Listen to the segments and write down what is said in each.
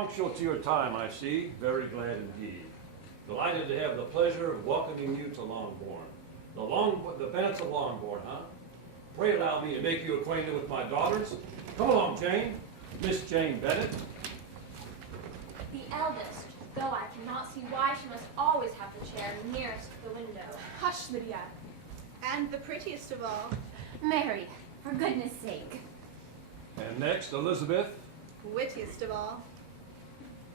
Punctual to your time, I see. Very glad indeed. Delighted to have the pleasure of welcoming you to Longbourn. The Bennetts of Longbourn, huh? Pray allow me to make you acquainted with my daughters. Come along, Jane. Miss Jane Bennett. The eldest, though I cannot see why she must always have the chair nearest the window. Hush, Lydia. And the prettiest of all. Mary, for goodness sake. And next, Elizabeth. Wittiest of all.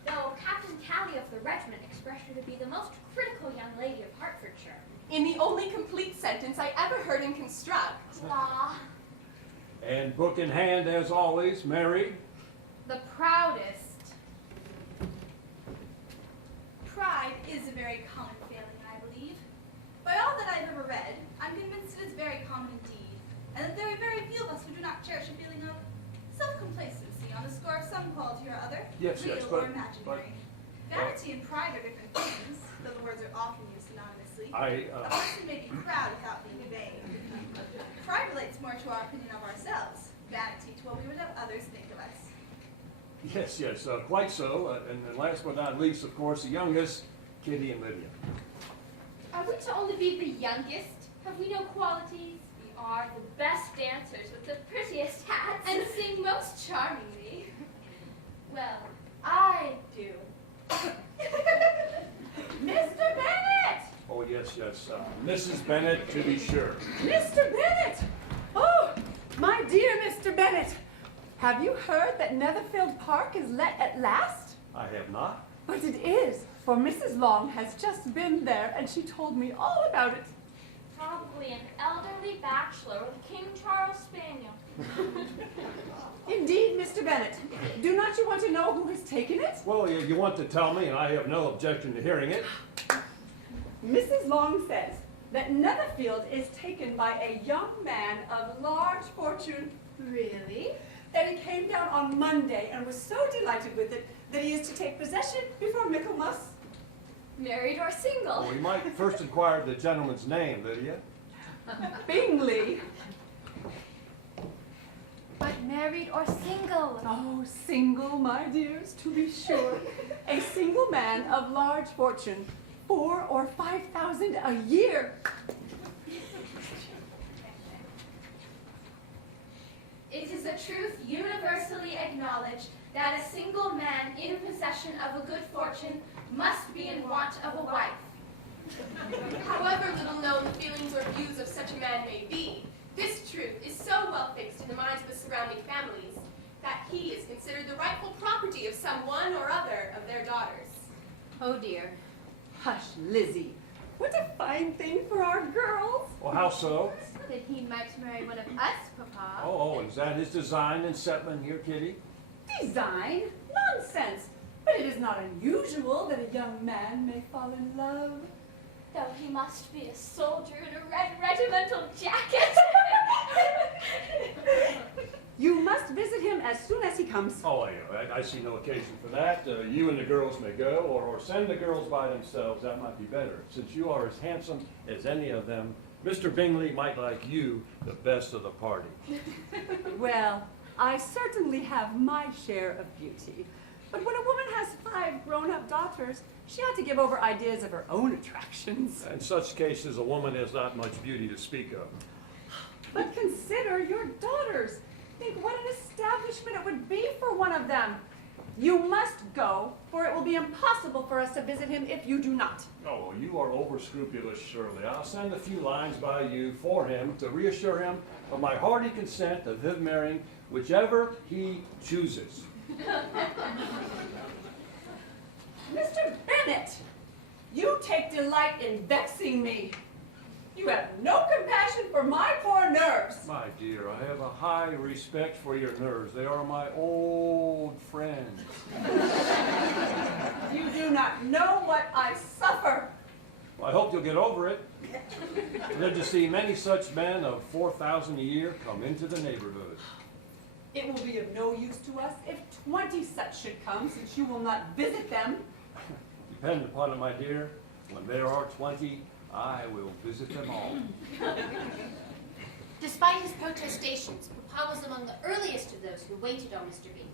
Though Captain Tally of the regiment expressed her to be the most critical young lady of Hertfordshire. In the only complete sentence I ever heard him construct. Ah, And book in hand, as always, Mary. The proudest. Pride is a very common failing, I believe. By all that I've ever read, I'm convinced it is very common indeed, and that there are very few of us who do not cherish a feeling of self-complacency on the score of some quality or other, Yes, real yes, or but- imaginary. Vanity and pride are different things, though the words are often used synonymously. A person may be proud without being vain. Pride relates more to our opinion of ourselves, vanity to what we would have others think of us. Yes, yes, quite so. And last but not least, of course, the youngest, Kitty and Lydia. are we to only be the youngest? Have we no qualities? We are the best dancers with the prettiest hats. And sing most charmingly. Well, I do. Mr. Bennett! Oh, yes, yes. Mrs. Bennett, to be sure. Mr. Bennett! Oh, my dear Mr. Bennett! Have you heard that Netherfield Park is let at last? I have not. But it is, for Mrs. Long has just been there and she told me all about it. Probably an elderly bachelor with a King Charles Spaniel. Indeed, Mr. Bennett. Do not you want to know who has taken it? Well, you want to tell me, and I have no objection to hearing it. Mrs. Long says that Netherfield is taken by a young man of large fortune. Really? That he came down on Monday and was so delighted with it that he is to take possession before Michaelmas. Married or single? Well, we might first inquire the gentleman's name, Lydia. Bingley. But married or single? Oh, single, my dears, to be sure. A single man of large fortune, 4,000 or 5,000 a year. It is a truth universally acknowledged that a single man in possession of a good fortune must be in want of a wife. However little known the feelings or views of such a man may be, this truth is so well fixed in the minds of the surrounding families that he is considered the rightful property of some one or other of their daughters. Oh dear. Hush, Lizzie. What a fine thing for our girls. Well, how so? That he might marry one of us, Papa. Oh, is that his design and settlement here, Kitty? Design? Nonsense. But it is not unusual that a young man may fall in love. Though he must be a soldier in a red regimental jacket. You must visit him as soon as he comes. Oh, I see no occasion for that. You and the girls may go, or send the girls by themselves. That might be better. Since you are as handsome as any of them, Mr. Bingley might like you the best of the party. Well, I certainly have my share of beauty. But when a woman has 5 grown-up daughters, she ought to give over ideas of her own attractions. In such cases, a woman has not much beauty to speak of. But consider your daughters. Think what an establishment it would be for one of them. You must go, for it will be impossible for us to visit him if you do not. Oh, you are over-scrupulous, Shirley. I'll send a few lines by you for him to reassure him of my hearty consent of him marrying whichever he chooses. Mr. Bennett, you take delight in vexing me. You have no compassion for my poor nerves. My dear, I have a high respect for your nerves. They are my old friends. You do not know what I suffer. Well, I hope you'll get over it. Live to see many such men of 4,000 a year come into the neighborhood. It will be of no use to us if 20 such should come, since you will not visit them. Depend upon it, my dear. When there are 20, I will visit them all. Despite his protestations, Papa was among the earliest of those who waited on Mr. Bingley.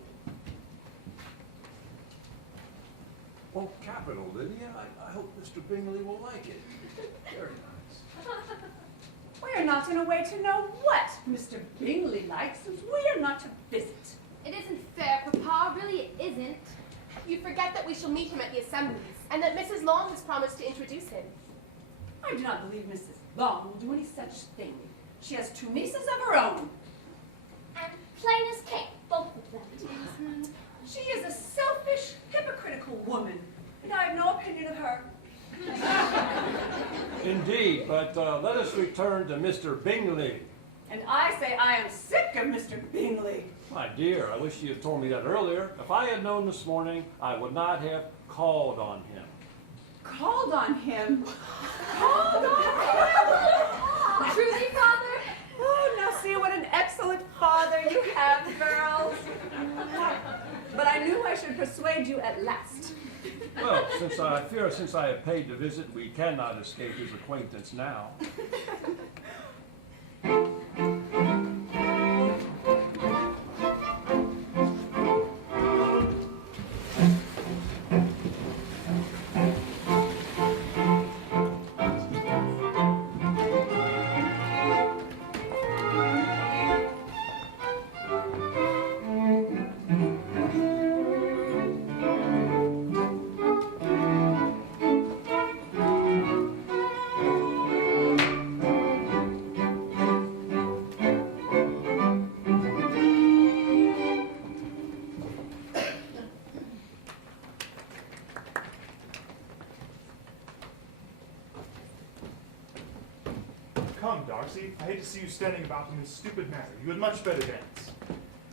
Oh, capital, Lydia. I hope Mr. Bingley will like it. Very nice. We are not in a way to know what Mr. Bingley likes, since we are not to visit. It isn't fair, Papa. Really, it isn't. You forget that we shall meet him at the assemblies, and that Mrs. Long has promised to introduce him. I do not believe Mrs. Long will do any such thing. She has two nieces of her own. And plain as cake, both of them. She is a selfish, hypocritical woman, and I have no opinion of her. Indeed, but let us return to Mr. Bingley. And I say I am sick of Mr. Bingley. My dear, I wish you had told me that earlier. If I had known this morning, I would not have called on him. Called on him? Called on him? Truly, Father? Oh, now see what an excellent father you have, girls. But I knew I should persuade you at last. Well, since I have paid the visit, we cannot escape his acquaintance now. Come, Darcy. I hate to see you standing about in this stupid manner. You had much better dance.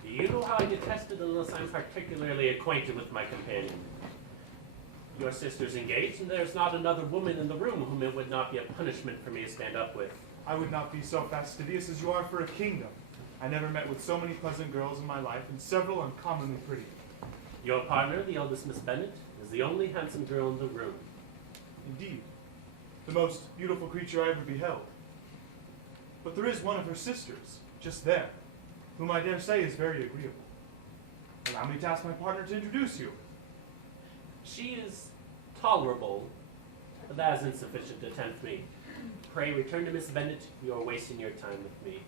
You know how I detest it unless I'm particularly acquainted with my companion. Your sister's engaged, and there's not another woman in the room whom it would not be a punishment for me to stand up with. I would not be so fastidious as you are for a kingdom. I never met with so many pleasant girls in my life, and several uncommonly pretty. Your partner, the eldest Miss Bennet, is the only handsome girl in the room. Indeed, the most beautiful creature I ever beheld. But there is one of her sisters, just there, whom I dare say is very agreeable. Allow me to ask my partner to introduce you. She is tolerable, but that is insufficient to tempt me. Pray return to Miss Bennet. You are wasting your time with me.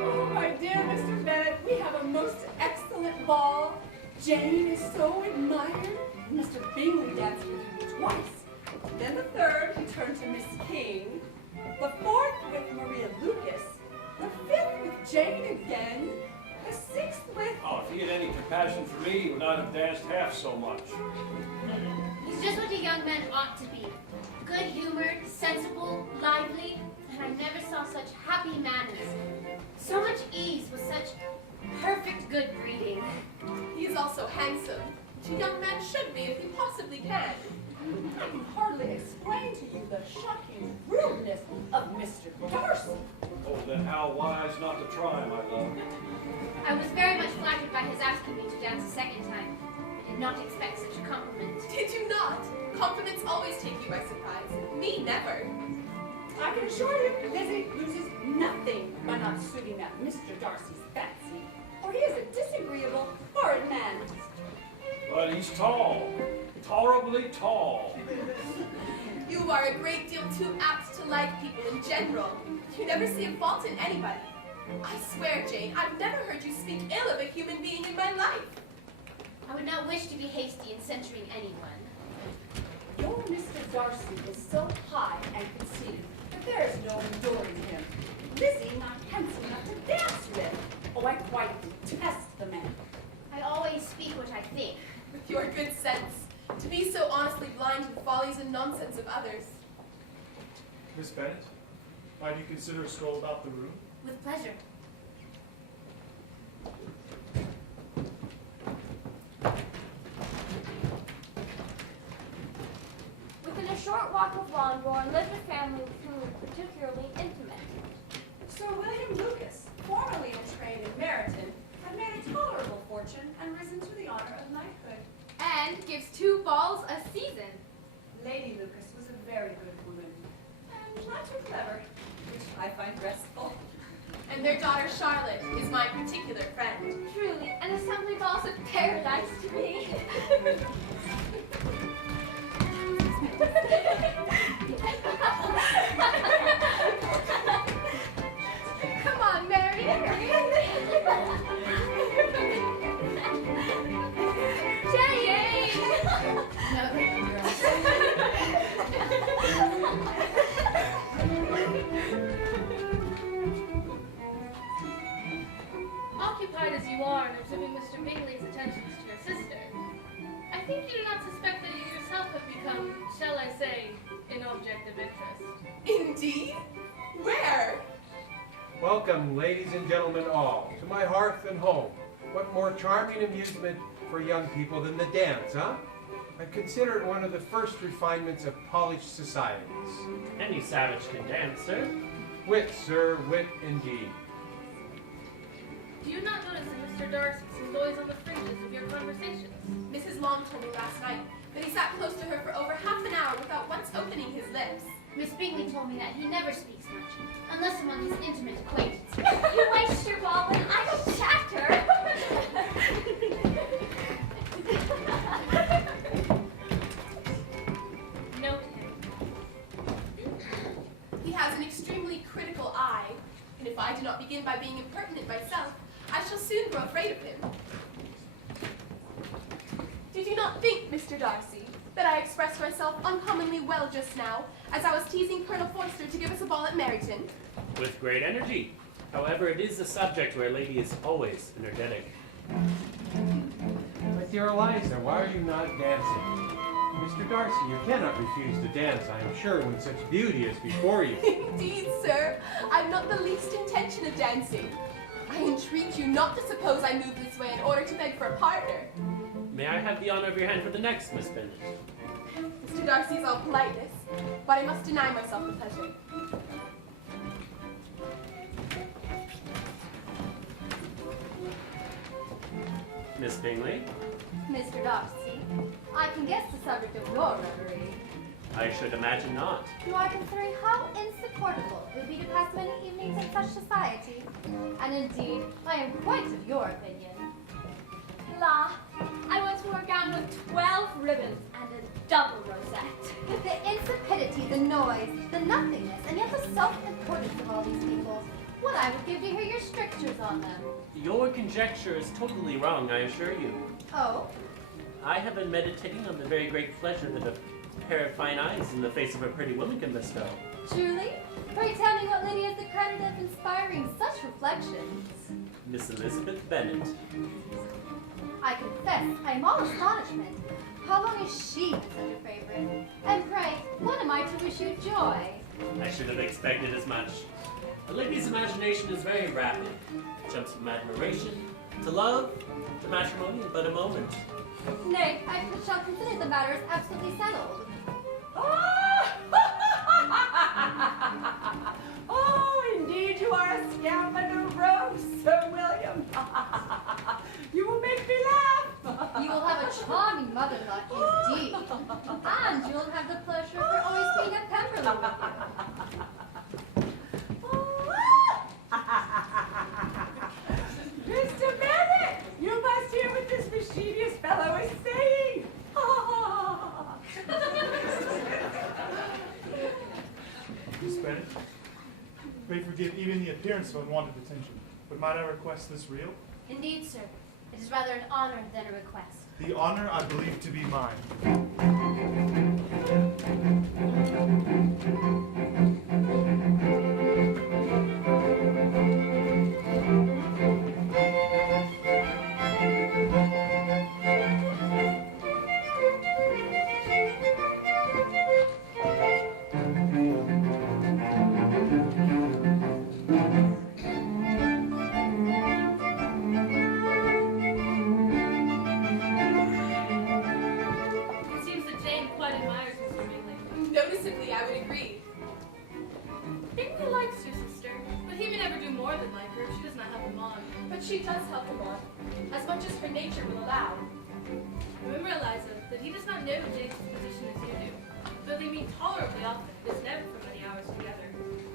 Oh, my dear Mr. Bennet, we have a most excellent ball. Jane is so admired. Mr. Bingley danced with her twice. Then the third, he turned to Miss King. The fourth with Maria Lucas. The fifth with Jane again. The sixth with... Oh, if he had any compassion for me, he would not have danced half so much. He's just what a young man ought to be. Good-humored, sensible, lively, and I never saw such happy manners. So much ease with such perfect good breeding. He is also handsome, which a young man should be if he possibly can. I can hardly explain to you the shocking rudeness of Mr. Darcy. Oh, then how wise not to try, my love. I was very much flattered by his asking me to dance a second time. I did not expect such a compliment. Did you not? Compliments always take you by surprise. Me, never. I can assure you, Lizzie loses nothing by not suiting that Mr. Darcy's fancy, for he is a disagreeable, horrid man. But he's tall. Tolerably tall. You are a great deal too apt to like people in general. You never see a fault in anybody. I swear, Jane, I've never heard you speak ill of a human being in my life. I would not wish to be hasty in censuring anyone. Your Mr. Darcy is so high and conceited that there is no enduring him. Lizzie not handsome enough to dance with. Oh, I quite detest the man. I always speak what I think. With your good sense, to be so honestly blind to the follies and nonsense of others. Miss Bennet, might you consider a stroll about the room? With pleasure. Within a short walk of Longbourn lived a family with whom we were particularly intimate. Sir William Lucas, formerly of trade in Meryton, had made a tolerable fortune and risen to the honor of knighthood. And gives 2 balls a season. Lady Lucas was a very good woman, and not too clever, which I find restful. And their daughter Charlotte is my particular friend. Truly, an assembly ball's a paradise to me. Come on, Mary. Jane! No, thank you, girls. Occupied as you are in observing Mr. Bingley's attentions to your sister, I think you do not suspect that you yourself have become, shall I say, an object of interest. Indeed? Where? Welcome, ladies and gentlemen all, to my hearth and home. What more charming amusement for young people than the dance, huh? I consider it one of the first refinements of polished societies. Any savage can dance, sir. Wit, sir, wit indeed. Do you not notice that Mr. Darcy seems always on the fringes of your conversations? Mrs. Long told me last night that he sat close to her for over half an hour without once opening his lips. Miss Bingley told me that he never speaks much, unless among his intimate acquaintances. You waste your ball and I don't chatter. Note him. He has an extremely critical eye, and if I do not begin by being impertinent myself, I shall soon grow afraid of him. Did you not think, Mr. Darcy, that I expressed myself uncommonly well just now, as I was teasing Colonel Forster to give us a ball at Meryton? With great energy. However, it is a subject where a lady is always energetic. My dear Eliza, why are you not dancing? Mr. Darcy, you cannot refuse to dance, I am sure, when such beauty is before you. Indeed, sir, I've not the least intention of dancing. I entreat you not to suppose I move this way in order to beg for a partner. May I have the honor of your hand for the next, Miss Bennet? Mr. Darcy is all politeness, but I must deny myself the pleasure. Miss Bingley? Mr. Darcy, I can guess the subject of your reverie. I should imagine not. You are considering how insupportable it would be to pass many evenings in such society. And indeed, I am quite of your opinion. La, I once wore a gown with 12 ribbons and a double rosette. The insipidity, the noise, the nothingness, and yet the self-importance of all these people. What I would give to hear your strictures on them. Your conjecture is totally wrong, I assure you. Oh? I have been meditating on the very great pleasure that a pair of fine eyes in the face of a pretty woman can bestow. Truly? Pray tell me what lady has the credit of inspiring such reflections. Miss Elizabeth Bennet. I confess, I am all astonishment. How long has she been such a favorite? And pray, when am I to wish you joy? I should have expected as much. A lady's imagination is very rapid. It jumps from admiration to love to matrimony in but a moment. Nay, I shall consider the matter as absolutely settled. Oh, indeed, you are a scamp and a rose, Sir William. You will make me laugh. You will have a charming mother-in-law indeed. And you will have the pleasure of her always being at Pemberley with you. Mr. Bennet, you must hear what this mischievous fellow is saying. Miss Bennet, pray forgive even the appearance of unwanted attention, but might I request this reel? Indeed, sir. It is rather an honor than a request. The honor I believe to be mine. Persuasively, I would agree. Bingley likes your sister, but he may never do more than like her if she does not help him on. But she does help him on, as much as her nature will allow. Remember, Eliza, that he does not know Jane's position as you do. Though they meet tolerably often, it is never for many hours together.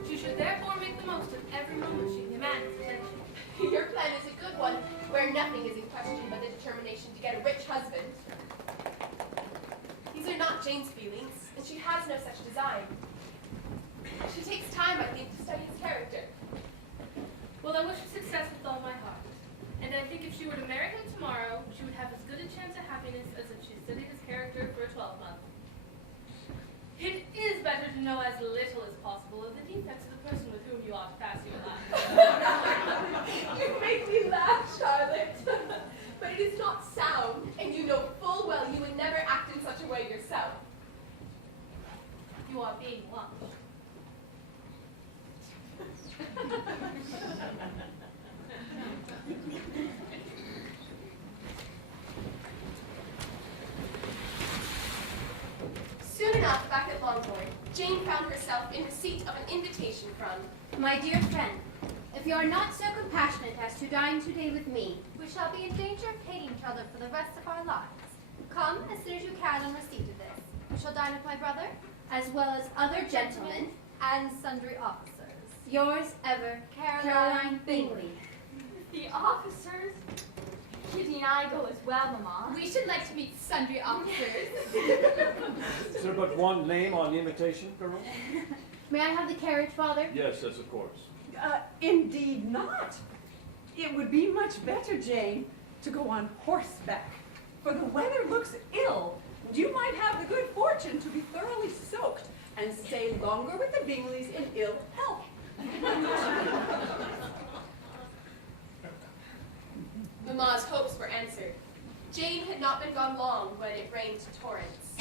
She should therefore make the most of every moment she can command his attention. Your plan is a good one, where nothing is in question but the determination to get a rich husband. These are not Jane's feelings, and she has no such design. She takes time, I think, to study his character. Well, I wish her success with all my heart. And I think if she were to marry him tomorrow, she would have as good a chance at happiness as if she studied his character for a 12-month. It is better to know as little as possible of the defects of the person with whom you ought to pass your life. You make me laugh, Charlotte. But it is not sound, and you know full well you would never act in such a way yourself. You are being watched. Soon enough, back at Longbourn, Jane found herself in receipt of an invitation from My dear friend, if you are not so compassionate as to dine today with me, We shall be in danger of hating each other for the rest of our lives. Come as soon as you can on receipt of this. You shall dine with my brother as well as other gentlemen, and sundry officers. yours ever, Caroline Bingley. The officers? Kitty and I go as well, Mamma. We should like to meet sundry officers. Is there but one name on the invitation, girl? May I have the carriage, Father? Yes, yes, of course. Indeed not. It would be much better, Jane, to go on horseback, for the weather looks ill, and you might have the good fortune to be thoroughly soaked and stay longer with the Bingleys in ill health. Mamma's hopes were answered. Jane had not been gone long when it rained torrents.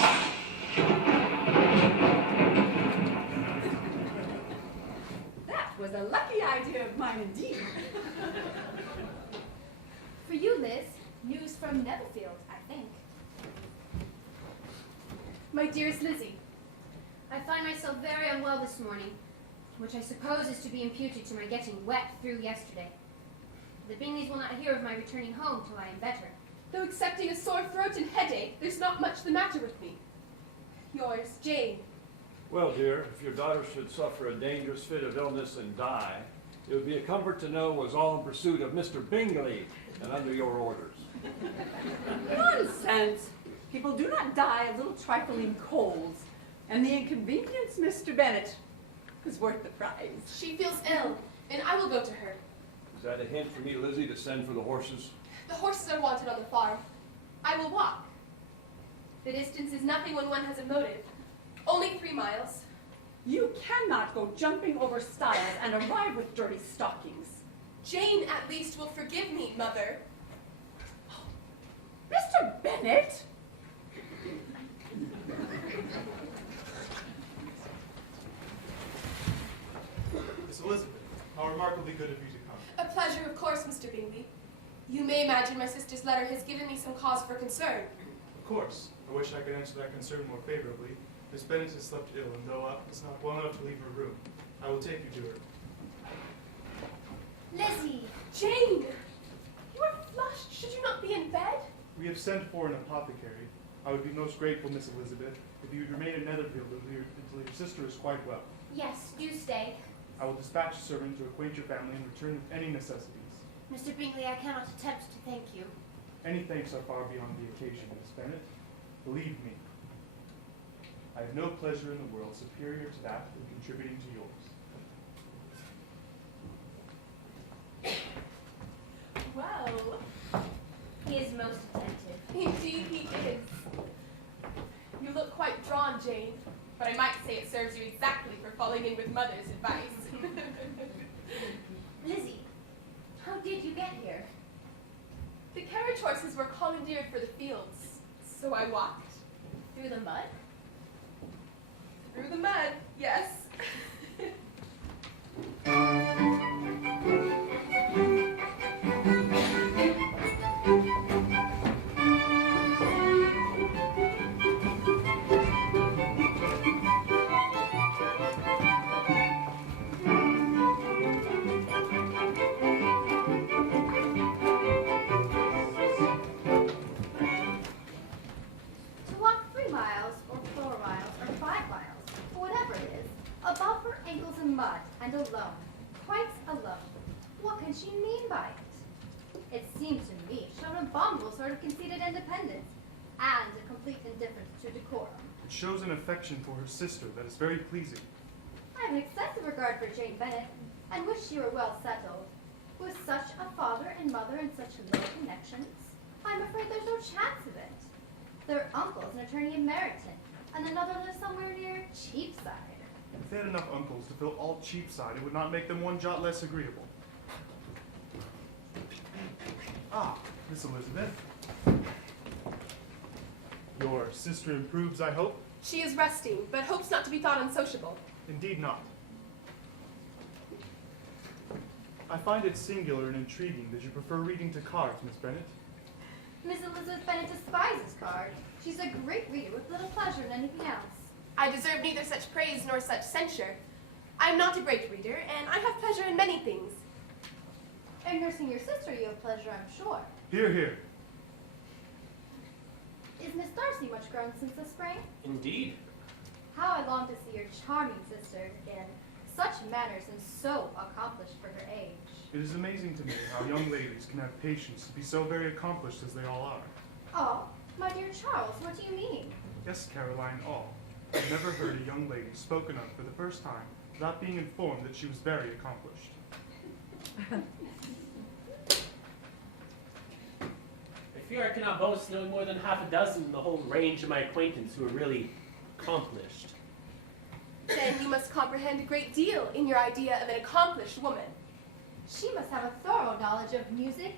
That was a lucky idea of mine indeed. For you, Liz, news from Netherfield, I think. My dearest Lizzie, I find myself very unwell this morning, which I suppose is to be imputed to my getting wet through yesterday. The Bingleys will not hear of my returning home till I am better. Though excepting a sore throat and headache, there's not much the matter with me. Yours, Jane. Well, dear, if your daughter should suffer a dangerous fit of illness and die, it would be a comfort to know it was all in pursuit of Mr. Bingley and under your orders. Nonsense! People do not die of little trifling colds, and the inconvenience, Mr. Bennet, is worth the price. She feels ill, and I will go to her. Is that a hint for me, Lizzie, to send for the horses? The horses are wanted on the farm. I will walk. The distance is nothing when one has a motive. Only 3 miles. You cannot go jumping over stiles and arrive with dirty stockings. Jane, at least, will forgive me, Mother. Mr. Bennet! Miss Elizabeth, how remarkably good of you to come. A pleasure, of course, Mr. Bingley. You may imagine my sister's letter has given me some cause for concern. Of course. I wish I could answer that concern more favorably. Miss Bennet has slept ill, and though up, is not well enough to leave her room. I will take you to her. Lizzie! Jane! You are flushed. Should you not be in bed? We have sent for an apothecary. I would be most grateful, Miss Elizabeth, if you would remain in Netherfield until your sister is quite well. Yes, do stay. I will dispatch a servant to acquaint your family and return with any necessities. Mr. Bingley, I cannot attempt to thank you. Any thanks are far beyond the occasion, Miss Bennet. Believe me, I have no pleasure in the world superior to that in contributing to yours. Well, He is most attentive. indeed he is. You look quite drawn, Jane, but I might say it serves you exactly for falling in with Mother's advice. Lizzie, how did you get here? The carriage horses were commandeered for the fields, so I walked. Through the mud? Through the mud, yes. above her ankles in mud, and alone, quite alone. What can she mean by it? It seemed to me she showed an abominable sort of conceited independence, and a complete indifference to decorum. It shows an affection for her sister that is very pleasing. I have an excessive regard for Jane Bennet, and wish she were well settled. With such a father and mother and such low connections, I'm afraid there's no chance of it. Their uncle's an attorney in Meryton, and another lives somewhere near Cheapside. If they had enough uncles to fill all Cheapside, it would not make them one jot less agreeable. Ah, Miss Elizabeth. Your sister improves, I hope? She is resting, but hopes not to be thought unsociable. Indeed not. I find it singular and intriguing that you prefer reading to cards, Miss Bennet. Miss Elizabeth Bennet despises cards. She's a great reader with little pleasure in anything else. I deserve neither such praise nor such censure. I am not a great reader, and I have pleasure in many things. In nursing your sister you have pleasure, I'm sure. Here, here. Is Miss Darcy much grown since the spring? Indeed. How I long to see your charming sister again. Such manners and so accomplished for her age. It is amazing to me how young ladies can have patience to be so very accomplished as they all are. Oh, my dear Charles, what do you mean? Yes, Caroline, all. I've never heard a young lady spoken of for the first time without being informed that she was very accomplished. I fear I cannot boast knowing more than half a dozen in the whole range of my acquaintance who are really accomplished. Then you must comprehend a great deal in your idea of an accomplished woman. She must have a thorough knowledge of music,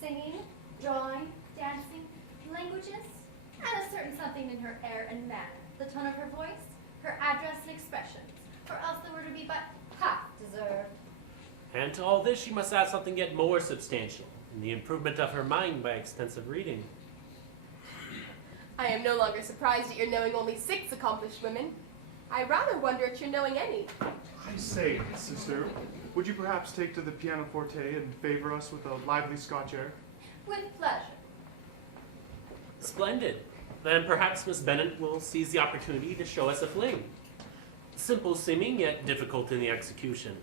singing, drawing, dancing, languages, and a certain something in her air and manner, the tone of her voice, her address and expressions, or else they were to be but half deserved. And to all this she must add something yet more substantial, in the improvement of her mind by extensive reading. I am no longer surprised at your knowing only 6 accomplished women. I rather wonder at your knowing any. I say, sister, would you perhaps take to the pianoforte and favor us with a lively Scotch air? With pleasure. Splendid. Then perhaps Miss Bennet will seize the opportunity to show us a fling. Simple seeming, yet difficult in the execution.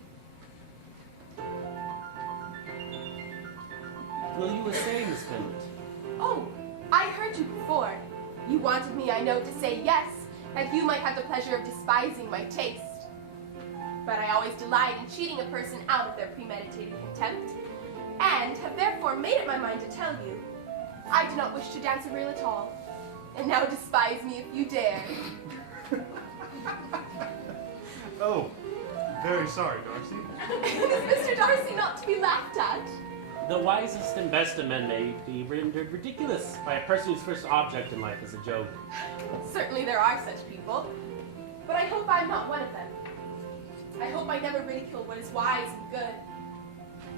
Will you essay, Miss Bennet? Oh, I heard you before. You wanted me, I know, to say yes, that you might have the pleasure of despising my taste. But I always delight in cheating a person out of their premeditated contempt, and have therefore made up my mind to tell you, I do not wish to dance a reel at all, and now despise me if you dare. Oh, very sorry, Darcy. Is Mr. Darcy not to be laughed at? The wisest and best of men may be rendered ridiculous by a person whose first object in life is a joke. Certainly there are such people, but I hope I'm not one of them. I hope I never ridicule what is wise and good.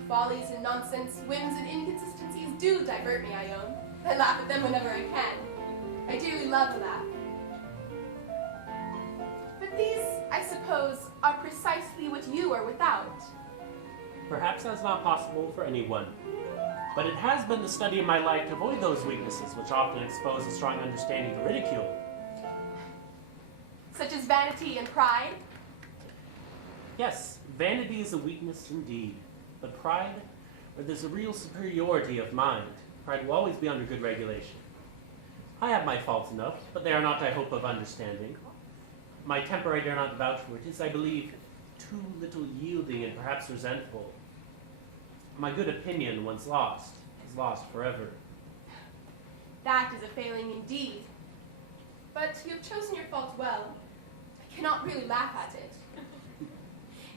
Follies and nonsense, whims and inconsistencies do divert me, I own. I laugh at them whenever I can. I dearly love a laugh. But these, I suppose, are precisely what you are without. Perhaps that's not possible for anyone. But it has been the study of my life to avoid those weaknesses which often expose a strong understanding to ridicule. Such as vanity and pride. Yes, vanity is a weakness indeed. But pride, where there's a real superiority of mind, pride will always be under good regulation. I have my faults enough, but they are not, I hope, of understanding. My temper I dare not vouch for. It is, I believe, too little yielding and perhaps resentful. My good opinion, once lost, is lost forever. That is a failing indeed. But you have chosen your fault well. I cannot really laugh at it.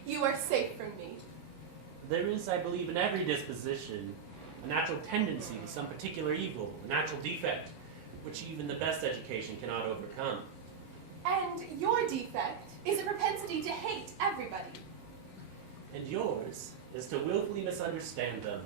You are safe from me. There is, I believe, in every disposition, a natural tendency to some particular evil, a natural defect, which even the best education cannot overcome. And your defect is a propensity to hate everybody. And yours is to willfully misunderstand them.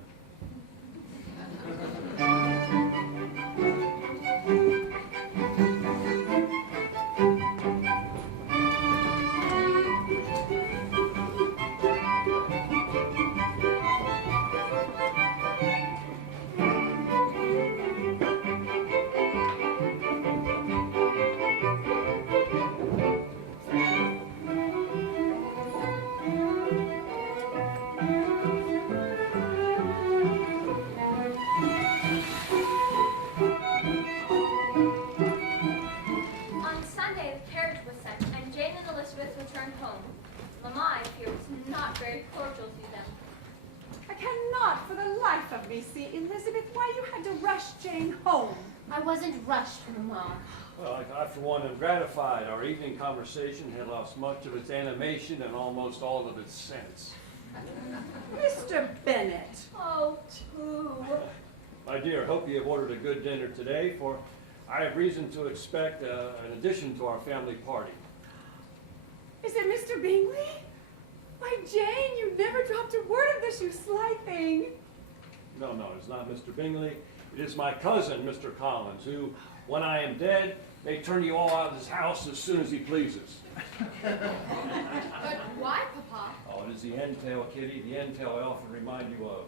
home. Mamma, I fear, was not very cordial to them. I cannot for the life of me see, Elizabeth, why you had to rush Jane home. I wasn't rushed, Mamma. Well, I, for one, am gratified. Our evening conversation had lost much of its animation and almost all of its sense. Mr. Bennet. Oh, too. My dear, hope you have ordered a good dinner today, for I have reason to expect an addition to our family party. Is it Mr. Bingley? Why, Jane, you never dropped a word of this, you sly thing. No, it's not Mr. Bingley. It is my cousin, Mr. Collins, who, when I am dead, may turn you all out of his house as soon as he pleases. But why, Papa? Oh, it is the entail, Kitty, the entail I often remind you of.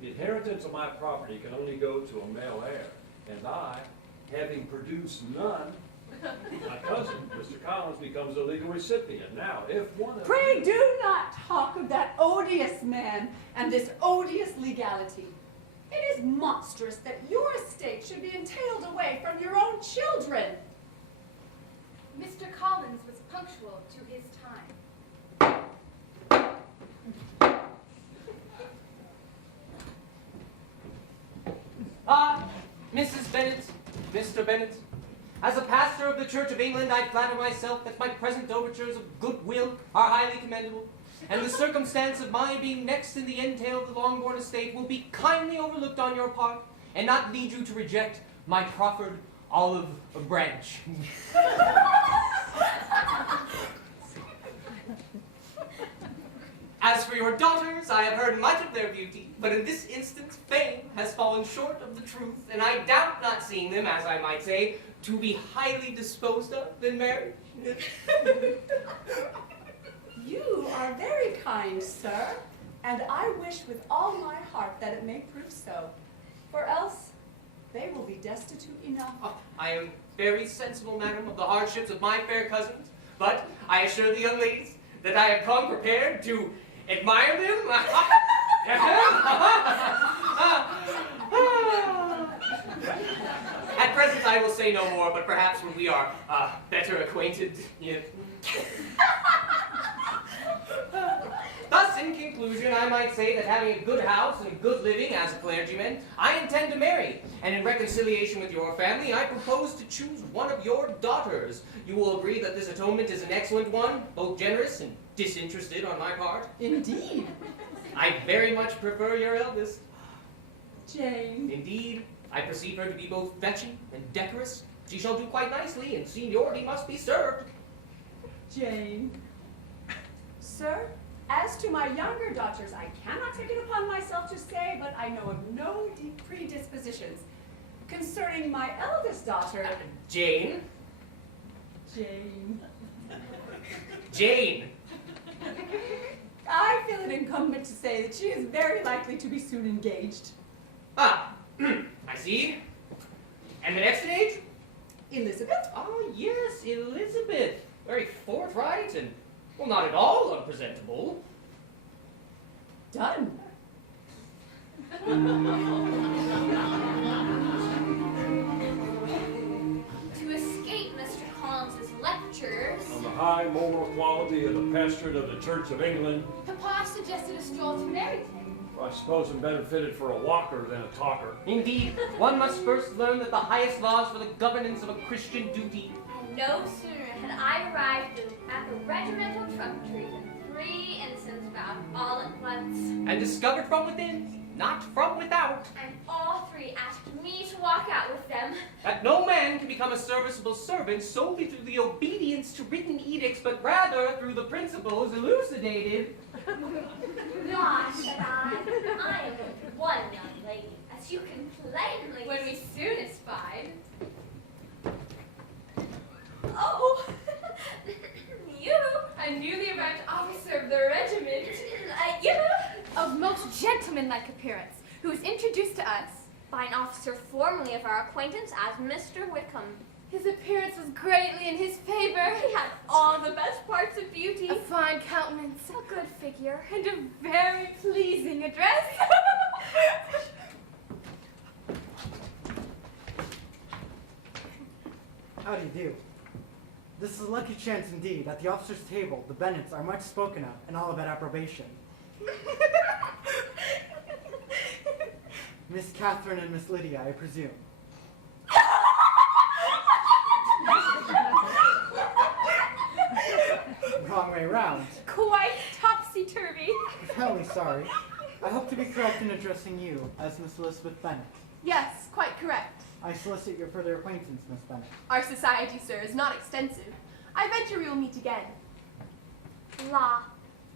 The inheritance of my property can only go to a male heir, and I, having produced none, my cousin, Mr. Collins, becomes a legal recipient. Now, if one of Pray you... do not talk of that odious man and this odious legality. It is monstrous that your estate should be entailed away from your own children. Mr. Collins was punctual to his time. Mrs. Bennet, Mr. Bennet, as a pastor of the Church of England, I flatter myself that my present overtures of goodwill are highly commendable, and the circumstance of my being next in the entail of the Longbourn estate will be kindly overlooked on your part, and not lead you to reject my proffered olive branch. As for your daughters, I have heard much of their beauty, but in this instance fame has fallen short of the truth, and I doubt not seeing them, as I might say, to be highly disposed of in marriage. You are very kind, sir, and I wish with all my heart that it may prove so, for else they will be destitute enough. Oh, I am very sensible, madam, of the hardships of my fair cousins, but I assure the young ladies that I have come prepared to admire them. At present, I will say no more, but perhaps when we are better acquainted. Thus, in conclusion, I might say that having a good house and a good living as a clergyman, I intend to marry, and in reconciliation with your family, I propose to choose one of your daughters. You will agree that this atonement is an excellent one, both generous and disinterested on my part. Indeed. I very much prefer your eldest. Jane. Indeed, I perceive her to be both fetching and decorous. She shall do quite nicely, and seniority must be served. Jane. Sir, as to my younger daughters, I cannot take it upon myself to say, but I know of no predispositions. Concerning my eldest daughter... Jane? Jane. Jane! I feel it incumbent to say that she is very likely to be soon engaged. Ah, I see. And the next in age? Elizabeth? Oh, yes, Elizabeth. Very forthright and, well, not at all unpresentable. Done. To escape Mr. Collins's lectures, On the high moral quality of the pastorate of the Church of England, Papa suggested a stroll to Meryton. I suppose I'm better fitted for a walker than a talker. Indeed, one must first learn that the highest laws for the governance of a Christian duty. And no sooner had I arrived at the regimental trumpetry than 3 innocents vowed all at once. And discovered from within, not from without, And all 3 asked me to walk out with them. that no man can become a serviceable servant solely through the obedience to written edicts, but rather through the principles elucidated. Why, said I am but one young lady, as you can plainly When we soon espied. Oh, you, A newly arrived officer of the regiment. you, Of most gentlemanlike appearance, who was introduced to us by an officer formerly of our acquaintance as Mr. Wickham. His appearance was greatly in his favor. He had all the best parts of beauty. A fine countenance, A good figure. and a very pleasing address. How do you do? This is a lucky chance indeed. At the officers' table, the Bennets are much spoken of and all about approbation. Miss Catherine and Miss Lydia, I presume. Wrong way round. Quite topsy-turvy. Profoundly sorry. I hope to be correct in addressing you as Miss Elizabeth Bennet. Yes, quite correct. I solicit your further acquaintance, Miss Bennet. Our society, sir, is not extensive. I venture we will meet again. La,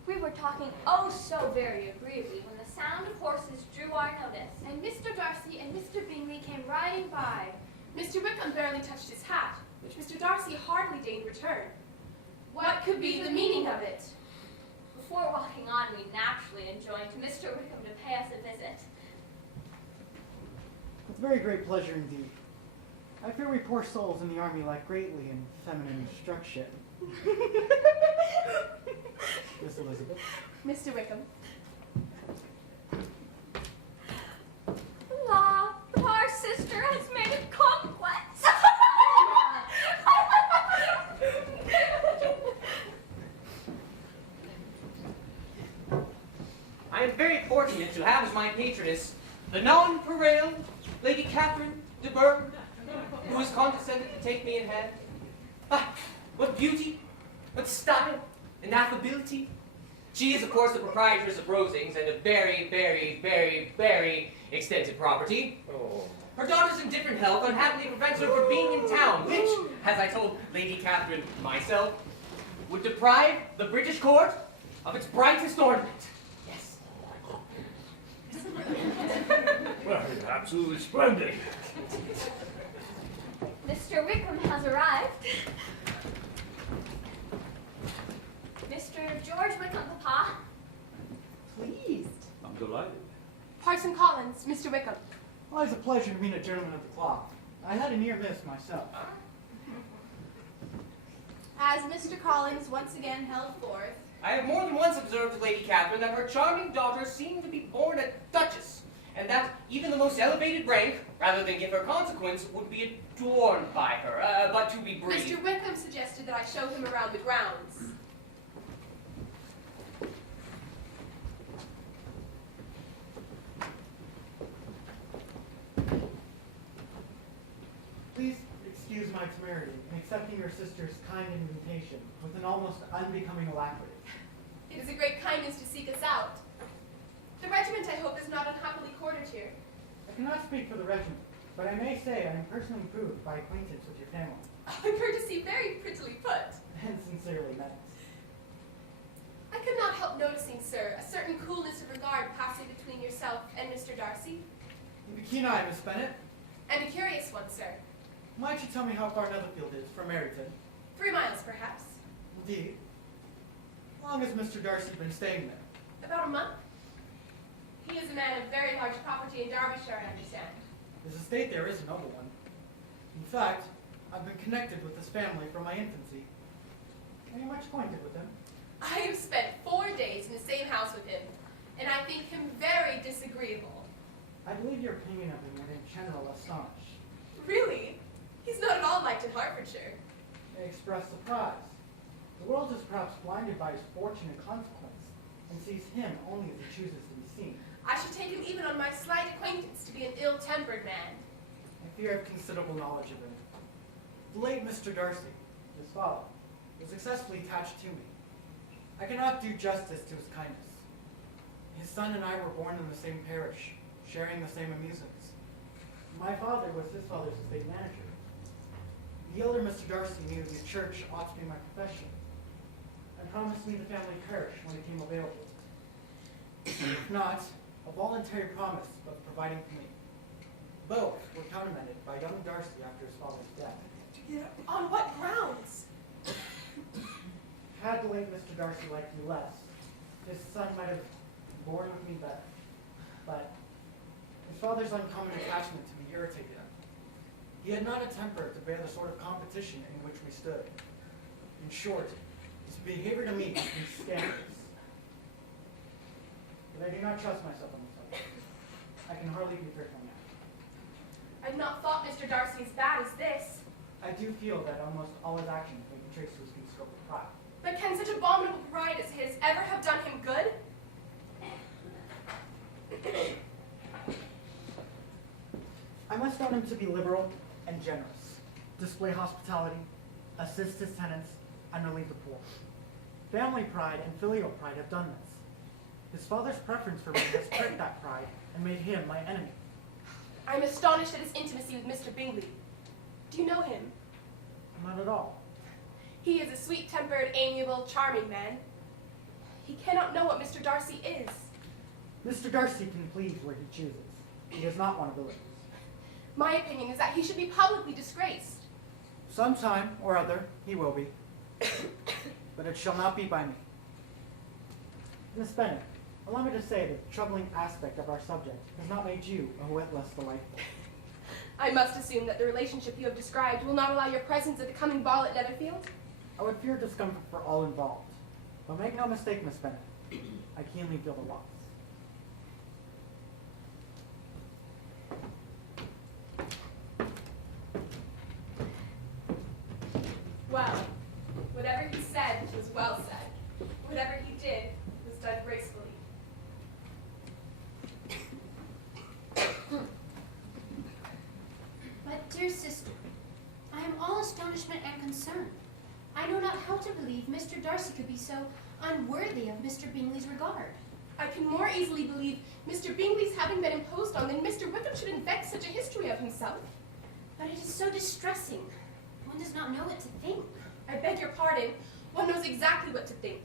we were talking oh so very agreeably when the sound of horses drew our notice. And Mr. Darcy and Mr. Bingley came riding by. Mr. Wickham barely touched his hat, which Mr. Darcy hardly deigned return. What could be the meaning of it? Before walking on, we naturally enjoined Mr. Wickham to pay us a visit. With very great pleasure indeed. I fear we poor souls in the army lack greatly in feminine instruction. Miss Elizabeth. Mr. Wickham. La, our sister has made a conquest. I am very fortunate to have as my patroness the nonpareil Lady Catherine de Bourgh, who has condescended to take me in hand. Ah, what beauty, what style, and affability. She is, of course, the proprietress of Rosings and a very, very, very, very extensive property. Her daughter's indifferent health unhappily prevents her from being in town, which, as I told Lady Catherine myself, would deprive the British court of its brightest ornament. Yes. Well, you're absolutely splendid. Mr. Wickham has arrived. Mr. George Wickham, Papa. Pleased. I'm delighted. Parson Collins, Mr. Wickham. Well, it's a pleasure to meet a gentleman of the cloth. I had a near miss myself. As Mr. Collins once again held forth, I have more than once observed to Lady Catherine that her charming daughter seemed to be born a duchess, and that even the most elevated rank, rather than give her consequence, would be adorned by her, but to be brief. Mr. Wickham suggested that I show him around the grounds. Please excuse my temerity in accepting your sister's kind invitation with an almost unbecoming alacrity. It is a great kindness to seek us out. The regiment, I hope, is not unhappily quartered here. I cannot speak for the regiment, but I may say I am personally improved by acquaintance with your family, A courtesy very prettily put. and sincerely meant. I could not help noticing, sir, a certain coolness of regard passing between yourself and Mr. Darcy, The keen eye, Miss Bennet. and a curious one, sir. Might you tell me how far Netherfield is from Meryton? 3 miles, perhaps. Indeed. How long has Mr. Darcy been staying there? About a month. He is a man of very large property in Derbyshire, I understand. His estate there is a noble one. In fact, I've been connected with this family from my infancy. Are you much acquainted with him? I have spent 4 days in the same house with him, and I think him very disagreeable. I believe your opinion of him would in general astonish. Really? He's not at all liked in Hertfordshire. They express surprise. The world is perhaps blinded by his fortune and consequence, and sees him only as he chooses to be seen. I should take him even on my slight acquaintance to be an ill-tempered man. I fear I have considerable knowledge of him. The late Mr. Darcy, his father, was successfully attached to me. I cannot do justice to his kindness. His son and I were born in the same parish, sharing the same amusements. My father was his father's estate manager. The elder Mr. Darcy knew the church ought to be my profession, and promised me the family parish when it came available. If not, a voluntary promise of providing for me. Both were countermanded by young Darcy after his father's death. On what grounds? Had the late Mr. Darcy liked me less, his son might have borne with me better. But his father's uncommon attachment to me irritated him. He had not a temper to bear the sort of competition in which we stood. In short, his behavior to me became scandalous. But I do not trust myself on this subject. I can hardly be fearful now. I've not thought Mr. Darcy as bad as this. I do feel that almost all his actions may be demonstrates to his considerable pride. But can such abominable pride as his ever have done him good? I must own him to be liberal and generous, display hospitality, assist his tenants, and relieve the poor. Family pride and filial pride have done this. His father's preference for me has pricked that pride and made him my enemy. I'm astonished at his intimacy with Mr. Bingley. Do you know him? Not at all. He is a sweet-tempered, amiable, charming man. He cannot know what Mr. Darcy is. Mr. Darcy can please where he chooses. He is not one of the ladies. My opinion is that he should be publicly disgraced. Sometime or other, he will be. But it shall not be by me. Miss Bennet, allow me to say that the troubling aspect of our subject has not made you a whit less delightful. I must assume that the relationship you have described will not allow your presence at the coming ball at Netherfield? I would fear discomfort for all involved. But make no mistake, Miss Bennet, I keenly feel the loss. Well, whatever he said was well said. Whatever he did was done gracefully. But, dear sister, I am all astonishment and concern. I know not how to believe Mr. Darcy could be so unworthy of Mr. Bingley's regard. I can more easily believe Mr. Bingley's having been imposed on than Mr. Wickham should invent such a history of himself. But it is so distressing. One does not know what to think. I beg your pardon. One knows exactly what to think.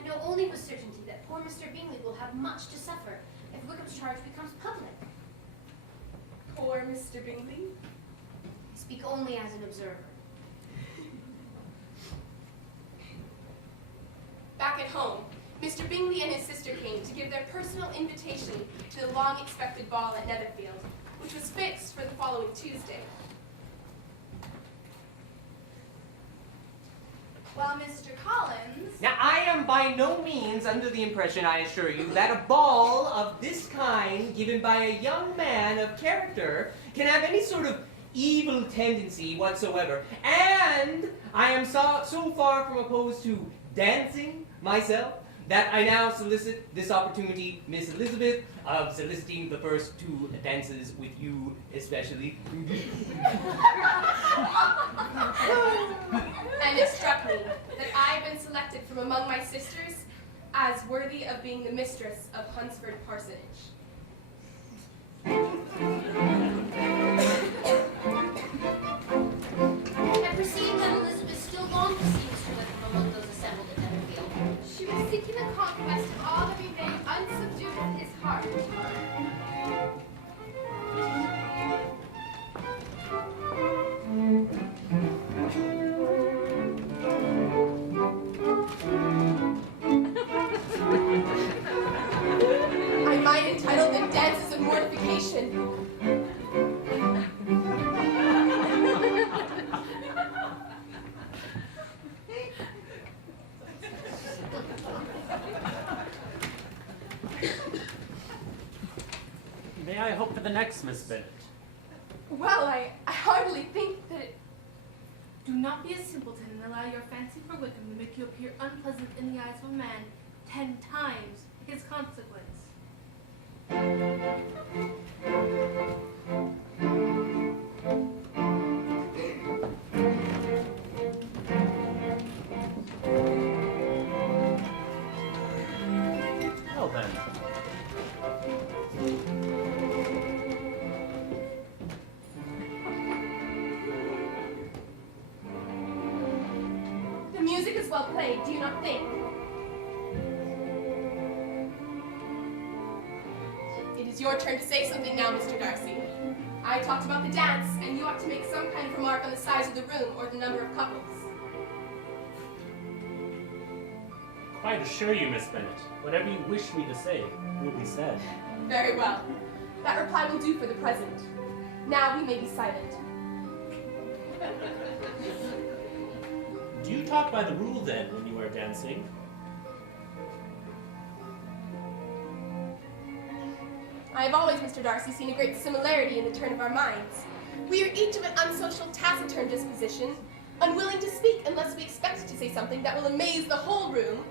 I know only with certainty that poor Mr. Bingley will have much to suffer if Wickham's charge becomes public. Poor Mr. Bingley. I speak only as an observer. Back at home, Mr. Bingley and his sister came to give their personal invitation to the long-expected ball at Netherfield, which was fixed for the following Tuesday. Well, Mr. Collins. Now, I am by no means under the impression, I assure you, that a ball of this kind given by a young man of character can have any sort of evil tendency whatsoever. And I am so far from opposed to dancing myself that I now solicit this opportunity, Miss Elizabeth, of soliciting the first two dances with you especially. And it struck me that I had been selected from among my sisters as worthy of being the mistress of Hunsford Parsonage. I perceive that Elizabeth still longed to see Mr. Wickham among those assembled at Netherfield. She was seeking the conquest of all that remained unsubdued in his heart. I might entitle them dances of mortification. May I hope for the next, Miss Bennet? Well, I hardly think that it... Do not be a simpleton and allow your fancy for Wickham to make you appear unpleasant in the eyes of a man 10 times his consequence. Well then. The music is well played, do you not think? It is your turn to say something now, Mr. Darcy. I talked about the dance, and you ought to make some kind of remark on the size of the room or the number of couples. Quite assure you, Miss Bennet, whatever you wish me to say will be said. Very well. That reply will do for the present. Now we may be silent. Do you talk by the rule then when you are dancing? I have always, Mr. Darcy, seen a great similarity in the turn of our minds. We are each of an unsocial, taciturn disposition, unwilling to speak unless we expect to say something that will amaze the whole room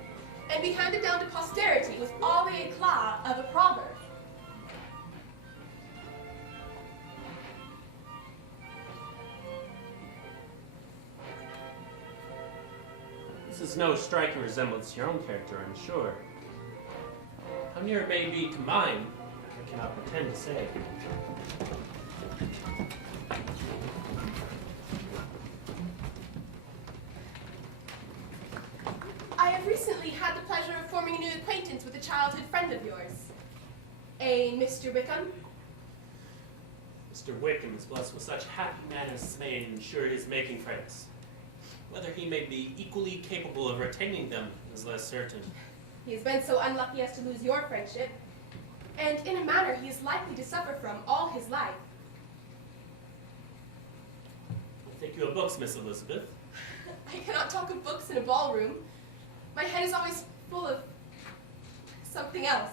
and be handed down to posterity with all the eclat of a proverb. This is no striking resemblance to your own character, I'm sure. How near it may be to mine, I cannot pretend to say. I have recently had the pleasure of forming a new acquaintance with a childhood friend of yours. A Mr. Wickham. Mr. Wickham is blessed with such happy manners as may ensure his making friends. Whether he may be equally capable of retaining them is less certain. He has been so unlucky as to lose your friendship, and in a manner he is likely to suffer from all his life. I think you have books, Miss Elizabeth. I cannot talk of books in a ballroom. My head is always full of something else.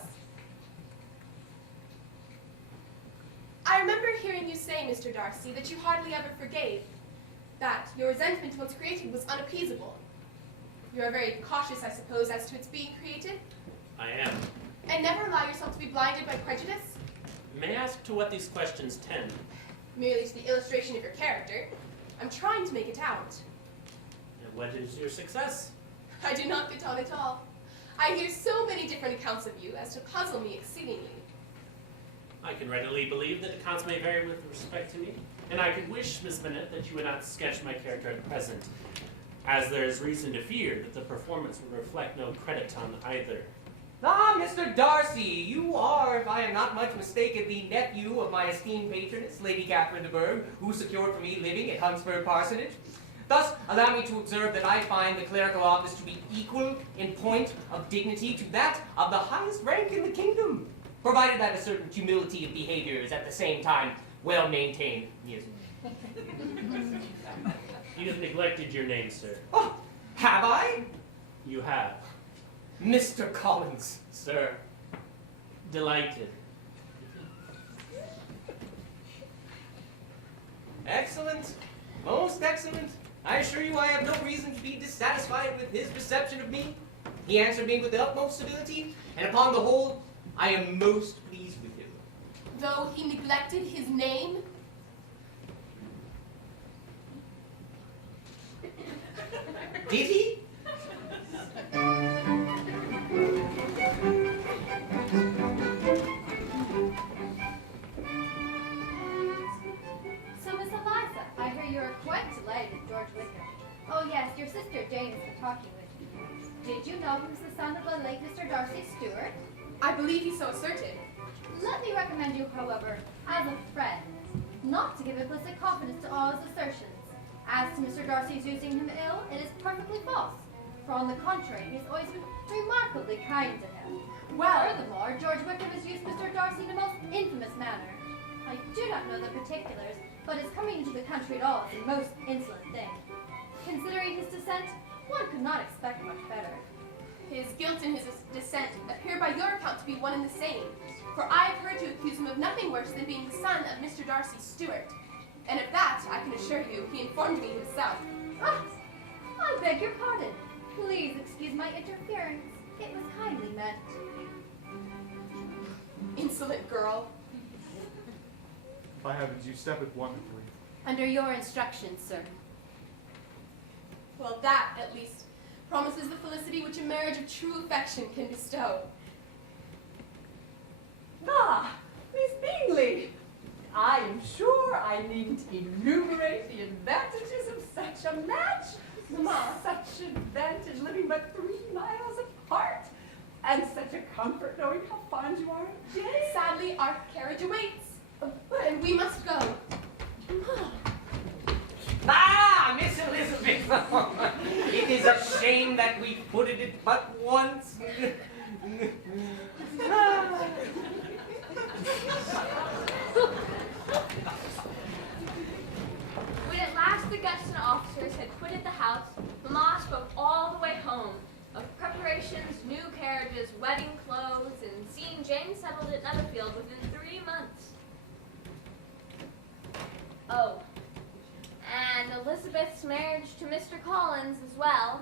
I remember hearing you say, Mr. Darcy, that you hardly ever forgave, that your resentment once created was unappeasable. You are very cautious, I suppose, as to its being created? I am. And never allow yourself to be blinded by prejudice? May I ask to what these questions tend? Merely to the illustration of your character. I'm trying to make it out. And what is your success? I do not get on at all. I hear so many different accounts of you as to puzzle me exceedingly. I can readily believe that accounts may vary with respect to me, and I could wish, Miss Bennet, that you would not sketch my character at present, as there is reason to fear that the performance would reflect no credit on either. Ah, Mr. Darcy, you are, if I am not much mistaken, the nephew of my esteemed patroness, Lady Catherine de Bourgh, who secured for me living at Hunsford Parsonage. Thus, allow me to observe that I find the clerical office to be equal in point of dignity to that of the highest rank in the kingdom, provided that a certain humility of behavior is at the same time well maintained. Yes. You have neglected your name, sir. Oh, have I? You have. Mr. Collins, sir. Delighted. Excellent. Most excellent. I assure you I have no reason to be dissatisfied with his reception of me. He answered me with the utmost civility, and upon the whole, I am most pleased with him. Though he neglected his name? Did he? So, Miss Eliza, I hear you are quite delighted with George Wickham. Oh yes, your sister Jane has been talking with you. Did you know he was the son of the late Mr. Darcy Stewart? I believe he so asserted. Let me recommend you, however, as a friend, not to give implicit confidence to all his assertions. As to Mr. Darcy's using him ill, it is perfectly false. For on the contrary, he has always been remarkably kind to him. Well, Furthermore, George Wickham has used Mr. Darcy in a most infamous manner. I do not know the particulars, but his coming into the country at all is a most insolent thing. Considering his descent, one could not expect much better. his guilt and his descent appear by your account to be one and the same. For I have heard you accuse him of nothing worse than being the son of Mr. Darcy Stewart. And of that, I can assure you, he informed me himself. Ah, I beg your pardon. Please excuse my interference. It was kindly meant. Insolent girl. By heavens, you step it wonderfully. Under your instructions, sir. Well, that, at least, promises the felicity which a marriage of true affection can bestow. Ah, Miss Bingley, I am sure I needn't enumerate the advantages of such a match. Mamma. Such advantage living but 3 miles apart. And such a comfort knowing how fond you are of Jane. Sadly, our carriage awaits, and we must go. Ah, Miss Elizabeth! It is a shame that we footed it but once. When at last the Guston officers had quitted the house, Mamma spoke all the way home of preparations, new carriages, wedding clothes, and seeing Jane settled at Netherfield within 3 months. Oh, and and Elizabeth's marriage to Mr. Collins as well.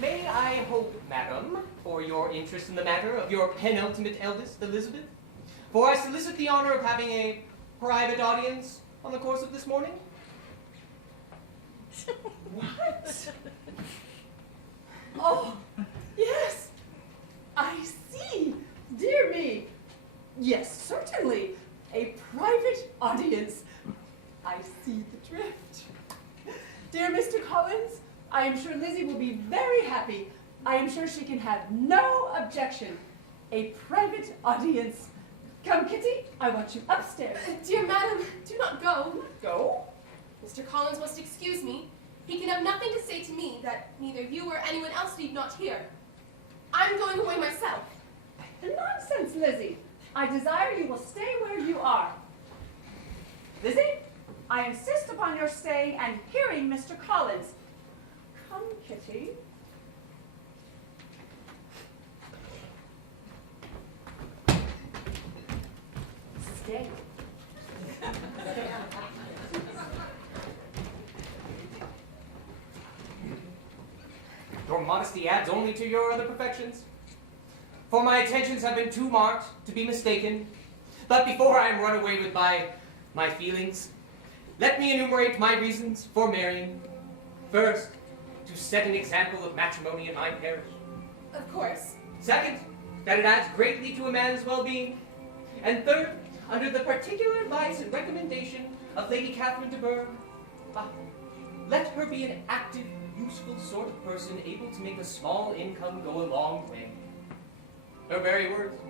May I hope, madam, for your interest in the matter of your penultimate eldest, Elizabeth? For I solicit the honor of having a private audience on the course of this morning. What? Oh, yes. I see. Dear me. Yes, certainly. A private audience. I see the drift. Dear Mr. Collins, I am sure Lizzie will be very happy. I am sure she can have no objection. A private audience. Come, Kitty, I want you upstairs. Dear madam, do not go. Go? Mr. Collins must excuse me. He can have nothing to say to me that neither you or anyone else need not hear. I'm going away myself. Nonsense, Lizzie. I desire you will stay where you are. Lizzie, I insist upon your staying and hearing Mr. Collins. Come, Kitty. Stay. Your modesty adds only to your other perfections. For my attentions have been too marked to be mistaken. But before I am run away with my feelings, let me enumerate my reasons for marrying. First, to set an example of matrimony in my parish. Of course. Second, that it adds greatly to a man's well-being. And third, under the particular advice and recommendation of Lady Catherine de Bourgh, let her be an active, useful sort of person able to make a small income go a long way. Her very words.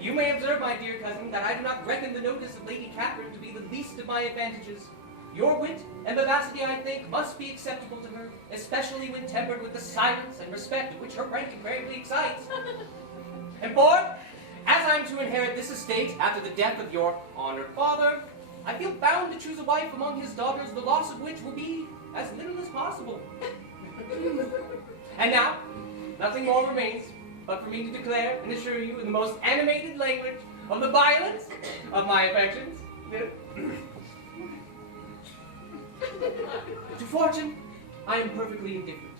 You may observe, my dear cousin, that I do not reckon the notice of Lady Catherine to be the least of my advantages. Your wit and vivacity, I think, must be acceptable to her, especially when tempered with the silence and respect which her rank invariably excites. And fourth, as I am to inherit this estate after the death of your honored father, I feel bound to choose a wife among his daughters, the loss of which will be as little as possible. And now, nothing more remains but for me to declare and assure you in the most animated language of the violence of my affections. To fortune, I am perfectly indifferent.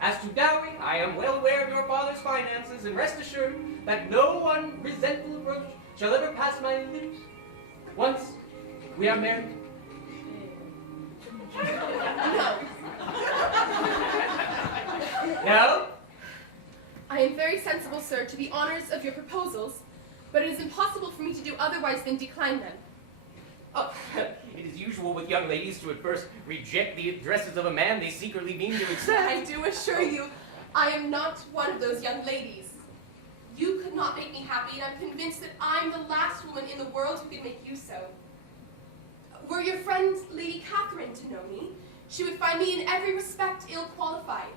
As to dowry, I am well aware of your father's finances, and rest assured that no one resentful approach shall ever pass my lips. Once we are married. No. No? I am very sensible, sir, to the honors of your proposals, but it is impossible for me to do otherwise than decline them. Oh, it is usual with young ladies to at first reject the addresses of a man they secretly mean to accept. I do assure you, I am not one of those young ladies. You could not make me happy, and I'm convinced that I'm the last woman in the world who could make you so. Were your friend Lady Catherine to know me, she would find me in every respect ill-qualified.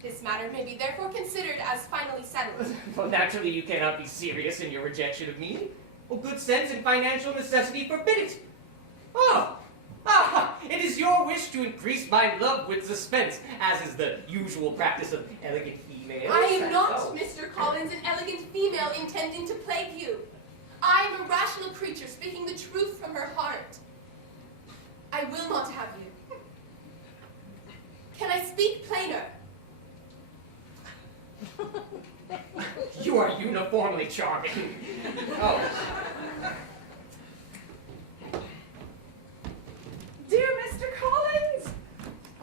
This matter may be therefore considered as finally settled. Well, naturally you cannot be serious in your rejection of me. Well, good sense and financial necessity forbid it. It is your wish to increase my love with suspense, as is the usual practice of elegant females. I am not, Mr. Collins, an elegant female intending to plague you. I am a rational creature speaking the truth from her heart. I will not have you. Can I speak plainer? You are uniformly charming. Oh. Dear Mr. Collins,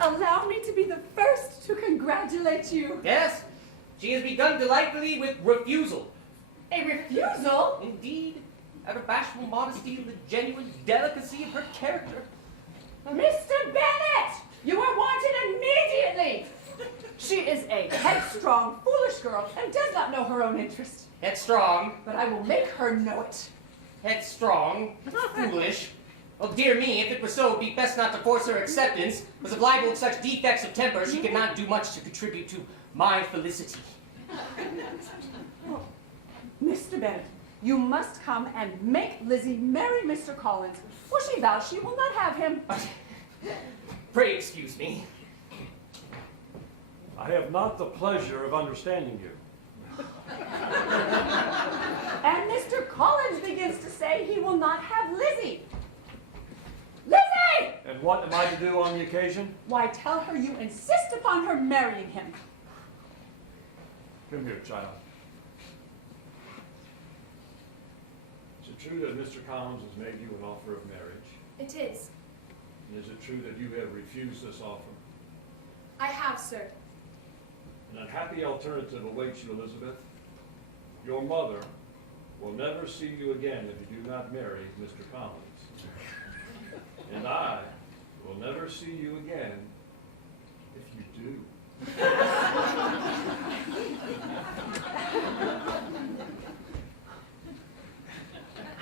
allow me to be the first to congratulate you. Yes, she has begun delightfully with refusal. A refusal? Indeed, out of bashful modesty and the genuine delicacy of her character. Mr. Bennet, you are wanted immediately. She is a headstrong, foolish girl and does not know her own interest. Headstrong. But I will make her know it. Headstrong. Foolish. Well, dear me, if it were so, it would be best not to force her acceptance, because if liable to such defects of temper, she cannot do much to contribute to my felicity. Mr. Bennet, you must come and make Lizzie marry Mr. Collins, for she vows she will not have him. Pray excuse me. I have not the pleasure of understanding you. And Mr. Collins begins to say he will not have Lizzie. Lizzie! And what am I to do on the occasion? Why, tell her you insist upon her marrying him. Come here, child. Is it true that Mr. Collins has made you an offer of marriage? It is. And is it true that you have refused this offer? I have, sir. An unhappy alternative awaits you, Elizabeth. Your mother will never see you again if you do not marry Mr. Collins. And I will never see you again if you do.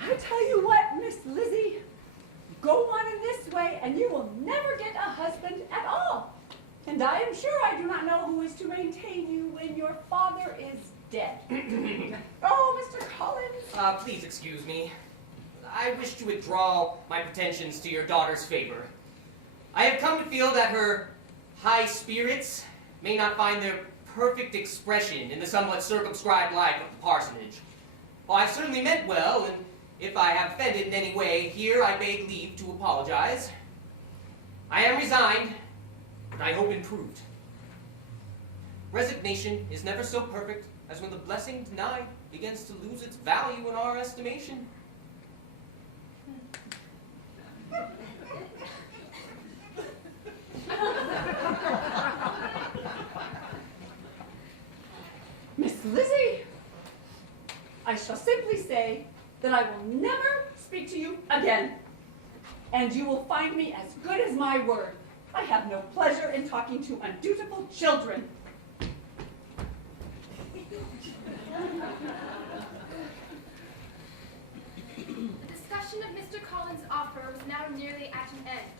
I tell you what, Miss Lizzie, go on in this way and you will never get a husband at all. And I am sure I do not know who is to maintain you when your father is dead. Oh, Mr. Collins. Please excuse me. I wish to withdraw my pretensions to your daughter's favor. I have come to feel that her high spirits may not find their perfect expression in the somewhat circumscribed life of the parsonage. Well, I've certainly meant well, and if I have offended in any way, here I beg leave to apologize. I am resigned, but I hope improved. Resignation is never so perfect as when the blessing denied begins to lose its value in our estimation. Miss Lizzie, I shall simply say that I will never speak to you again. And you will find me as good as my word. I have no pleasure in talking to undutiful children. The discussion of Mr. Collins' offer was now nearly at an end,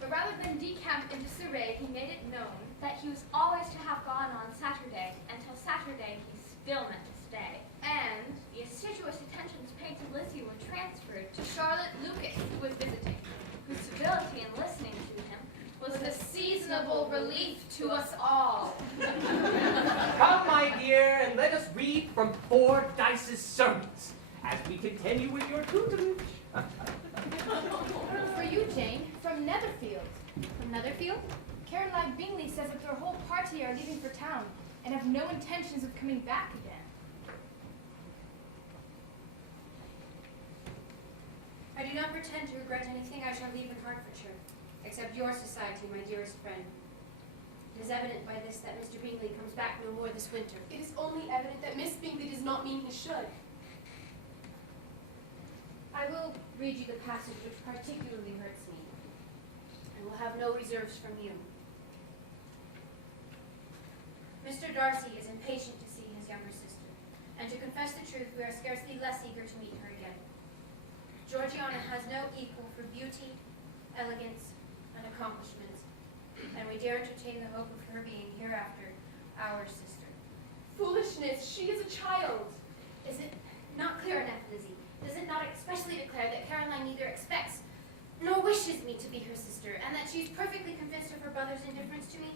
but rather than decamp in disarray, he made it known That he was always to have gone on Saturday, until Saturday he still meant to stay. And the assiduous attentions paid to Lizzie were transferred to Charlotte Lucas, who was visiting, whose civility in listening to him was a seasonable relief to us all. Come, my dear, and let us read from Fordyce's sermons as we continue with your tutelage. For you, Jane, from Netherfield. From Netherfield? Caroline Bingley says that their whole party are leaving for town and have no intentions of coming back again. I do not pretend to regret anything I shall leave in Hertfordshire, except your society, my dearest friend. It is evident by this that Mr. Bingley comes back no more this winter. It is only evident that Miss Bingley does not mean he should. I will read you the passage which particularly hurts me, and will have no reserves from you. Mr. Darcy is impatient to see his younger sister, and to confess the truth, we are scarcely less eager to meet her again. Georgiana has no equal for beauty, elegance, and accomplishments, and we dare entertain the hope of her being hereafter our sister. Foolishness, she is a child. Is it not clear enough, Lizzie? Does it not expressly declare that Caroline neither expects nor wishes me to be her sister, and that she is perfectly convinced of her brother's indifference to me?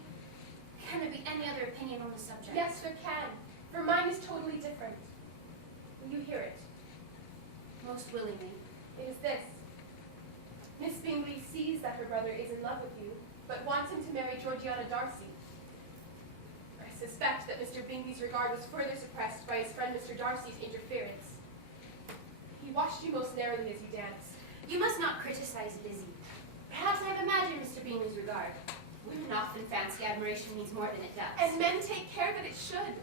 Can there be any other opinion on the subject? Yes, there can, for mine is totally different. Will you hear it? Most willingly. It is this. Miss Bingley sees that her brother is in love with you, but wants him to marry Georgiana Darcy. I suspect that Mr. Bingley's regard was further suppressed by his friend Mr. Darcy's interference. He watched you most narrowly as you danced. You must not criticize Lizzie. Perhaps I have imagined Mr. Bingley's regard. Women often fancy admiration means more than it does. And men take care that it should.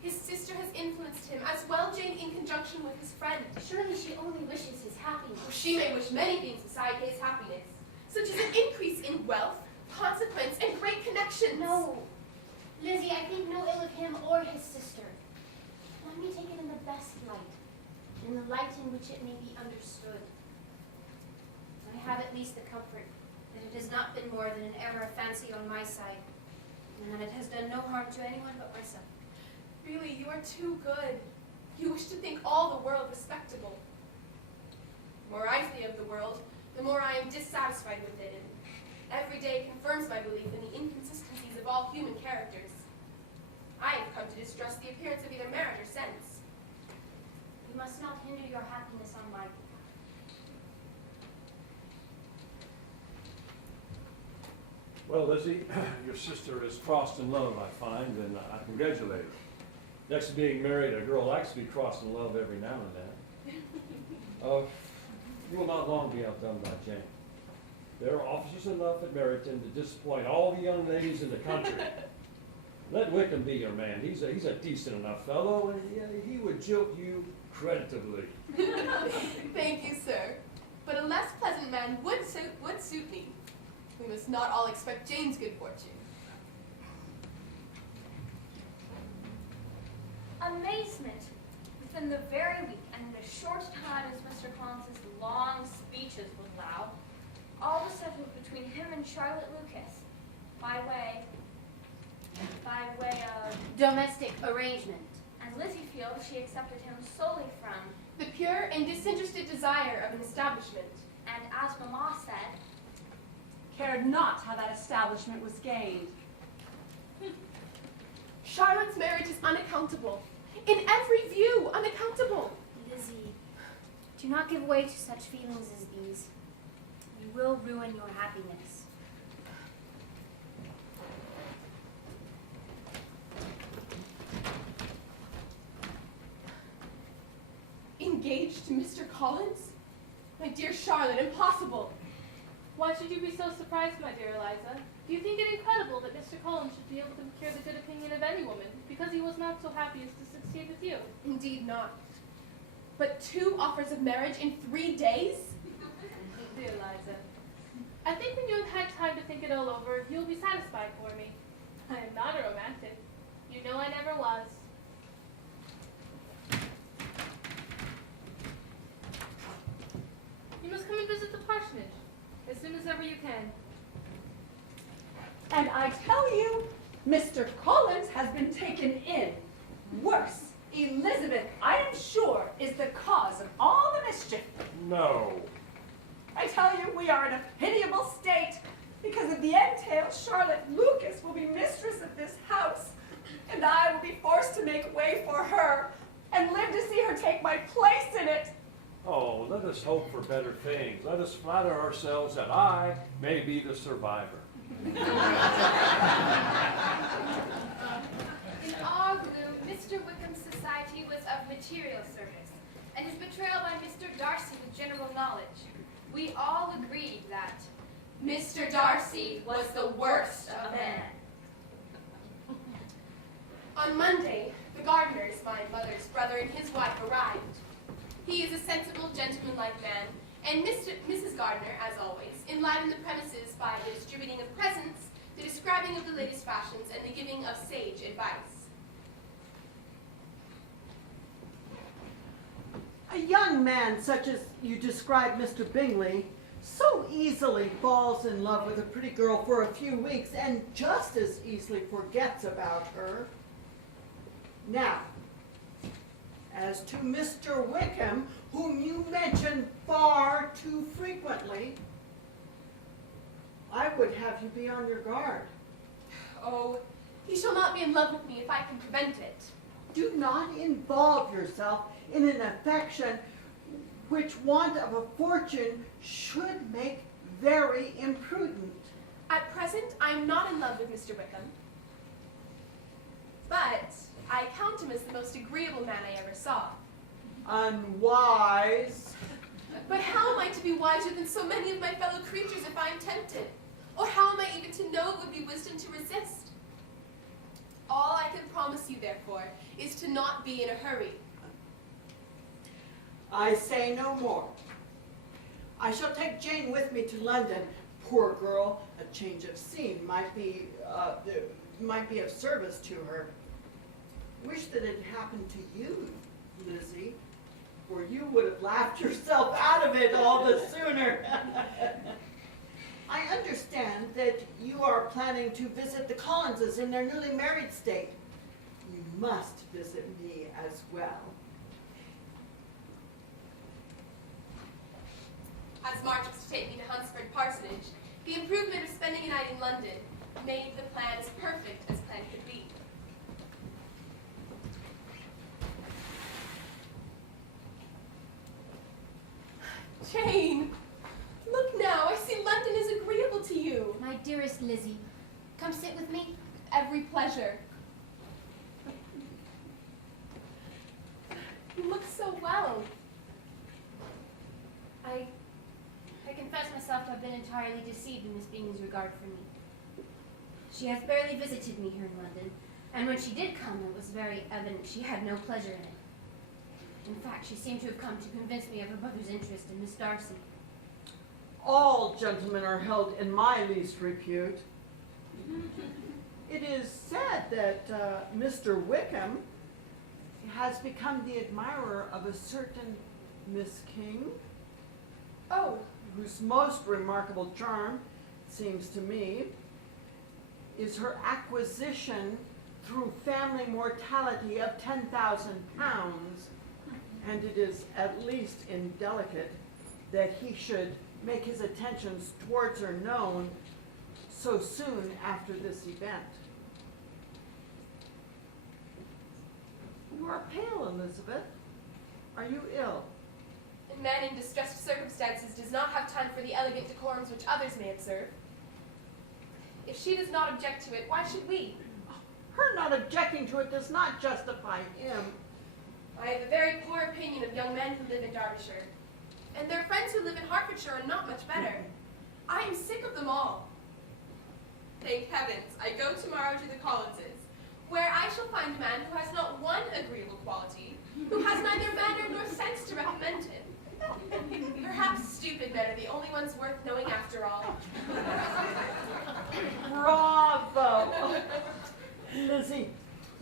His sister has influenced him, as well, Jane, in conjunction with his friend. Surely she only wishes his happiness. Oh, she may wish many things beside his happiness, such as an increase in wealth, consequence, and great connections. No. Lizzie, I think no ill of him or his sister. Let me take it in the best light, in the light in which it may be understood. I have at least the comfort that it has not been more than an error of fancy on my side, and that it has done no harm to anyone but myself. Really, you are too good. You wish to think all the world respectable. The more I see of the world, the more I am dissatisfied with it, and every day confirms my belief in the inconsistencies of all human characters. I have come to distrust the appearance of either merit or sense. You must not hinder your happiness on my behalf. Well, Lizzie, your sister is crossed in love, I find, and I congratulate her. Next to being married, a girl likes to be crossed in love every now and then. You will not long be outdone by Jane. There are officers enough at Meryton to disappoint all the young ladies in the country. Let Wickham be your man. He's a decent enough fellow, and he would jilt you creditably. Thank you, sir. But a less pleasant man would suit me. We must not all expect Jane's good fortune. Amazement. Within the very week, and in as short time as Mr. Collins's long speeches would allow, all was settled between him and Charlotte Lucas, by way of Domestic arrangement. and Lizzie feels she accepted him solely from, The pure and disinterested desire of an establishment. and as Mamma said, Cared not how that establishment was gained. Charlotte's marriage is unaccountable. In every view, unaccountable. Lizzie, do not give way to such feelings as these. You will ruin your happiness. Engaged to Mr. Collins? My dear Charlotte, impossible. Why should you be so surprised, my dear Eliza? Do you think it incredible that Mr. Collins should be able to procure the good opinion of any woman because he was not so happy as to succeed with you? Indeed not. But 2 offers of marriage in 3 days? Dear Eliza, I think when you have had time to think it all over, you will be satisfied for me. I am not a romantic. You know I never was. You must come and visit the parsonage as soon as ever you can. And I tell you, Mr. Collins has been taken in. Worse, Elizabeth, I am sure, is the cause of all the mischief. No. I tell you, we are in a pitiable state, because of the entail, Charlotte Lucas will be mistress of this house, and I will be forced to make way for her, and live to see her take my place in it. Oh, let us hope for better things. Let us flatter ourselves that I may be the survivor. In our view, Mr. Wickham's society was of material service, and his betrayal by Mr. Darcy was general knowledge. We all agreed that Mr. Darcy was the worst of men. On Monday, the gardeners, my mother's brother and his wife, arrived. He is a sensible, gentlemanlike man, and Mrs. Gardner, as always, enlivened the premises by the distributing of presents, the describing of the latest fashions, and the giving of sage advice. A young man such as you describe Mr. Bingley so easily falls in love with a pretty girl for a few weeks and just as easily forgets about her. Now, as to Mr. Wickham, whom you mention far too frequently, I would have you be on your guard. Oh, he shall not be in love with me if I can prevent it. Do not involve yourself in an affection which want of a fortune should make very imprudent. At present, I am not in love with Mr. Wickham. But I count him as the most agreeable man I ever saw. Unwise. But how am I to be wiser than so many of my fellow creatures if I am tempted? Or how am I even to know it would be wisdom to resist? All I can promise you, therefore, is to not be in a hurry. I say no more. I shall take Jane with me to London. Poor girl, a change of scene might be of service to her. Wish that it happened to you, Lizzie, for you would have laughed yourself out of it all the sooner. I understand that you are planning to visit the Collinses in their newly married state. You must visit me as well. As March was to take me to Hunsford Parsonage, the improvement of spending a night in London made the plan as perfect as plan could be. Jane, look now, I see London is agreeable to you. My dearest Lizzie, come sit with me. Every pleasure. You look so well. I confess myself to have been entirely deceived in Miss Bingley's regard for me. She has barely visited me here in London, and when she did come, it was very evident she had no pleasure in it. In fact, she seemed to have come to convince me of her brother's interest in Miss Darcy. All gentlemen are held in my least repute. It is said that Mr. Wickham has become the admirer of a certain Miss King. Oh. Whose most remarkable charm, seems to me, is her acquisition through family mortality of £10,000, and it is at least indelicate that he should make his attentions towards her known so soon after this event. You are pale, Elizabeth. Are you ill? A man in distressed circumstances does not have time for the elegant decorums which others may observe. If she does not object to it, why should we? Her not objecting to it does not justify him. I have a very poor opinion of young men who live in Derbyshire, and their friends who live in Hertfordshire are not much better. I am sick of them all. Thank heavens, I go tomorrow to the Collinses, where I shall find a man who has not one agreeable quality, who has neither manner nor sense to recommend him. Perhaps stupid men are the only ones worth knowing after all. Bravo! Lizzie,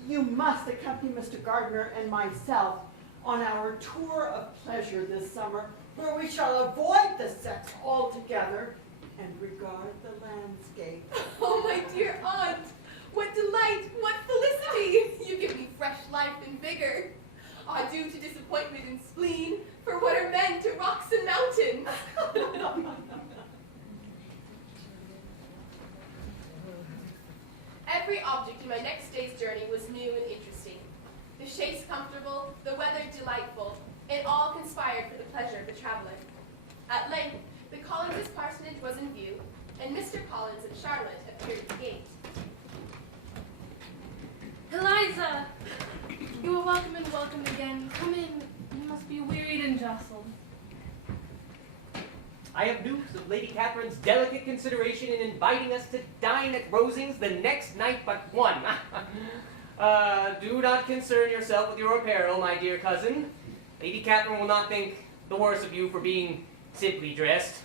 you must accompany Mr. Gardner and myself on our tour of pleasure this summer, where we shall avoid the sex altogether and regard the landscape. Oh, my dear aunt, what delight, what felicity! You give me fresh life and vigor. Adieu to disappointment and spleen, for what are men to rocks and mountains? Every object in my next day's journey was new and interesting. The chaise comfortable, the weather delightful, it all conspired for the pleasure of the traveler. At length, the Collins' parsonage was in view, and Mr. Collins and Charlotte appeared at the gate. Eliza! You are welcome and welcome again. Come in. You must be wearied and jostled. I have news of Lady Catherine's delicate consideration in inviting us to dine at Rosings the next night but one. Do not concern yourself with your apparel, my dear cousin. Lady Catherine will not think the worse of you for being simply dressed.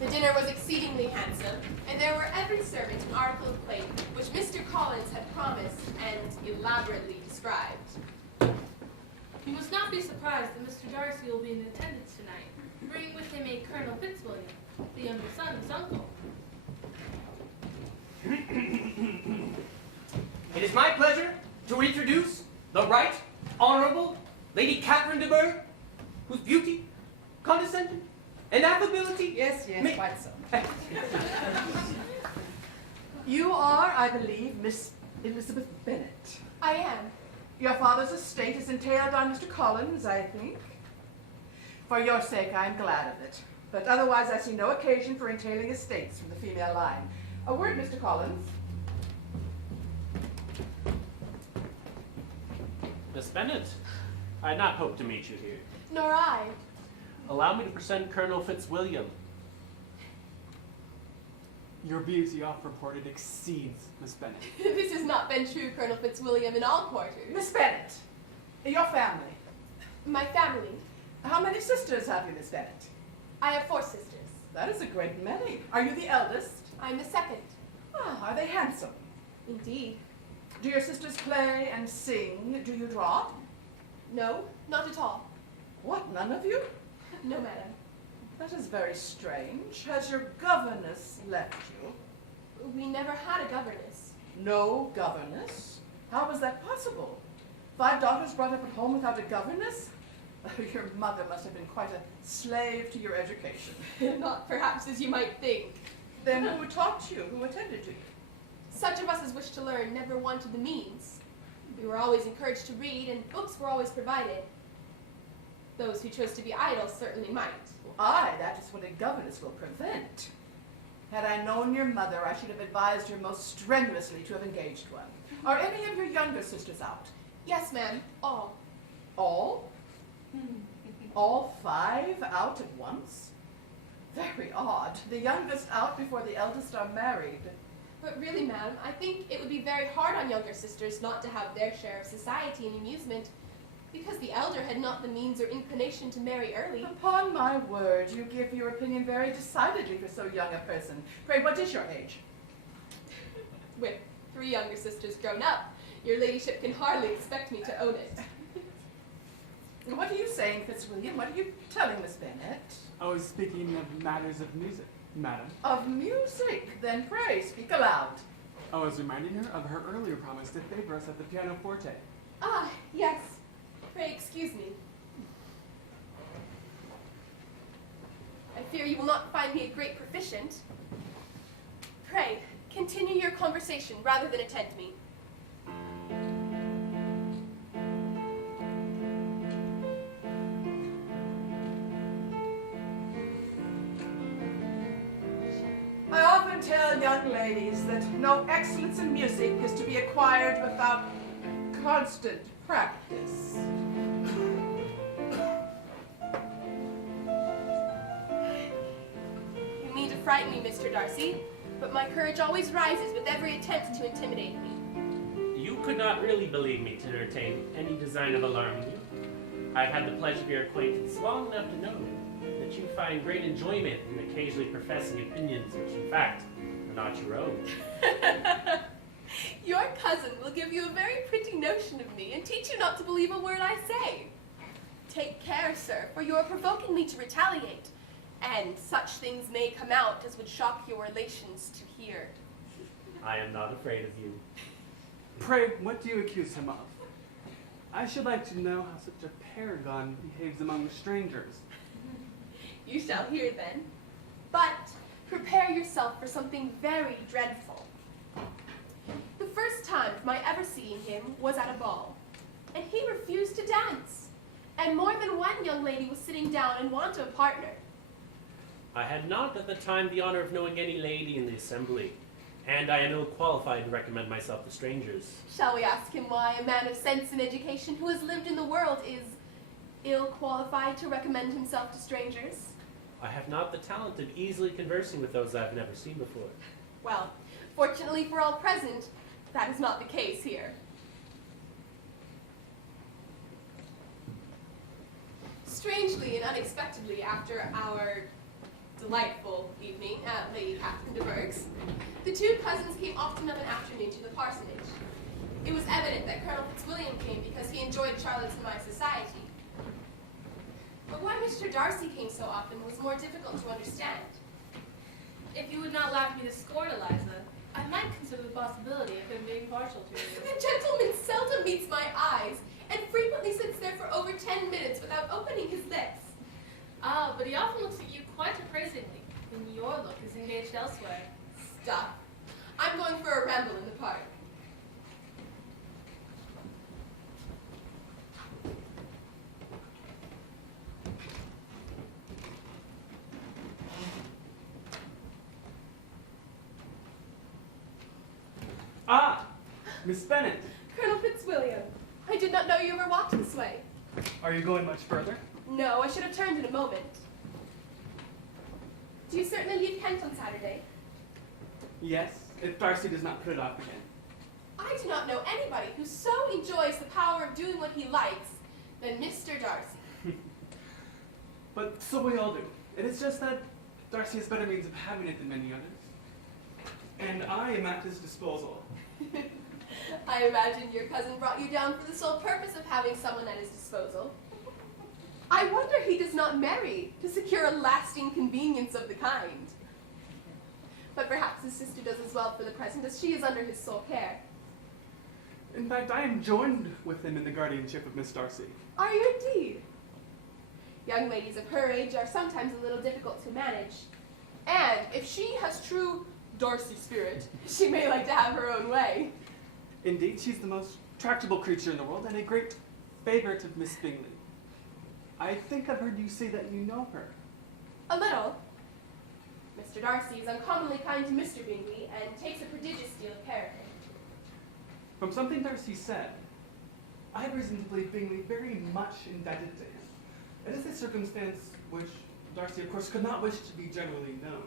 The dinner was exceedingly handsome, and there were every servant and article of plate which Mr. Collins had promised and elaborately described. You must not be surprised that Mr. Darcy will be in attendance tonight, bringing with him a Colonel Fitzwilliam, the younger son of his uncle. It is my pleasure to introduce the Right Honorable Lady Catherine de Bourgh, whose beauty, condescension, and affability... Yes, may... quite so. You are, I believe, Miss Elizabeth Bennet. I am. Your father's estate is entailed on Mr. Collins, I think. For your sake, I am glad of it. But otherwise, I see no occasion for entailing estates from the female line. A word, Mr. Collins. Miss Bennet, I had not hoped to meet you here. Nor I. Allow me to present Colonel Fitzwilliam. Your beauty oft reported exceeds Miss Bennet. This has not been true, Colonel Fitzwilliam, in all quarters. Miss Bennet, your family. My family. How many sisters have you, Miss Bennet? I have 4 sisters. That is a great many. Are you the eldest? I'm the second. Ah, are they handsome? Indeed. Do your sisters play and sing? Do you draw? No, not at all. What, none of you? No, madam. That is very strange. Has your governess left you? We never had a governess. No governess? How was that possible? 5 daughters brought up at home without a governess? Your mother must have been quite a slave to your education. Not perhaps as you might think. Then who taught you? Who attended to you? Such of us as wished to learn never wanted the means. We were always encouraged to read, and books were always provided. Those who chose to be idle certainly might. Aye, that is what a governess will prevent. Had I known your mother, I should have advised her most strenuously to have engaged one. Are any of your younger sisters out? Yes, ma'am, all. All? All 5 out at once? Very odd. The youngest out before the eldest are married. But really, ma'am, I think it would be very hard on younger sisters not to have their share of society and amusement, because the elder had not the means or inclination to marry early. Upon my word, you give your opinion very decidedly for so young a person. Pray, what is your age? With 3 younger sisters grown up, your ladyship can hardly expect me to own it. What are you saying, Fitzwilliam? What are you telling Miss Bennet? I was speaking of matters of music, madam. Of music? Then pray, speak aloud. I was reminding her of her earlier promise to favor us at the pianoforte. Ah, yes. Pray excuse me. I fear you will not find me a great proficient. Pray, continue your conversation rather than attend me. I often tell young ladies that no excellence in music is to be acquired without constant practice. You mean to frighten me, Mr. Darcy, but my courage always rises with every attempt to intimidate me. You could not really believe me to entertain any design of alarming you. I've had the pleasure of your acquaintance long enough to know that you find great enjoyment in occasionally professing opinions which, in fact, are not your own. Your cousin will give you a very pretty notion of me and teach you not to believe a word I say. Take care, sir, for you are provoking me to retaliate, and such things may come out as would shock your relations to hear. I am not afraid of you. Pray, what do you accuse him of? I should like to know how such a paragon behaves among strangers. You shall hear then. But prepare yourself for something very dreadful. The first time of my ever seeing him was at a ball, and he refused to dance. And more than one young lady was sitting down in want of a partner. I had not at the time the honor of knowing any lady in the assembly, and I am ill qualified to recommend myself to strangers. Shall we ask him why a man of sense and education who has lived in the world is ill qualified to recommend himself to strangers? I have not the talent of easily conversing with those I've never seen before. Well, fortunately for all present, that is not the case here. Strangely and unexpectedly, after our delightful evening at Lady Catherine de Bourgh's, the 2 cousins came often of an afternoon to the parsonage. It was evident that Colonel Fitzwilliam came because he enjoyed Charlotte's and my society. But why Mr. Darcy came so often was more difficult to understand. If you would not laugh me to scorn, Eliza, I might consider the possibility of him being partial to you. The gentleman seldom meets my eyes, and frequently sits there for over 10 minutes without opening his lips. Ah, but he often looks at you quite appraisingly, and your look is engaged elsewhere. Stuff. I'm going for a ramble in the park. Ah! Miss Bennet! Colonel Fitzwilliam, I did not know you ever walked this way. Are you going much further? No, I should have turned in a moment. Do you certainly leave Kent on Saturday? Yes, if Darcy does not put it off again. I do not know anybody who so enjoys the power of doing what he likes than Mr. Darcy. But so we all do. It is just that Darcy has better means of having it than many others. And I am at his disposal. I imagine your cousin brought you down for the sole purpose of having someone at his disposal. I wonder he does not marry to secure a lasting convenience of the kind. But perhaps his sister does as well for the present, as she is under his sole care. In fact, I am joined with him in the guardianship of Miss Darcy. Are you indeed? Young ladies of her age are sometimes a little difficult to manage. And if she has true Darcy spirit, she may like to have her own way. Indeed, she's the most tractable creature in the world and a great favorite of Miss Bingley. I think I've heard you say that you know her. A little. Mr. Darcy is uncommonly kind to Mr. Bingley and takes a prodigious deal of care of him. From something Darcy said, I have reason to believe Bingley very much indebted to him. It is a circumstance which Darcy, of course, could not wish to be generally known,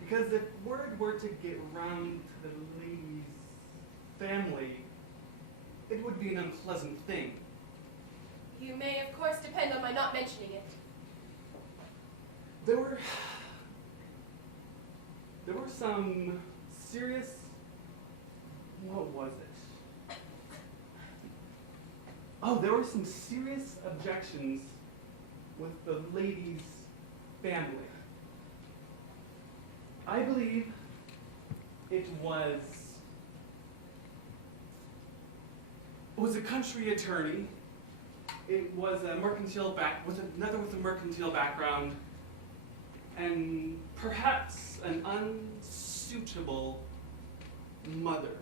because if word were to get round to the lady's family, it would be an unpleasant thing. You may, of course, depend on my not mentioning it. There were some serious, what was it? Oh, there were some serious objections with the lady's family. I believe it was a country attorney. It was a mercantile with a mercantile background, and perhaps an unsuitable mother.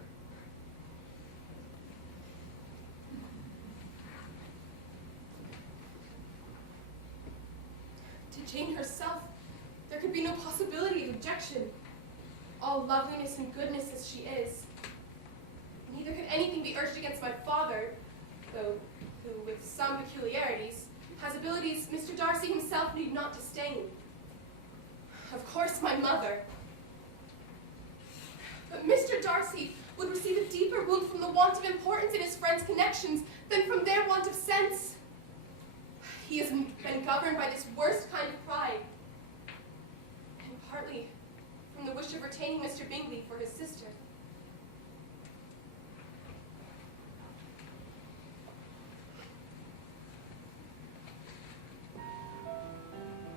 To Jane herself, there could be no possibility of objection. All loveliness and goodness as she is. Neither could anything be urged against my father, though who, with some peculiarities, has abilities Mr. Darcy himself need not disdain. Of course, my mother. But Mr. Darcy would receive a deeper wound from the want of importance in his friends' connections than from their want of sense. He has been governed by this worst kind of pride, and partly from the wish of retaining Mr. Bingley for his sister.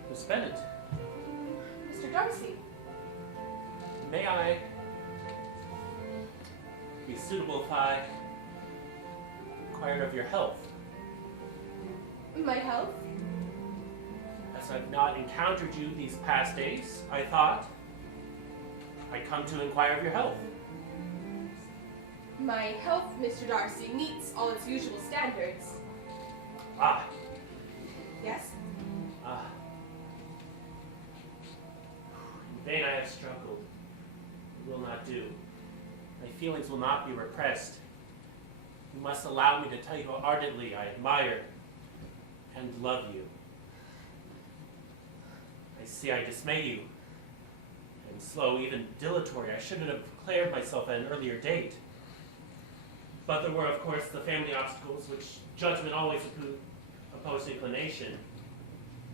Miss Bennet, Mr. Darcy, may I be suitable if I inquired of your health? my health? As I've not encountered you these past days, I thought I'd come to inquire of your health. My health, Mr. Darcy, meets all its usual standards. Ah. Yes? Ah. In vain I have struggled. It will not do. My feelings will not be repressed. You must allow me to tell you how ardently I admire and love you. I see I dismay you. I'm slow, even dilatory. I shouldn't have declared myself at an earlier date. But there were, of course, the family obstacles, which judgment always opposed inclination.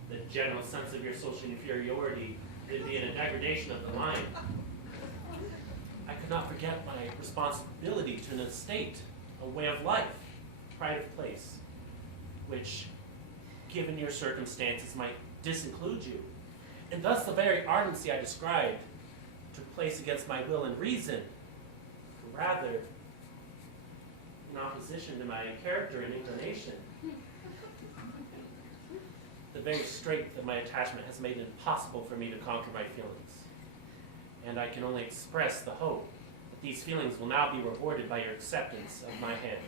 The general sense of your social inferiority did be in a degradation of the mind. I could not forget my responsibility to an estate, a way of life, pride of place, which, given your circumstances, might disinclude you. And thus the very ardency I described took place against my will and reason, rather in opposition to my character and inclination. The very strength of my attachment has made it impossible for me to conquer my feelings. And I can only express the hope that these feelings will now be rewarded by your acceptance of my hand.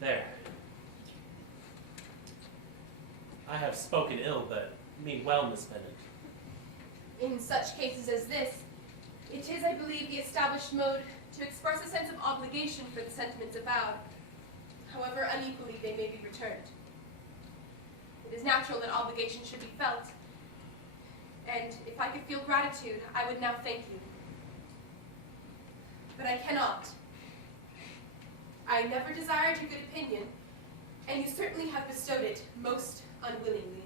There. I have spoken ill, but mean well, Miss Bennet. In such cases as this, it is, I believe, the established mode to express a sense of obligation for the sentiments avowed, however unequally they may be returned. It is natural that obligation should be felt, and if I could feel gratitude, I would now thank you. But I cannot. I never desired your good opinion, and you certainly have bestowed it most unwillingly.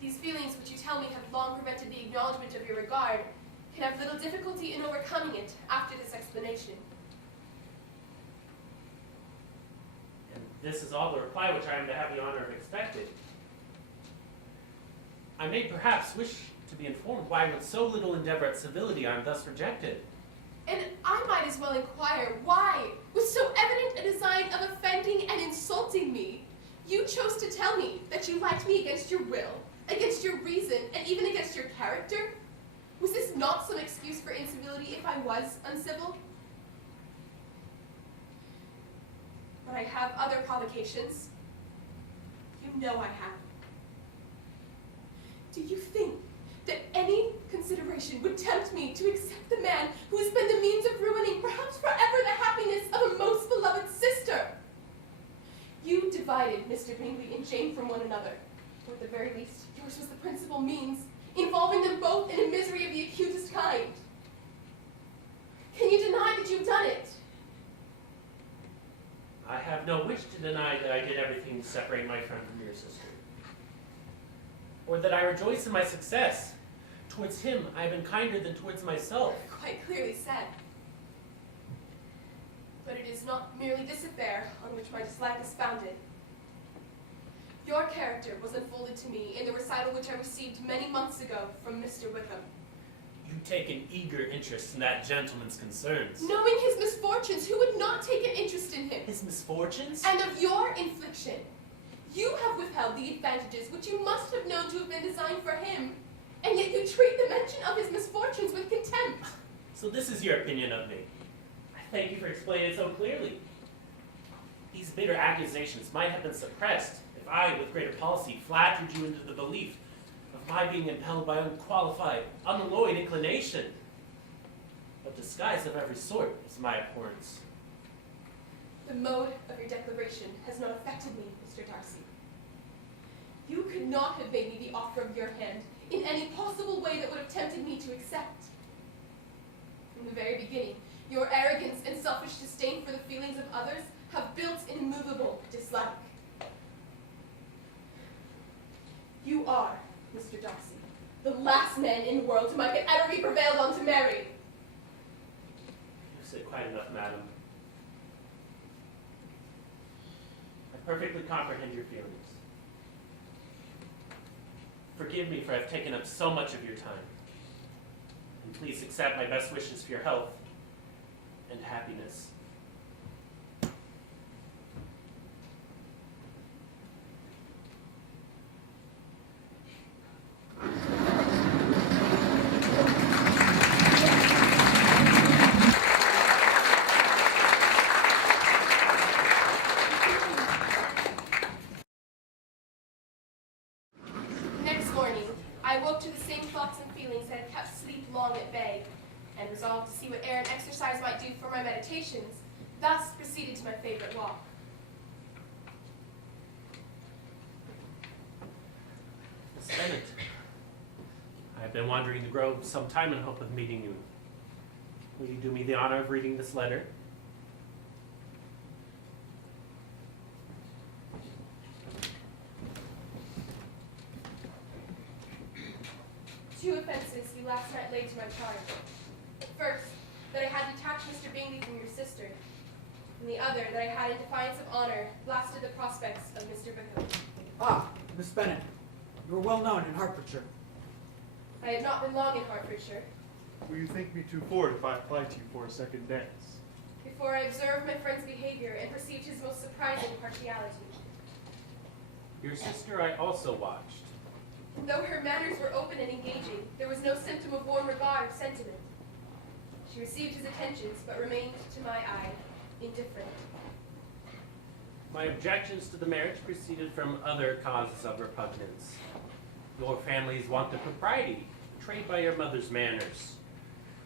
These feelings which you tell me have long prevented the acknowledgement of your regard can have little difficulty in overcoming it after this explanation. And this is all the reply which I am to have the honor of expecting. I may perhaps wish to be informed why with so little endeavor at civility I am thus rejected. And I might as well inquire why, with so evident a design of offending and insulting me, you chose to tell me that you liked me against your will, against your reason, and even against your character? Was this not some excuse for incivility if I was uncivil? but I have other provocations. You know I have. Do you think that any consideration would tempt me to accept the man who has been the means of ruining, perhaps forever, the happiness of a most beloved sister? You divided Mr. Bingley and Jane from one another, or at the very least, yours was the principal means, involving them both in a misery of the acutest kind. Can you deny that you've done it? I have no wish to deny that I did everything to separate my friend from your sister. Or that I rejoice in my success. Towards him, I have been kinder than towards myself. Quite clearly said. But it is not merely this affair on which my dislike is founded. Your character was unfolded to me in the recital which I received many months ago from Mr. Wickham. You take an eager interest in that gentleman's concerns. Knowing his misfortunes, who would not take an interest in him? His misfortunes? And of your infliction. You have withheld the advantages which you must have known to have been designed for him, and yet you treat the mention of his misfortunes with contempt. So this is your opinion of me. I thank you for explaining it so clearly. These bitter accusations might have been suppressed if I, with greater policy, flattered you into the belief of my being impelled by unqualified, unalloyed inclination. But disguise of every sort is my abhorrence. The mode of your declaration has not affected me, Mr. Darcy. You could not have made me the offer of your hand in any possible way that would have tempted me to accept. From the very beginning, your arrogance and selfish disdain for the feelings of others have built an immovable dislike. You are, Mr. Darcy, the last man in the world whom I could ever be prevailed on to marry. You've said quite enough, madam. I perfectly comprehend your feelings. Forgive me for I've taken up so much of your time. And please accept my best wishes for your health and happiness. Next morning, I woke to the same thoughts and feelings that had kept sleep long at bay, and resolved to see what air and exercise might do for my meditations, thus proceeded to my favorite walk. Miss Bennet, I have been wandering the grove some time in hope of meeting you. Will you do me the honor of reading this letter? Two offenses you last night laid to my charge. First, that I had detached Mr. Bingley from your sister, and the other, that I had, in defiance of honor, blasted the prospects of Mr. Wickham. Ah, Miss Bennet, you are well known in Hertfordshire. I had not been long in Hertfordshire. Will you think me too forward if I apply to you for a second dance? Before I observed my friend's behavior and perceived his most surprising partiality. Your sister I also watched. Though her manners were open and engaging, there was no symptom of warm regard or sentiment. She received his attentions, but remained, to my eye, indifferent. My objections to the marriage proceeded from other causes of repugnance. Your family's want of propriety, betrayed by your mother's manners,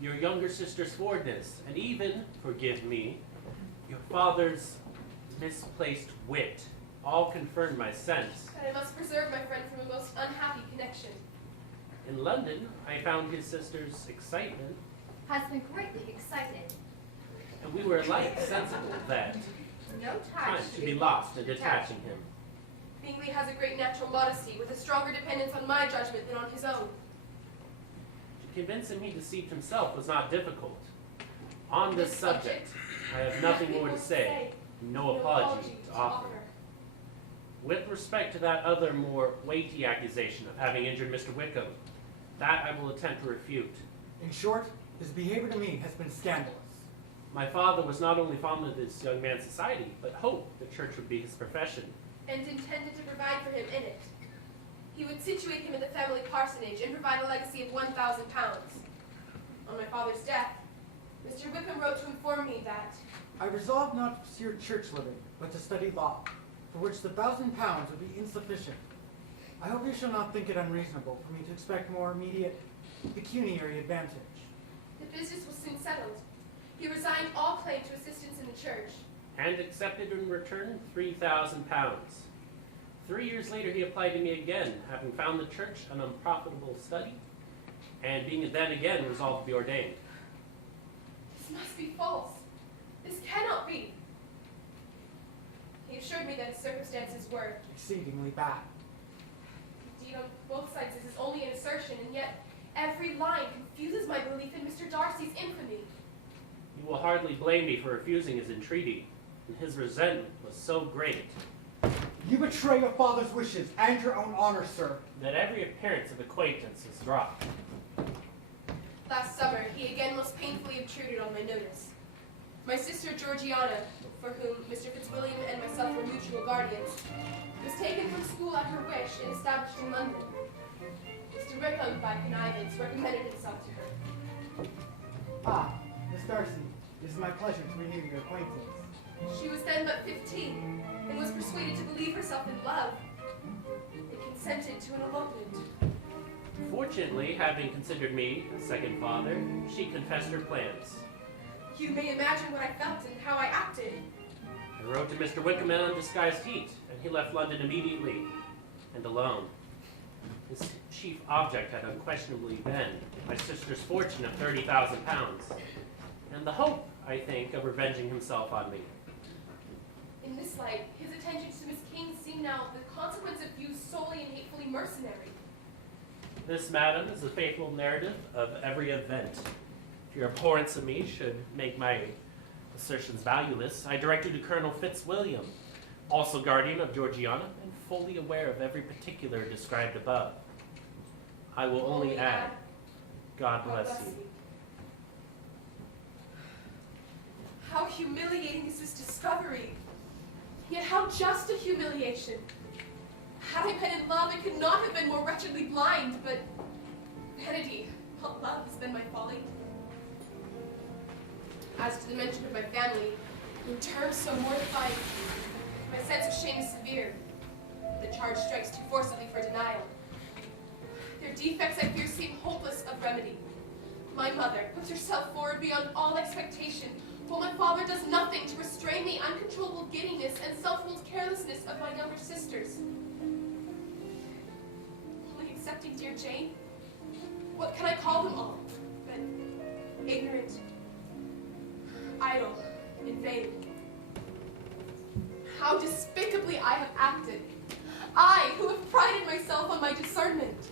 your younger sister's forwardness, and even, forgive me, your father's misplaced wit, all confirmed my sense. And I must preserve my friend from a most unhappy connection. In London, I found his sister's excitement, Has been greatly excited. and we were alike sensible that No time time to be lost in detaching him. Bingley has a great natural modesty, with a stronger dependence on my judgment than on his own. To convince him he deceived himself was not difficult. On this subject, I have nothing more to say, no apology to offer. With respect to that other more weighty accusation of having injured Mr. Wickham, that I will attempt to refute. In short, his behavior to me has been scandalous. My father was not only fond of this young man's society, but hoped the church would be his profession. And intended to provide for him in it. He would situate him in the family parsonage and provide a legacy of £1,000. On my father's death, Mr. Wickham wrote to inform me that, I resolved not to pursue church living, but to study law, for which the £1,000 would be insufficient. I hope you shall not think it unreasonable for me to expect more immediate pecuniary advantage. The business was soon settled. He resigned all claim to assistance in the church. And accepted in return £3,000. 3 years later, he applied to me again, having found the church an unprofitable study, and being then again resolved to be ordained. This must be false. This cannot be. He assured me that his circumstances were, Exceedingly bad. indeed on both sides this is only an assertion, and yet every line confuses my belief in Mr. Darcy's infamy. You will hardly blame me for refusing his entreaty, and his resentment was so great You betray your father's wishes and your own honor, sir. that every appearance of acquaintance is dropped. Last summer, he again most painfully obtruded on my notice. My sister Georgiana, for whom Mr. Fitzwilliam and myself were mutual guardians, was taken from school at her wish and established in London. Mr. Rickham, by connivance, recommended himself to her. Ah, Miss Darcy, it is my pleasure to renew your acquaintance. She was then but 15, and was persuaded to believe herself in love, and consented to an elopement. Fortunately, having considered me a second father, she confessed her plans. You may imagine what I felt and how I acted. I wrote to Mr. Wickham in undisguised heat, and he left London immediately, and alone. His chief object had unquestionably been my sister's fortune of £30,000, and the hope, I think, of revenging himself on me. In this light, his attentions to Miss King seem now the consequence of views solely and hatefully mercenary. This, madam, is a faithful narrative of every event. If your abhorrence of me should make my assertions valueless, I direct you to Colonel Fitzwilliam, also guardian of Georgiana, and fully aware of every particular described above. I will only add, God bless you. How humiliating is this discovery! Yet how just a humiliation! Had I been in love, it could not have been more wretchedly blind, but vanity, not love, has been my folly. As to the mention of my family, in terms so mortifying, my sense of shame is severe. The charge strikes too forcibly for denial. Their defects, I fear, seem hopeless of remedy. My mother puts herself forward beyond all expectation, while my father does nothing to restrain the uncontrollable giddiness and self-willed carelessness of my younger sisters. Only excepting dear Jane, what can I call them all but ignorant, idle, and vain? How despicably I have acted, I who have prided myself on my discernment.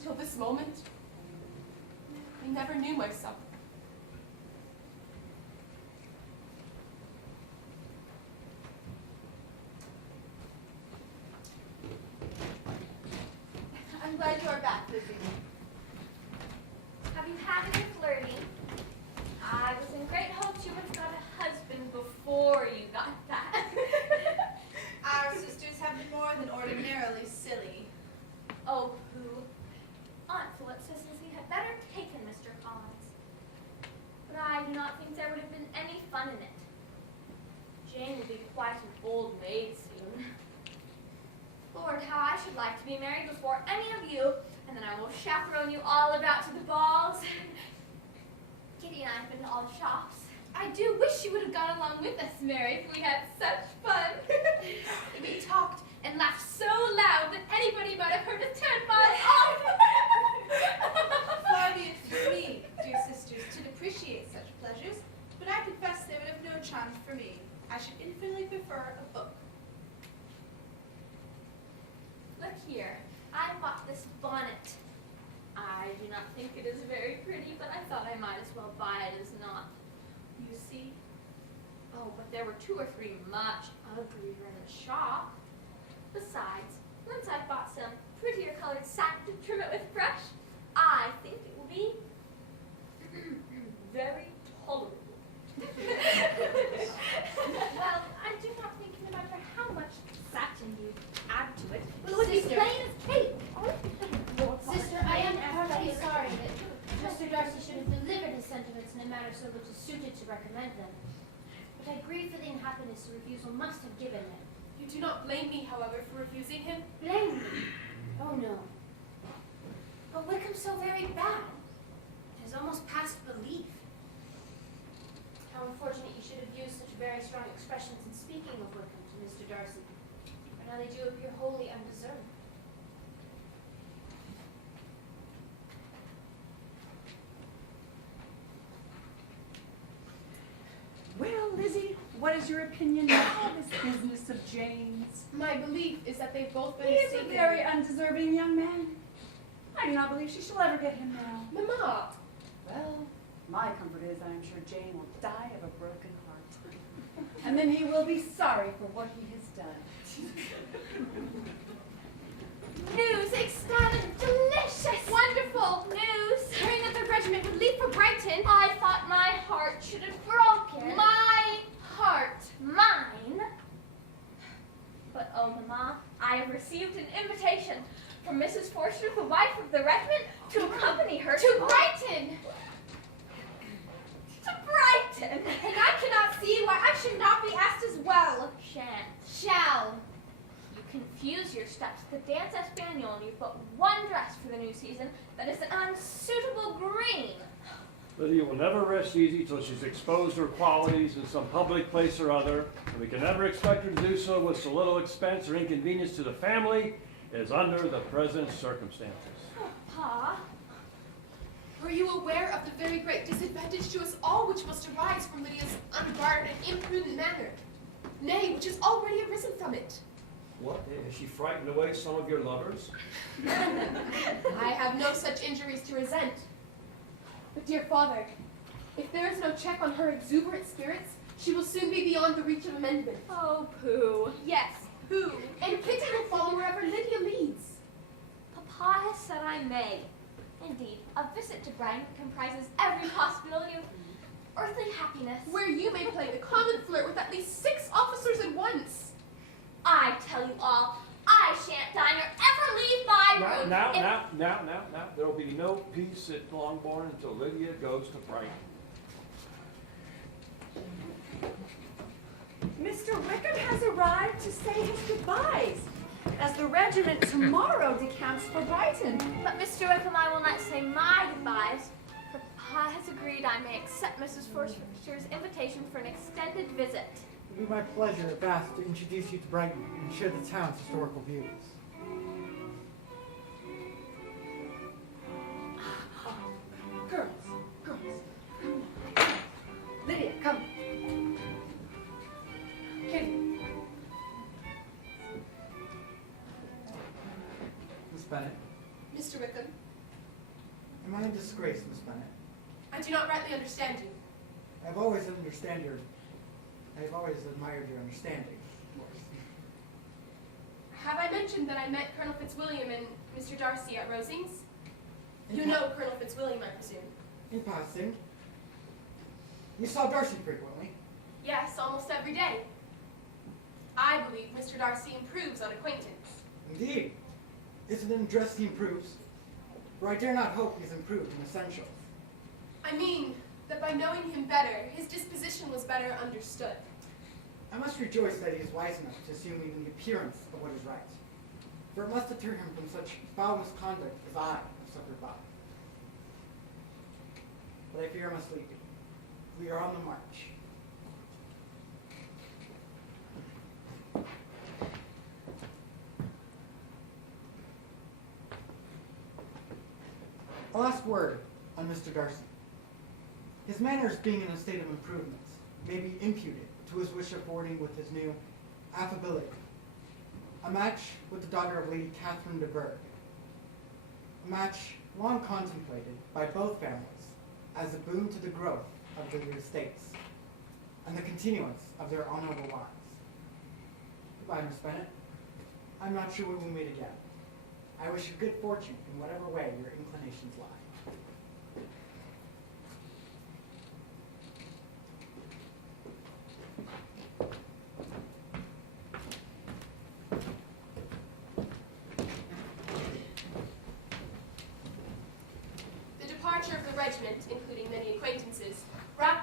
Till this moment, I never knew myself. I'm glad you are back, Lizzie. Have you had any flirting? I was in great hopes you would have got a husband before you got that. Our sisters have been more than ordinarily silly. Oh, pooh. Aunt Philip says Lizzie had better taken Mr. Collins. But I do not think there would have been any fun in it. Jane will be quite an old maid soon. Lord, how I should like to be married before any of you, and then I will chaperone you all about to the balls. Kitty and I have been to all the shops. I do wish you would have gone along with us, Mary, for we had such fun. We talked and laughed so loud that anybody might have heard us 10 miles off. Far be it from me, dear sisters, to depreciate such pleasures, but I confess they would have no charms for me. I should infinitely prefer a book. Look here, I bought this bonnet. I do not think it is very pretty, but I thought I might as well buy it as not. You see? Oh, but there were 2 or 3 much uglier in the shop. Besides, once I've bought some prettier colored satin to trim it with brush, I think it will be very tolerable. Well, I do not think no matter how much satin you add to it, it would be Sister. plain as cake. Sister, I am heartily sorry that Mr. Darcy should have delivered his sentiments in a manner so little suited to recommend them. But I grieve for the unhappiness the refusal must have given him. You do not blame me, however, for refusing him? Blame me? Oh no. But Wickham's so very bad. It is almost past belief. How unfortunate you should have used such very strong expressions in speaking of Wickham to Mr. Darcy. For now they do appear wholly undeserved. Well, Lizzie, what is your opinion now of this business of Jane's? My belief is that they've both been He is a mistaken. very undeserving young man. I do not believe she shall ever get him now. Mamma! Well, my comfort is I am sure Jane will die of a broken heart. And then he will be sorry for what he has done. News! Ecstatic! Delicious! Wonderful! News! Hearing that the regiment would leave for Brighton. I thought my heart should have broken. My heart. Mine? But oh, Mamma, I have received an invitation from Mrs. Forster, the wife of the regiment, to accompany her To Brighton! To Brighton! And I cannot see why I should not be asked as well. Shan't. Shall. You confuse your steps. The dance Espanol, you've but one dress for the new season that is an unsuitable green. Lydia will never rest easy till she's exposed her qualities in some public place or other, and we can never expect her to do so with so little expense or inconvenience to the family as under the present circumstances. Pa? Were you aware of the very great disadvantage to us all which must arise from Lydia's unguarded and imprudent manner? Nay, which has already arisen from it. What? Has she frightened away some of your lovers? I have no such injuries to resent. But dear father, if there is no check on her exuberant spirits, she will soon be beyond the reach of amendment. Oh, pooh. Yes, pooh. And Kitty will follow wherever Lydia leads. Papa has said I may. Indeed, a visit to Brighton comprises every possibility of earthly happiness. Where you may play the common flirt with at least 6 officers at once. I tell you all, I shan't dine or ever leave my room. Now. There will be no peace at Longbourn until Lydia goes to Brighton. Mr. Wickham has arrived to say his goodbyes, as the regiment tomorrow decamps for Brighton. But Mr. Wickham, I will not say my goodbyes, for Papa has agreed I may accept Mrs. Forster's invitation for an extended visit. It would be my pleasure at Bath to introduce you to Brighton and share the town's historical views. Girls, come on. Lydia, come. Kitty. Miss Bennet. Mr. Wickham, Am I in disgrace, Miss Bennet? I do not rightly understand you. I've always admired your understanding, of course. Have I mentioned that I met Colonel Fitzwilliam and Mr. Darcy at Rosings? You know Colonel Fitzwilliam, I presume. In passing, you saw Darcy frequently. Yes, almost every day. I believe Mr. Darcy improves on acquaintance. Indeed. Is it in dress he improves? For I dare not hope he's improved in essentials. I mean that by knowing him better, his disposition was better understood. I must rejoice that he is wise enough to assume even the appearance of what is right. For it must deter him from such foul misconduct as I have suffered by. But I fear I must leave you. We are on the march. A last word on Mr. Darcy. His manners being in a state of improvement may be imputed to his wish of boarding with his new affability. A match with the daughter of Lady Catherine de Bourgh. A match long contemplated by both families as a boon to the growth of their estates and the continuance of their honorable lives. Goodbye, Miss Bennet. I'm not sure when we'll meet again. I wish you good fortune in whatever way your inclinations lie. The departure of the regiment, including many acquaintances, wrapped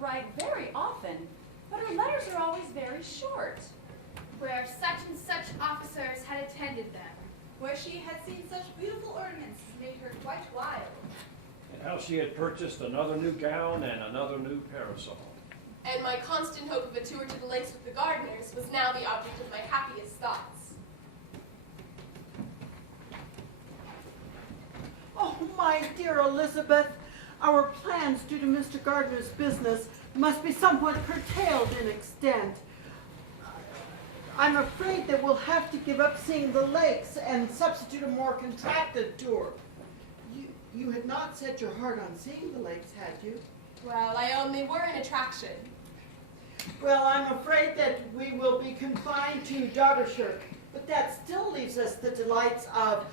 write very often, but her letters are always very short. Where such and such officers had attended them. Where she had seen such beautiful ornaments as made her quite wild. And how she had purchased another new gown and another new parasol. And my constant hope of a tour to the lakes with the gardeners was now the object of my happiest thoughts. Oh, my dear Elizabeth, our plans due to Mr. Gardner's business must be somewhat curtailed in extent. I'm afraid that we'll have to give up seeing the lakes and substitute a more contracted tour. You had not set your heart on seeing the lakes, had you? Well, I own they were an attraction. Well, I'm afraid that we will be confined to Derbyshire, but that still leaves us the delights of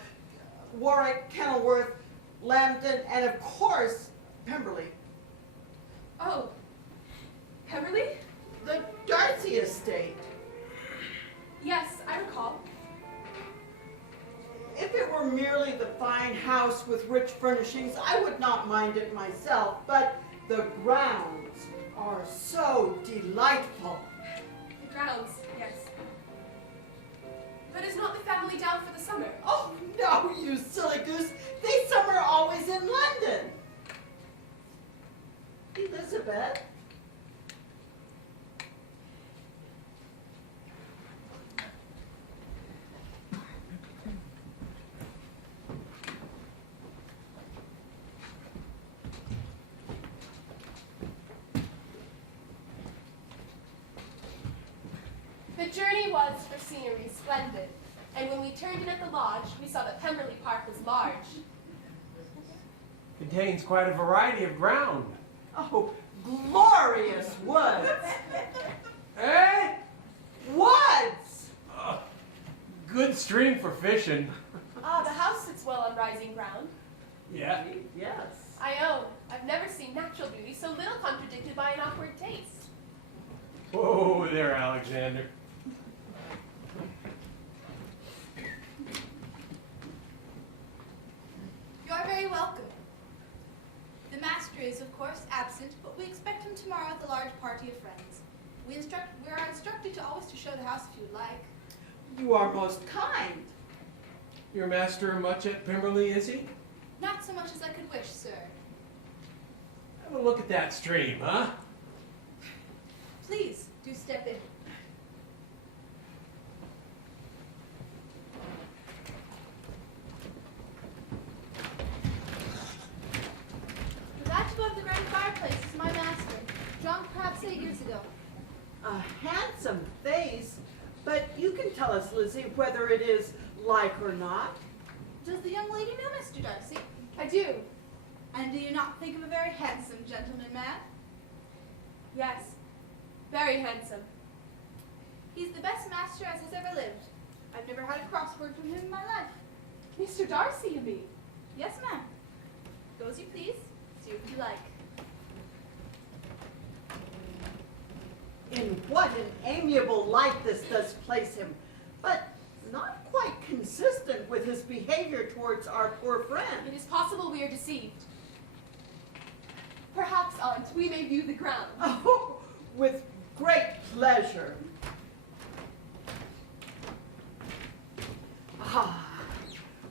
Warwick, Kenilworth, Lambton, and of course, Pemberley. Oh, Pemberley? The Darcy estate. Yes, I recall. If it were merely the fine house with rich furnishings, I would not mind it myself, but the grounds are so delightful. The grounds, yes. But is not the family down for the summer? Oh, no, you silly goose. They summer always in London. Elizabeth? The journey was, for scenery, splendid, and when we turned in at the lodge, we saw that Pemberley Park was large. Contains quite a variety of ground. Oh, glorious woods. Eh? Woods! Good stream for fishing. Ah, the house sits well on rising ground. Yeah. Yes. I own, I've never seen natural beauty so little contradicted by an awkward taste. Whoa there, Alexander. You are very welcome. The master is, of course, absent, but we expect him tomorrow with a large party of friends. We are instructed to always to show the house if you would like. You are most kind. Your master much at Pemberley, is he? Not so much as I could wish, sir. Have a look at that stream, huh? Please, do step in. That above the grand fireplace is my master, drunk perhaps 8 years ago. A handsome face, but you can tell us, Lizzie, whether it is like or not. Does the young lady know Mr. Darcy? I do. And do you not think him a very handsome gentleman, ma'am? Yes, very handsome. He's the best master as has ever lived. I've never had a crossword from him in my life. Mr. Darcy, you mean? Yes, ma'am. Go as you please. Do what you like. In what an amiable light this does place him, but not quite consistent with his behavior towards our poor friend. It is possible we are deceived. Perhaps, aunt, we may view the ground. Oh, with great pleasure. Ah,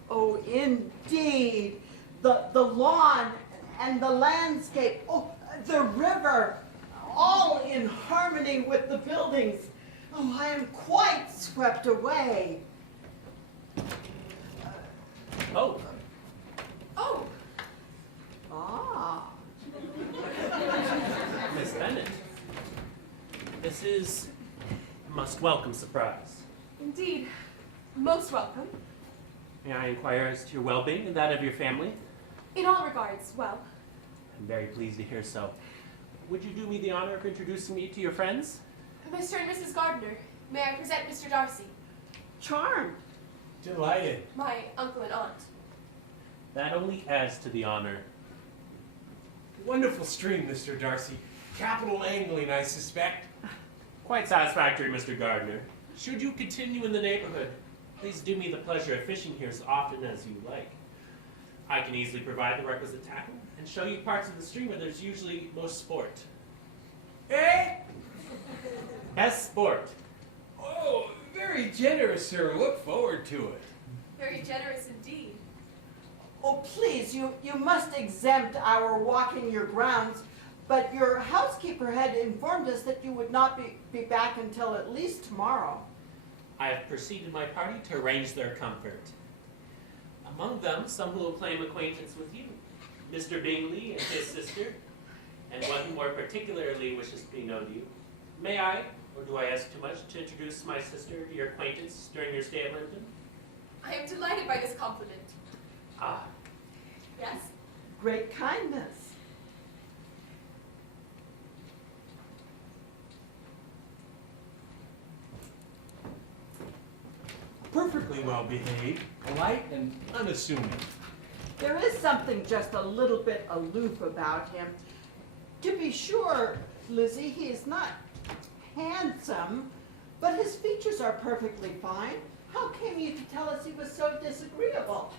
oh, indeed. The lawn and the landscape, oh, the river, all in harmony with the buildings. Oh, I am quite swept away. Oh, Oh, Ah. Miss Bennet. This is a most welcome surprise. indeed. Most welcome. May I inquire as to your well-being and that of your family? In all regards, well. I'm very pleased to hear so. Would you do me the honor of introducing me to your friends? Mr. and Mrs. Gardner, may I present Mr. Darcy, Charmed. Delighted. my uncle and aunt. That only adds to the honor. Wonderful stream, Mr. Darcy. Capital angling, I suspect. Quite satisfactory, Mr. Gardner. Should you continue in the neighborhood, please do me the pleasure of fishing here as often as you like. I can easily provide the requisite tackle and show you parts of the stream where there's usually most sport. Eh? Best sport. Oh, very generous, sir. Look forward to it. Very generous indeed. Oh, please, you must exempt our walking your grounds, but your housekeeper had informed us that you would not be back until at least tomorrow. I have preceded my party to arrange their comfort. Among them, some who will claim acquaintance with you, Mr. Bingley and his sister, and one who more particularly wishes to be known to you. May I, or do I ask too much, to introduce my sister to your acquaintance during your stay at London? I am delighted by this compliment. Ah, Yes? Great kindness. Perfectly well behaved, polite, and unassuming. There is something just a little bit aloof about him. To be sure, Lizzie, he is not handsome, but his features are perfectly fine. How came you to tell us he was so disagreeable?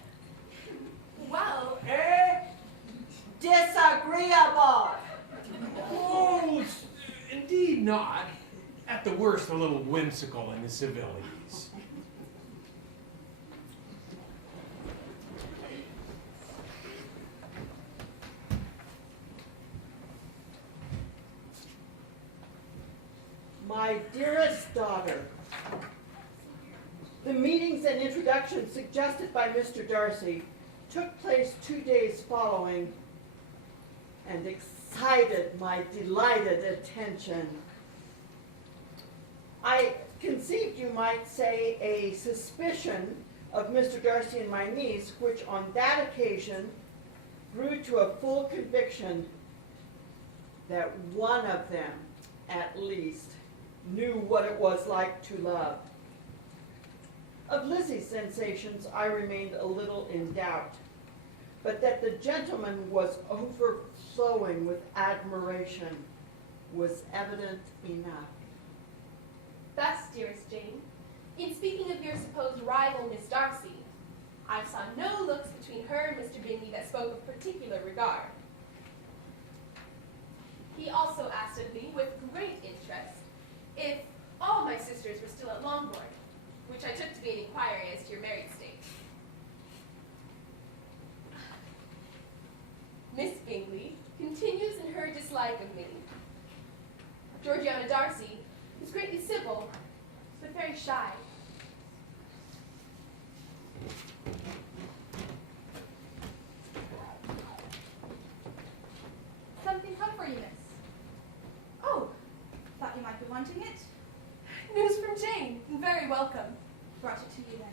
Well, Disagreeable! Oh, indeed not. At the worst, a little whimsical in his civilities. My dearest daughter, the meetings and introductions suggested by Mr. Darcy took place 2 days following and excited my delighted attention. I conceived, you might say, a suspicion of Mr. Darcy and my niece, which on that occasion grew to a full conviction that one of them, at least, knew what it was like to love. Of Lizzie's sensations, I remained a little in doubt, but that the gentleman was overflowing with admiration was evident enough. thus, dearest Jane, in speaking of your supposed rival, Miss Darcy, I saw no looks between her and Mr. Bingley that spoke of particular regard. He also asked of me, with great interest, if all my sisters were still at Longbourn, which I took to be an inquiry as to your married state. Miss Bingley continues in her dislike of me. Georgiana Darcy is greatly civil, but very shy. Something come for you, miss. Oh, thought you might be wanting it. News from Jane, and very welcome. Brought it to you then.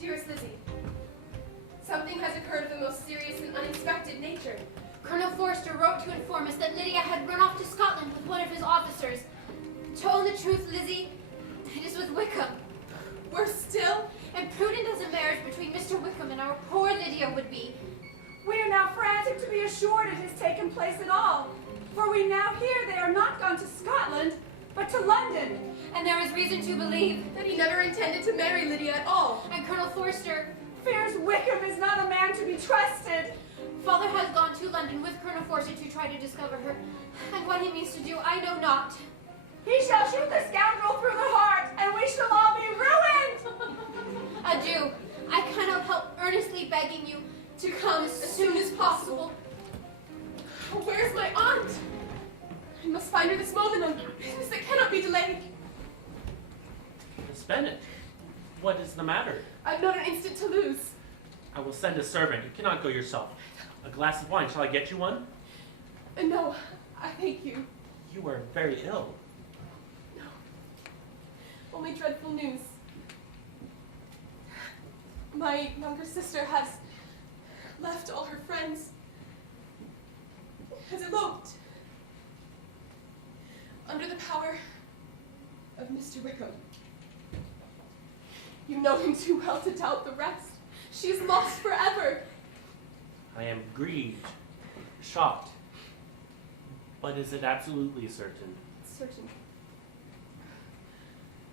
Dearest Lizzie, something has occurred of the most serious and unexpected nature. Colonel Forster wrote to inform us that Lydia had run off to Scotland with one of his officers. To own the truth, Lizzie, it is with Wickham. Worse still, Imprudent as a marriage between Mr. Wickham and our poor Lydia would be. We are now frantic to be assured it has taken place at all, for we now hear they are not gone to Scotland, but to London. And there is reason to believe that he never intended to marry Lydia at all. And Colonel Forster fears Wickham is not a man to be trusted. Father has gone to London with Colonel Forster to try to discover her, and what he means to do, I know not. He shall shoot the scoundrel through the heart, and we shall all be ruined! Adieu. I cannot help earnestly begging you to come as soon as possible. Oh, where's my aunt? I must find her this moment on business that cannot be delayed. Miss Bennet, what is the matter? I've not an instant to lose. I will send a servant. You cannot go yourself. A glass of wine. Shall I get you one? No, I thank you. You are very ill. No. Only dreadful news. My younger sister has left all her friends, has eloped, under the power of Mr. Wickham. You know him too well to doubt the rest. She is lost forever. I am grieved, shocked. But is it absolutely certain? Certain.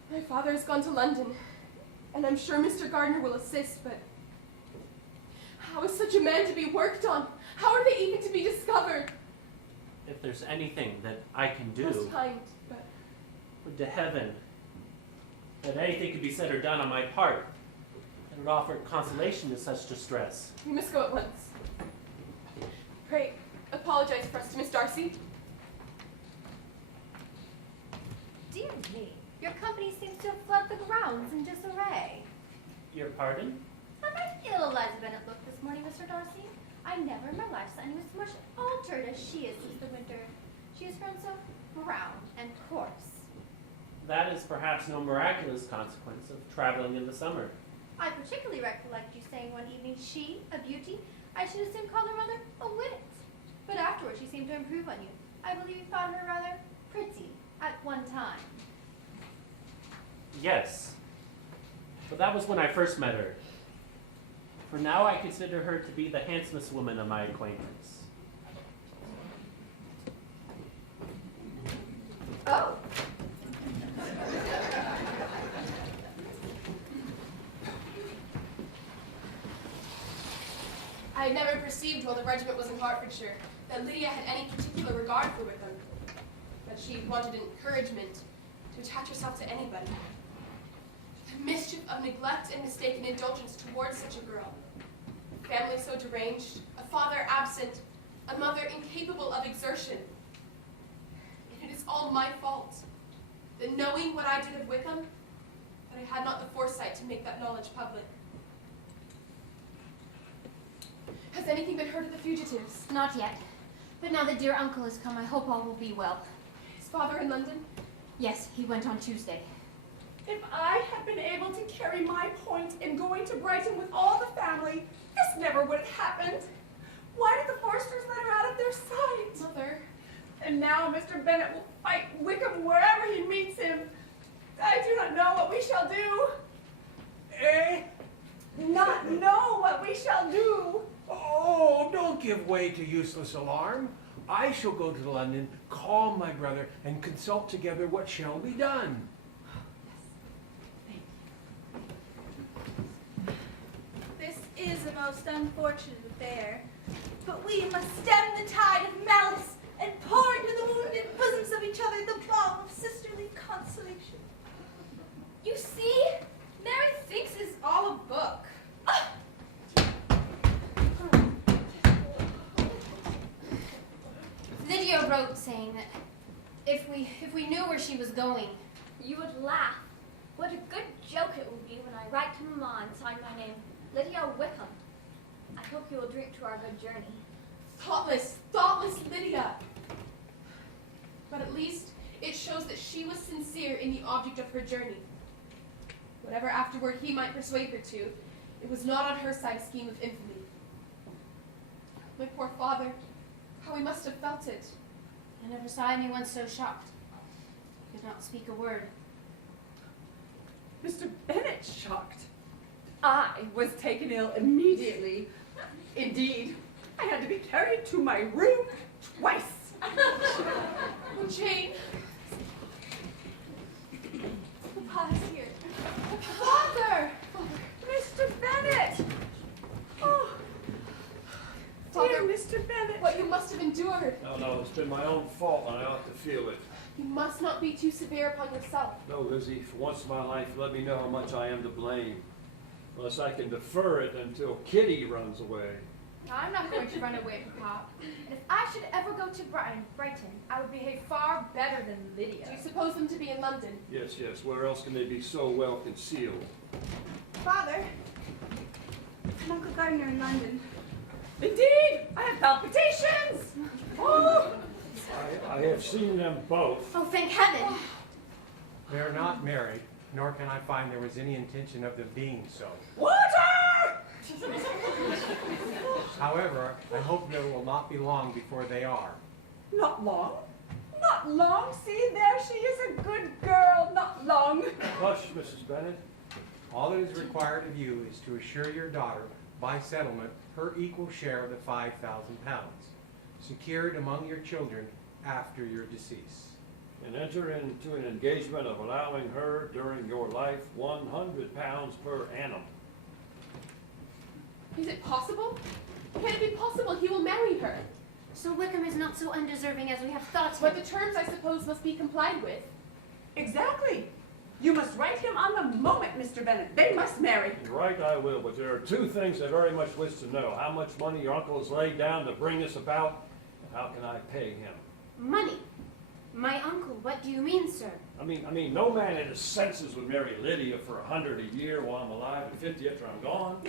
My father has gone to London, and I'm sure Mr. Gardiner will assist, but how is such a man to be worked on? How are they even to be discovered? If there's anything that I can do, Most kind, but would to heaven that anything could be said or done on my part that would offer consolation to such distress. we must go at once. Pray, apologize for us to Miss Darcy. Dear me, your company seems to have fled the grounds in disarray. Your pardon? How nice ill Eliza Bennet looked this morning, Mr. Darcy. I never in my life saw anyone so much altered as she is since the winter. She has grown so brown and coarse. That is perhaps no miraculous consequence of traveling in the summer. I particularly recollect you saying one evening she, a beauty, I should as soon call her rather a wit. But afterwards she seemed to improve on you. I believe you thought her rather pretty at one time. Yes, but that was when I first met her. For now I consider her to be the handsomest woman of my acquaintance. Oh. I had never perceived while the regiment was in Hertfordshire that Lydia had any particular regard for Wickham, that she wanted encouragement to attach herself to anybody. The mischief of neglect and mistaken indulgence towards such a girl. A family so deranged, a father absent, a mother incapable of exertion. And it is all my fault, that knowing what I did of Wickham, that I had not the foresight to make that knowledge public. Has anything been heard of the fugitives? Not yet. But now that dear uncle has come, I hope all will be well. Is father in London? Yes, he went on Tuesday. If I had been able to carry my point in going to Brighton with all the family, this never would have happened. Why did the Forsters let her out of their sight? Mother. And now Mr. Bennet will fight Wickham wherever he meets him. I do not know what we shall do. Not know what we shall do. Oh, don't give way to useless alarm. I shall go to London, call my brother, and consult together what shall be done. This is a most unfortunate affair, but we must stem the tide of malice and pour into the wounded bosoms of each other the balm of sisterly consolation. You see? Mary thinks it's all a book. Lydia wrote saying that if we knew where she was going, You would laugh. What a good joke it will be when I write to Mamma and sign my name, Lydia Wickham. I hope you will drink to our good journey. Thoughtless, thoughtless Lydia. But at least it shows that she was sincere in the object of her journey. Whatever afterward he might persuade her to, it was not on her side a scheme of infamy. My poor father, how he must have felt it. I never saw anyone so shocked. He could not speak a word. Mr. Bennet shocked. I was taken ill immediately. Indeed, I had to be carried to my room twice. Oh, Jane. Papa's here. Father! Mr. Bennet! Oh, Father, dear Mr. Bennet. what you must have endured. No, it's been my own fault and I ought to feel it. You must not be too severe upon yourself. No, Lizzie, for once in my life, let me know how much I am to blame. Unless I can defer it until Kitty runs away. I'm not going to run away, Papa. And if I should ever go to Brighton, I would behave far better than Lydia. Do you suppose them to be in London? Yes, where else can they be so well concealed? Father, and Uncle Gardner in London. Indeed, I have palpitations. Oh, I have seen them both. Oh, thank heaven! They are not married, nor can I find there was any intention of them being so. water! However, I hope there will not be long before they are. Not long. Not long. See, there she is, a good girl. Not long. Hush, Mrs. Bennet. All that is required of you is to assure your daughter, by settlement, her equal share of the £5,000, secured among your children after your decease. And enter into an engagement of allowing her during your life £100 per annum. Is it possible? can it be possible he will marry her? So Wickham is not so undeserving as we have thought But him. the terms, I suppose, must be complied with. Exactly. You must write him on the moment, Mr. Bennet. They must marry. Right, I will, but there are two things I very much wish to know. How much money your uncle has laid down to bring this about, and how can I pay him? Money? My uncle, what do you mean, sir? I mean, no man in his senses would marry Lydia for 100 a year while I'm alive and 50 after I'm gone.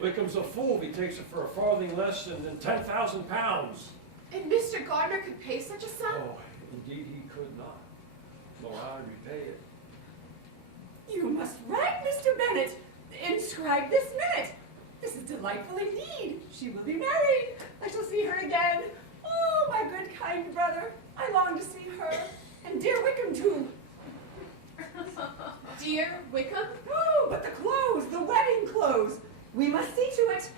Wickham's a fool if he takes it for a farthing less than 10,000 pounds. And Mr. Gardner could pay such a sum? Oh, indeed he could not, nor I repay it. You must write, Mr. Bennet. Inscribe this minute. This is delightful indeed. She will be married. I shall see her again. Oh, my good, kind brother. I long to see her. And dear Wickham, too. Dear Wickham? Oh, but the clothes, the wedding clothes. We must see to it.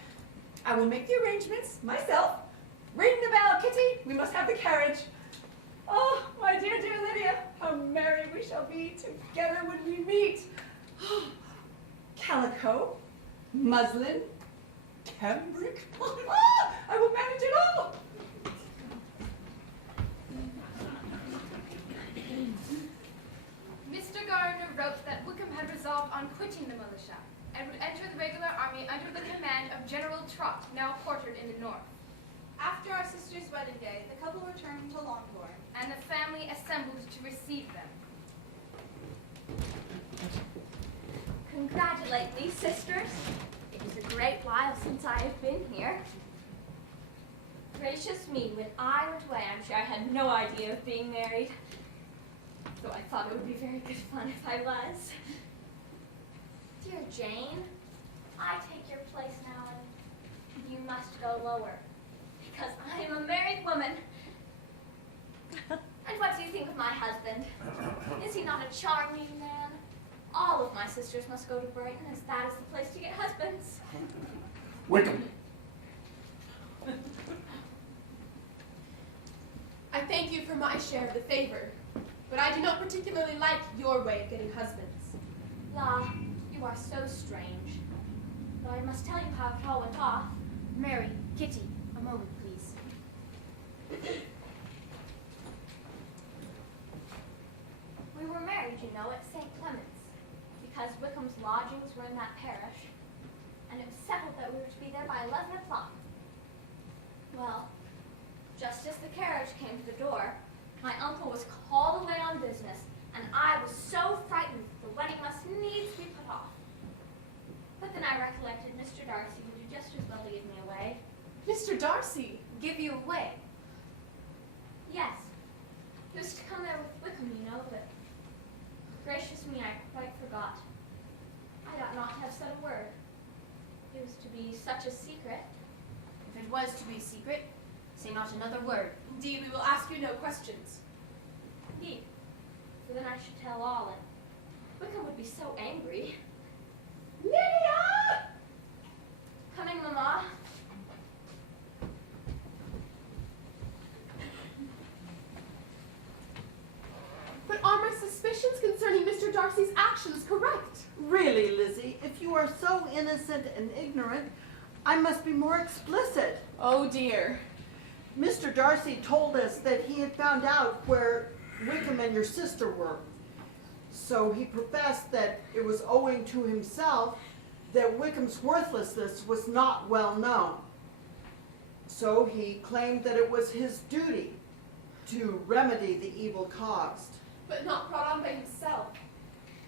I will make the arrangements myself. Ring the bell, Kitty. We must have the carriage. Oh, my dear, dear Lydia, how merry we shall be together when we meet. Calico, muslin, cambric. I will manage it all. Mr. Gardner wrote that Wickham had resolved on quitting the militia and would enter the regular army under the command of General Trott, now quartered in the north. After our sister's wedding day, the couple returned to Longbourn. And the family assembled to receive them. Congratulate me, sisters. It is a great while since I have been here. Gracious me, when I went away, I'm sure I had no idea of being married. Though I thought it would be very good fun if I was. Dear Jane, I take your place now, and you must go lower, because I am a married woman. And what do you think of my husband? Is he not a charming man? All of my sisters must go to Brighton, as that is the place to get husbands. Wickham! I thank you for my share of the favor, but I do not particularly like your way of getting husbands. La, you are so strange. Though I must tell you how it all went off. Mary, Kitty, a moment, please. We were married, you know, at St. Clement's, because Wickham's lodgings were in that parish, and it was settled that we were to be there by 11 o'clock. Well, just as the carriage came to the door, my uncle was called away on business, and I was so frightened the wedding must needs be put off. But then I recollected Mr. Darcy would do just as well to give me away. Mr. Darcy? Give you away? Yes. He was to come there with Wickham, you know, but gracious me, I quite forgot. I ought not to have said a word. It was to be such a secret. If it was to be secret, say not another word. Indeed, we will ask you no questions. Indeed. For then I should tell all, and Wickham would be so angry. Lydia! Coming, Mamma. But are my suspicions concerning Mr. Darcy's actions correct? Really, Lizzie, if you are so innocent and ignorant, I must be more explicit. Oh dear. Mr. Darcy told us that he had found out where Wickham and your sister were. So he professed that it was owing to himself that Wickham's worthlessness was not well known. So he claimed that it was his duty to remedy the evil caused. But not brought on by himself.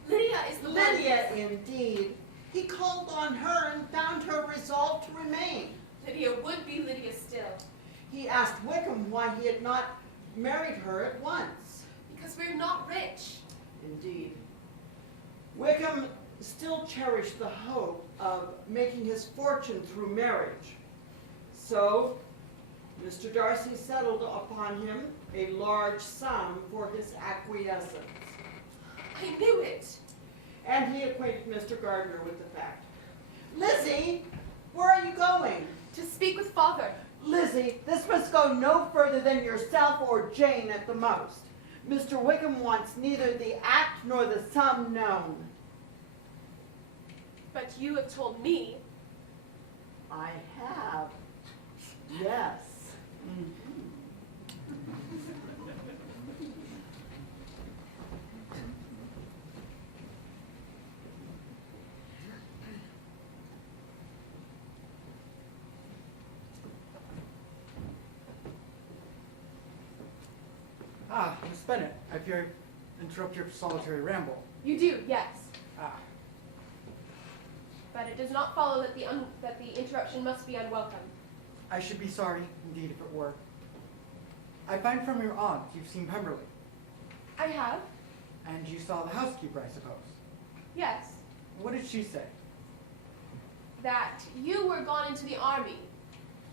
Lydia is the Lydia, indeed. He called on her and found her resolved to remain. Lydia would be Lydia still. He asked Wickham why he had not married her at once. Because we're not rich. Indeed. Wickham still cherished the hope of making his fortune through marriage. So, Mr. Darcy settled upon him a large sum for his acquiescence. I knew it. And he acquainted Mr. Gardner with the fact. Lizzie, where are you going? To speak with father. Lizzie, this must go no further than yourself or Jane at the most. Mr. Wickham wants neither the act nor the sum known. But you have told me. I have. Yes. Ah, Miss Bennett, I fear I interrupt your solitary ramble. You do, yes. Ah, But it does not follow that the interruption must be unwelcome. I should be sorry, indeed, if it were. I find from your aunt you've seen Pemberley, I have, and you saw the housekeeper, I suppose. yes, What did she say? that you were gone into the army,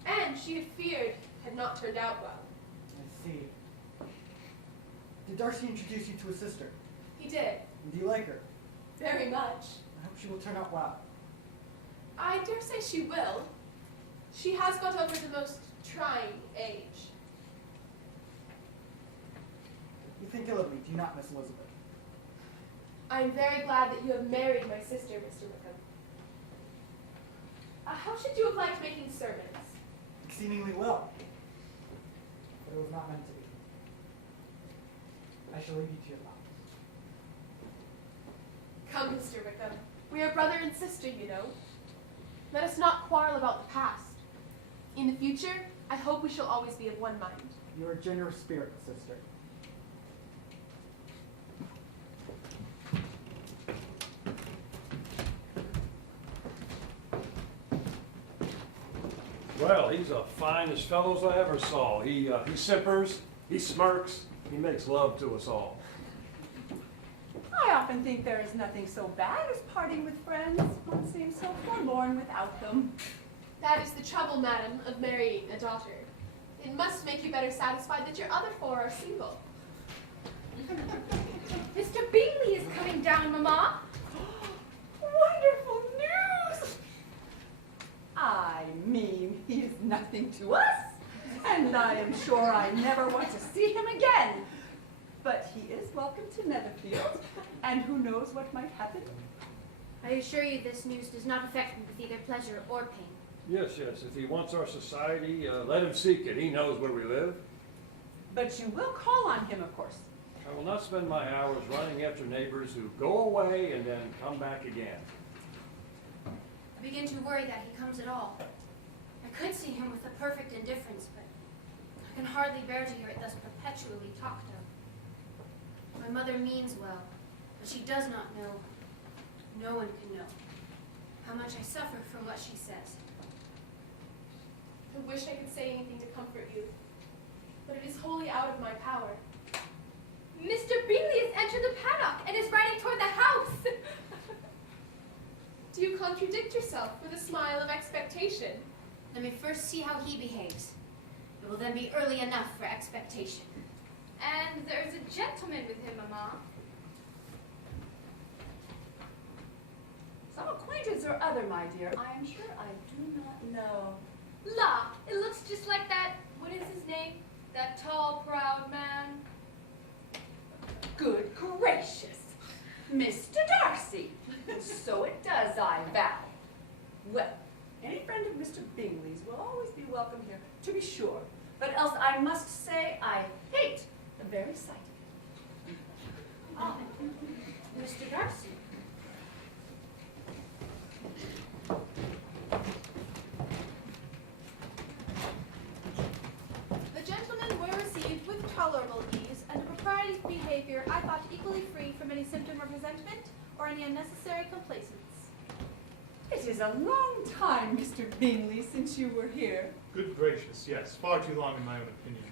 and she had feared had not turned out well. I see. Did Darcy introduce you to a sister? He did, And do you like her? very much. I hope she will turn out well. I dare say she will. She has got over the most trying age. You think ill of me, do you not, Miss Elizabeth? I am very glad that you have married my sister, Mr. Wickham. How should you have liked making sermons? Exceedingly well. But it was not meant to be. I shall leave you to your thoughts. Come, Mr. Wickham. We are brother and sister, you know. Let us not quarrel about the past. In the future, I hope we shall always be of one mind. You're a generous spirit, sister. Well, he's the finest fellows I ever saw. He simpers, he smirks, he makes love to us all. I often think there is nothing so bad as parting with friends. One seems so forlorn without them. That is the trouble, madam, of marrying a daughter. It must make you better satisfied that your other four are single. Mr. Bingley is coming down, Mamma. Wonderful news! I mean, he is nothing to us, and I am sure I never want to see him again. But he is welcome to Netherfield, and who knows what might happen. I assure you this news does not affect me with either pleasure or pain. Yes, yes, if he wants our society, let him seek it. He knows where we live. But you will call on him, of course. I will not spend my hours running after neighbors who go away and then come back again. I begin to worry that he comes at all. I could see him with a perfect indifference, but I can hardly bear to hear it thus perpetually talked of. My mother means well, but she does not know, no one can know, how much I suffer from what she says. I wish I could say anything to comfort you, but it is wholly out of my power. Mr. Bingley has entered the paddock and is riding toward the house. Do you contradict yourself with a smile of expectation? Let me first see how he behaves. It will then be early enough for expectation. And there's a gentleman with him, Mamma. Some acquaintance or other, my dear. I am sure I do not know. La, it looks just like that, what is his name? That tall, proud man. Good gracious! Mr. Darcy! So it does, I vow. Well, any friend of Mr. Bingley's will always be welcome here, to be sure. But else I must say I hate the very sight of it. Ah, Mr. Darcy. The gentlemen were received with tolerable ease, and the proprieties of behavior I thought equally free from any symptom of resentment or any unnecessary complacence. It is a long time, Mr. Bingley, since you were here. Good gracious, yes. Far too long in my own opinion.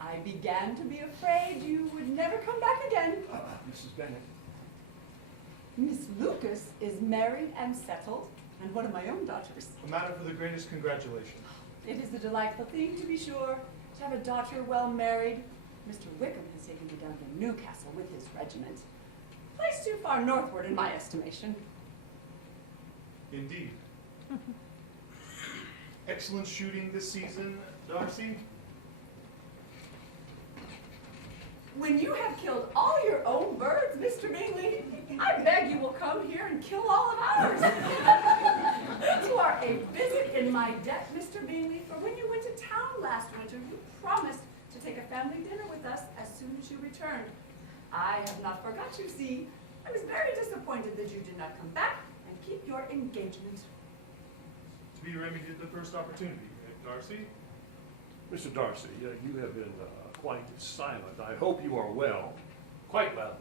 I began to be afraid you would never come back again. Mrs. Bennet. Miss Lucas is married and settled, and one of my own daughters. A matter for the greatest congratulation. It is a delightful thing, to be sure, to have a daughter well married. Mr. Wickham has taken me down to Newcastle with his regiment. Place too far northward in my estimation. Indeed. Excellent shooting this season, Darcy. When you have killed all your own birds, Mr. Bingley, I beg you will come here and kill all of ours. You are a visit in my debt, Mr. Bingley, for when you went to last winter, you promised to take a family dinner with us as soon as you returned. I have not forgot, you see. I was very disappointed that you did not come back and keep your engagement. To be remedied at the first opportunity, Darcy. Mr. Darcy, you have been quite silent. I hope you are well. Quite well.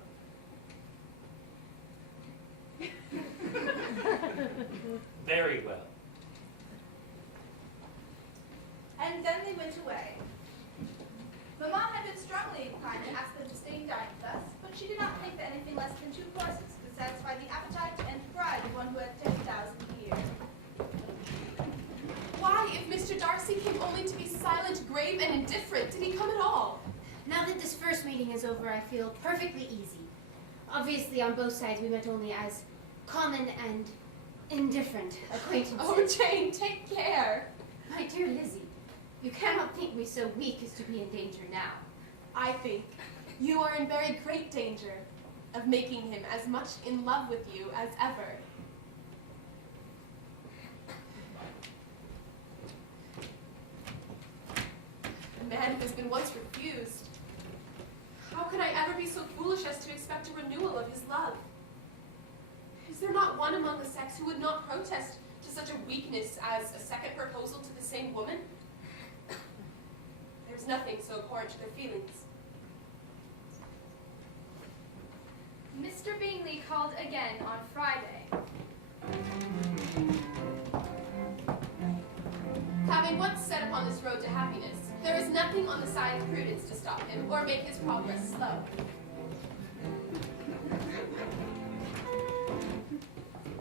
Very well. And then they went away. Mamma had been strongly inclined to ask them to stay and dine with us, but she did not think that anything less than 2 courses could satisfy the appetite and pride of one who had 10,000 a year. Why, if Mr. Darcy came only to be silent, grave, and indifferent, did he come at all? Now that this first meeting is over, I feel perfectly easy. Obviously, on both sides, we met only as common and indifferent acquaintances. Oh, Jane, take care. My dear Lizzie, you cannot think me so weak as to be in danger now. I think you are in very great danger of making him as much in love with you as ever. A man who has been once refused. How could I ever be so foolish as to expect a renewal of his love? Is there not one among the sex who would not protest to such a weakness as a second proposal to the same woman? There's nothing so abhorrent to their feelings. Mr. Bingley called again on Friday. Having once set upon this road to happiness, there is nothing on the side of prudence to stop him or make his progress slow.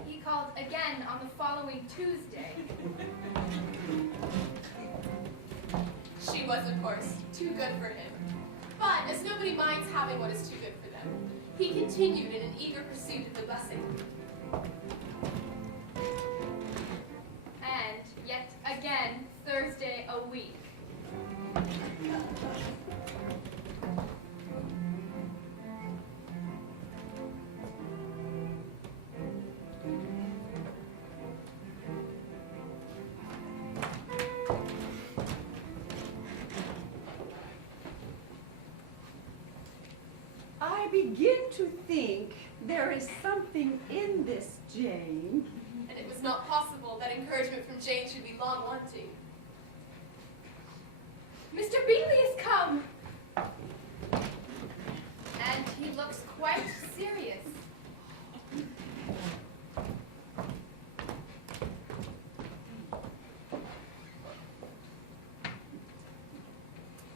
He called again on the following Tuesday. She was, of course, too good for him. But as nobody minds having what is too good for them, he continued in an eager pursuit of the blessing. And yet again Thursday a week. I begin to think there is something in this, Jane. And it was not possible that encouragement from Jane should be long wanting. Mr. Bingley has come! And he looks quite serious.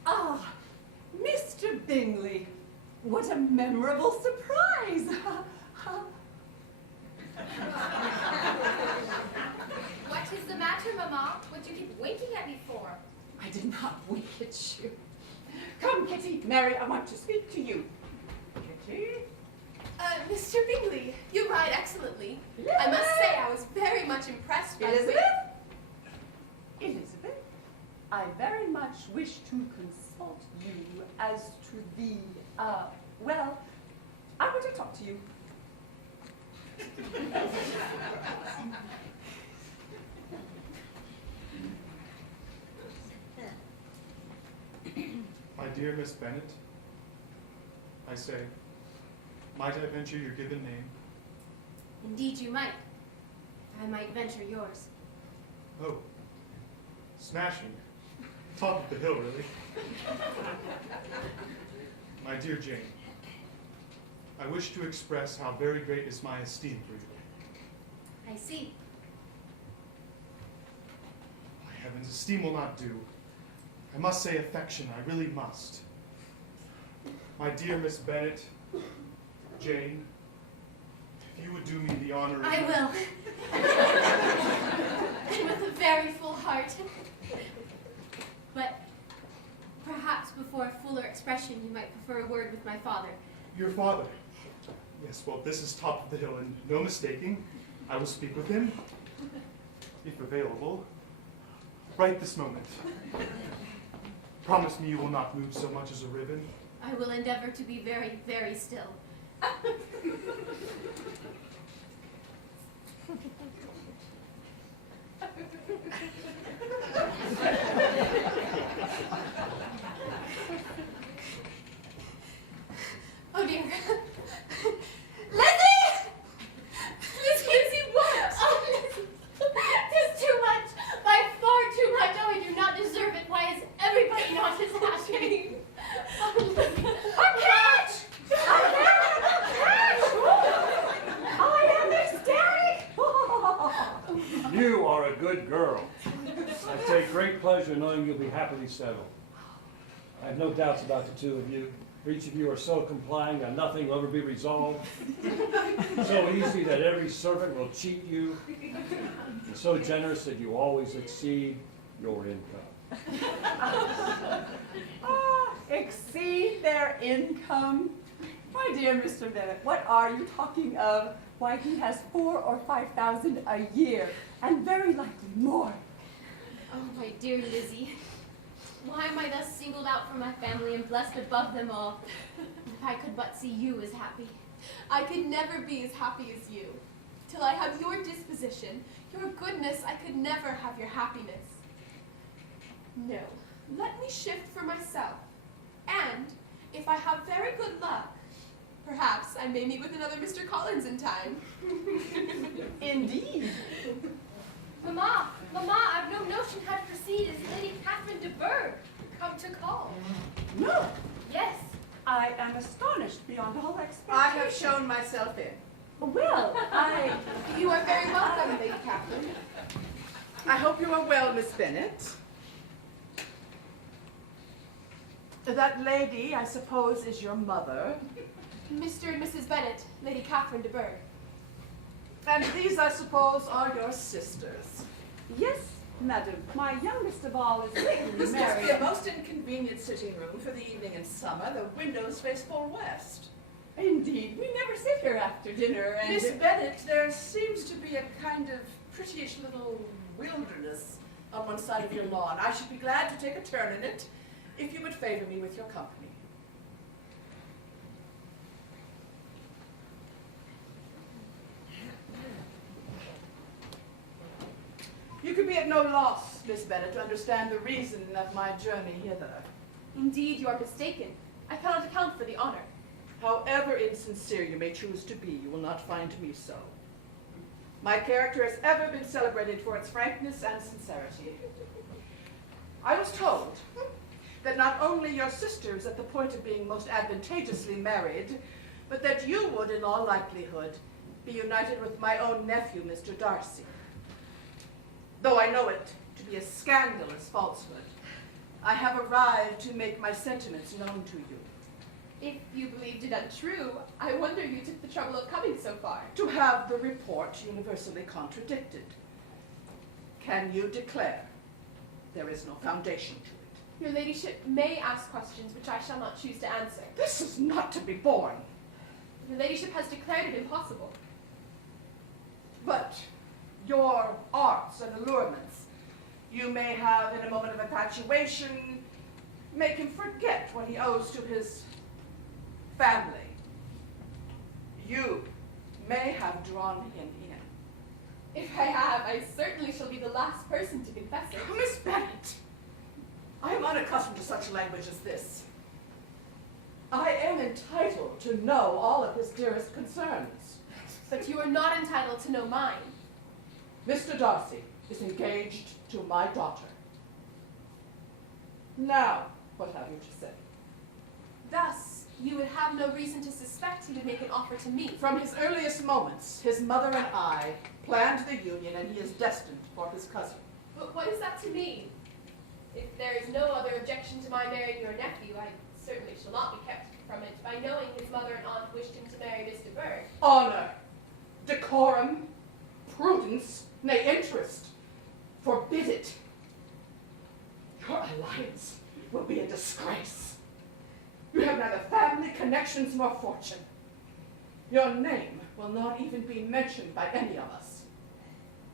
Ah, Mr. Bingley, what a memorable surprise! What is the matter, Mamma? What do you keep winking at me for? I did not wink at you. Come, Kitty, Mary, I want to speak to you. Kitty? Mr. Bingley, you ride excellently. I must say I was very much impressed by Elizabeth? Elizabeth, I very much wish to consult you as to the, well, I want to talk to you. My dear Miss Bennet, I say, might I venture your given name? Indeed you might. I might venture yours. Oh, smashing. Top of the hill, really. My dear Jane, I wish to express how very great is my esteem for you. I see. My heavens, esteem will not do. I must say affection, I really must. My dear Miss Bennet, Jane, if you would do me the honor of... I will. And with a very full heart. But perhaps before a fuller expression, you might prefer a word with my father. Your father? Yes, well, this is top of the hill, and no mistaking. I will speak with him, if available, right this moment. Promise me you will not move so much as a ribbon. I will endeavor to be very, very still. Oh dear. Lizzie! Lizzie, what? Oh, Lizzie, it's too much. By far too much. Oh, I do not deserve it. Why is everybody not as happy? Oh, Lizzie. You are a good girl. I take great pleasure knowing you'll be happily settled. I have no doubts about the two of you. Each of you are so complying that nothing will ever be resolved. So easy that every servant will cheat you. And so generous that you always exceed your income. Exceed their income? My dear Mr. Bennett, what are you talking of? Why, he has 4,000 or 5,000 a year, and very likely more. Oh, my dear Lizzie. Why am I thus singled out from my family and blessed above them all? If I could but see you as happy. I could never be as happy as you. Till I have your disposition, your goodness, I could never have your happiness. No, let me shift for myself. And, if I have very good luck, perhaps I may meet with another Mr. Collins in time. Indeed. Mamma, I've no notion how to proceed as Lady Catherine de Bourgh come to call. No. Yes. I am astonished beyond all expectation. I have shown myself in. Well, You are very welcome, Lady Catherine. I hope you are well, Miss Bennet. That lady, I suppose, is your mother. Mr. and Mrs. Bennet, Lady Catherine de Bourgh. And these, I suppose, are your sisters. yes, madam, my youngest of all is lately This must married. be a most inconvenient sitting room for the evening in summer. The windows face full west. Indeed, we never sit here after dinner, and... Miss Bennet, there seems to be a kind of prettyish little wilderness on one side of your lawn. I should be glad to take a turn in it if you would favor me with your company. You could be at no loss, Miss Bennet, to understand the reason of my journey hither. Indeed, you are mistaken. I cannot account for the honor. However insincere you may choose to be, you will not find me so. My character has ever been celebrated for its frankness and sincerity. I was told that not only your sister is at the point of being most advantageously married, but that you would, in all likelihood, be united with my own nephew, Mr. Darcy. Though I know it to be a scandalous falsehood, I have arrived to make my sentiments known to you. If you believed it untrue, I wonder you took the trouble of coming so far. To have the report universally contradicted. Can you declare there is no foundation to it? Your ladyship may ask questions which I shall not choose to answer. This is not to be borne. Your ladyship has declared it impossible. But your arts and allurements, you may have in a moment of infatuation, make him forget what he owes to his family. You may have drawn him in. If I have, I certainly shall be the last person to confess it. Miss Bennet, I am unaccustomed to such language as this. I am entitled to know all of his dearest concerns. But you are not entitled to know mine. Mr. Darcy is engaged to my daughter. Now, what have you to say? Thus, you would have no reason to suspect he would make an offer to me. From his earliest moments, his mother and I planned the union, and he is destined for his cousin. But what is that to me? If there is no other objection to my marrying your nephew, I certainly shall not be kept from it by knowing his mother and aunt wished him to marry Miss de Bourgh. Honor, decorum, prudence, nay, interest, forbid it. Your alliance will be a disgrace. You have neither family connections nor fortune. Your name will not even be mentioned by any of us.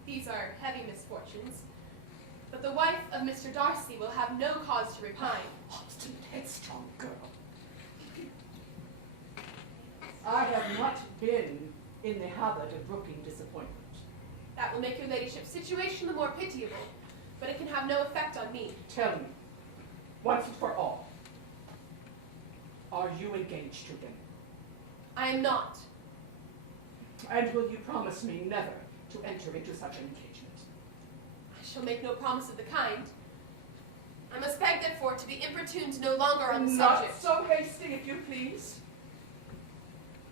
These are heavy misfortunes. But the wife of Mr. Darcy will have no cause to repine. Obstinate, headstrong girl. I have not been in the habit of brooking disappointment. That that will make your ladyship's situation the more pitiable, but it can have no effect on me. Tell me, once and for all, are you engaged to him? I am not. And will you promise me never to enter into such an engagement? I shall make no promise of the kind. I must beg, therefore, to be importuned no longer on the subject. Not so hasty, if you please.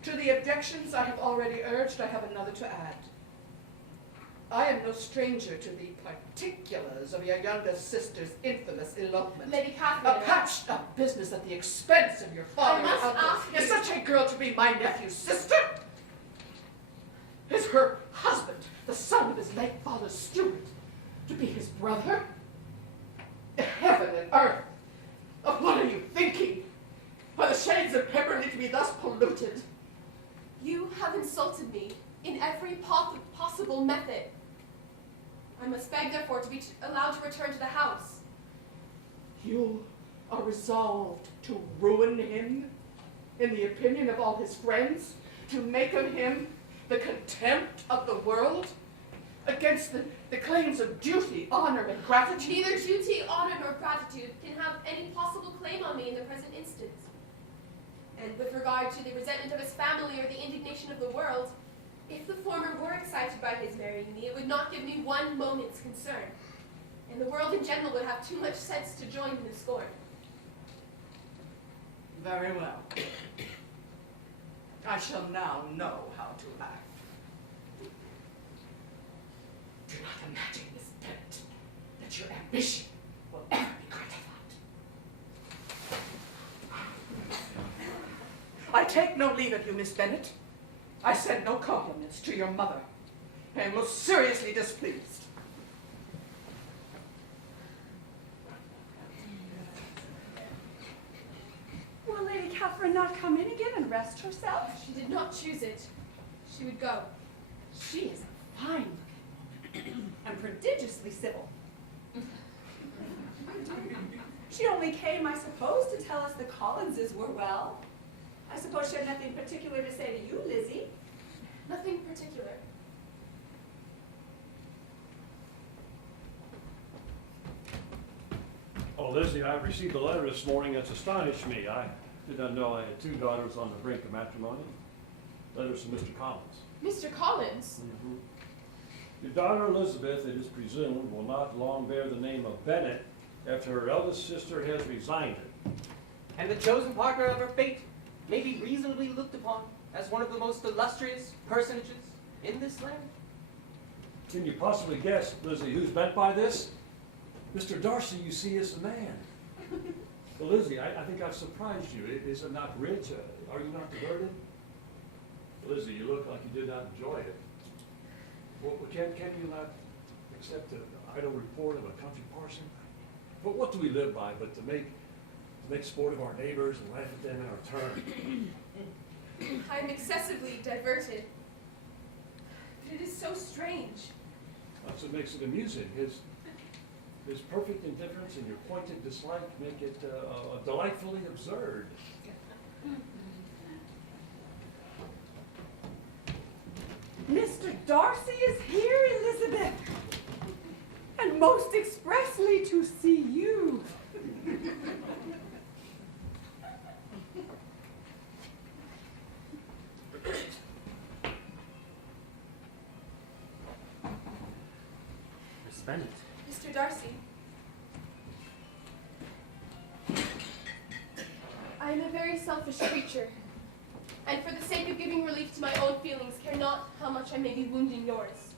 To the objections I have already urged, I have another to add. I am no stranger to the particulars of your younger sister's infamous elopement. Lady Catherine. A patched-up business at the expense of your father. I must and uncle. ask you. Is such a girl to be my nephew's sister? Is her husband, the son of his late father's steward, to be his brother? Heaven and earth! Of what are you thinking? Are the shades of Pemberley to be thus polluted? You have insulted me in every possible method. I must beg, therefore, to be allowed to return to the house. You are resolved to ruin him in the opinion of all his friends, to make of him the contempt of the world, against the claims of duty, honor, and gratitude. Neither duty, honor, nor gratitude can have any possible claim on me in the present instance. And with regard to the resentment of his family or the indignation of the world, if the former were excited by his marrying me, it would not give me one moment's concern. And the world in general would have too much sense to join in the scorn. Very well. I shall now know how to act. Do not imagine, Miss Bennett, that your ambition will ever be gratified. I take no leave of you, Miss Bennett. I send no compliments to your mother. I am most seriously displeased. Will Lady Catherine not come in again and rest herself? She did not choose it. She would go. She is a fine-looking woman and prodigiously civil. She only came, I suppose, to tell us the Collinses were well. I suppose she had nothing particular to say to you, Lizzie. Nothing particular. Oh, Lizzie, I received a letter this morning that's astonished me. I did not know I had two daughters on the brink of matrimony. Letters from Mr. Collins. Mr. Collins? Mm-hmm. Your daughter Elizabeth, it is presumed, will not long bear the name of Bennett after her eldest sister has resigned it. And the chosen partner of her fate may be reasonably looked upon as one of the most illustrious personages in this land. Can you possibly guess, Lizzie, who's meant by this? Mr. Darcy, you see, is the man. Well, Lizzie, I think I've surprised you. Is it not rich? Are you not diverted? Lizzie, you look like you did not enjoy it. Well, can you not accept the idle report of a country parson? But what do we live by but to make sport of our neighbors and laugh at them in our turn? I am excessively diverted. But it is so strange. That's what makes it amusing. His perfect indifference and your pointed dislike make it delightfully absurd. Mr. Darcy is here, Elizabeth, and most expressly to see you. Miss Bennett. Mr. Darcy. I am a very selfish creature, and for the sake of giving relief to my own feelings, care not how much I may be wounding yours.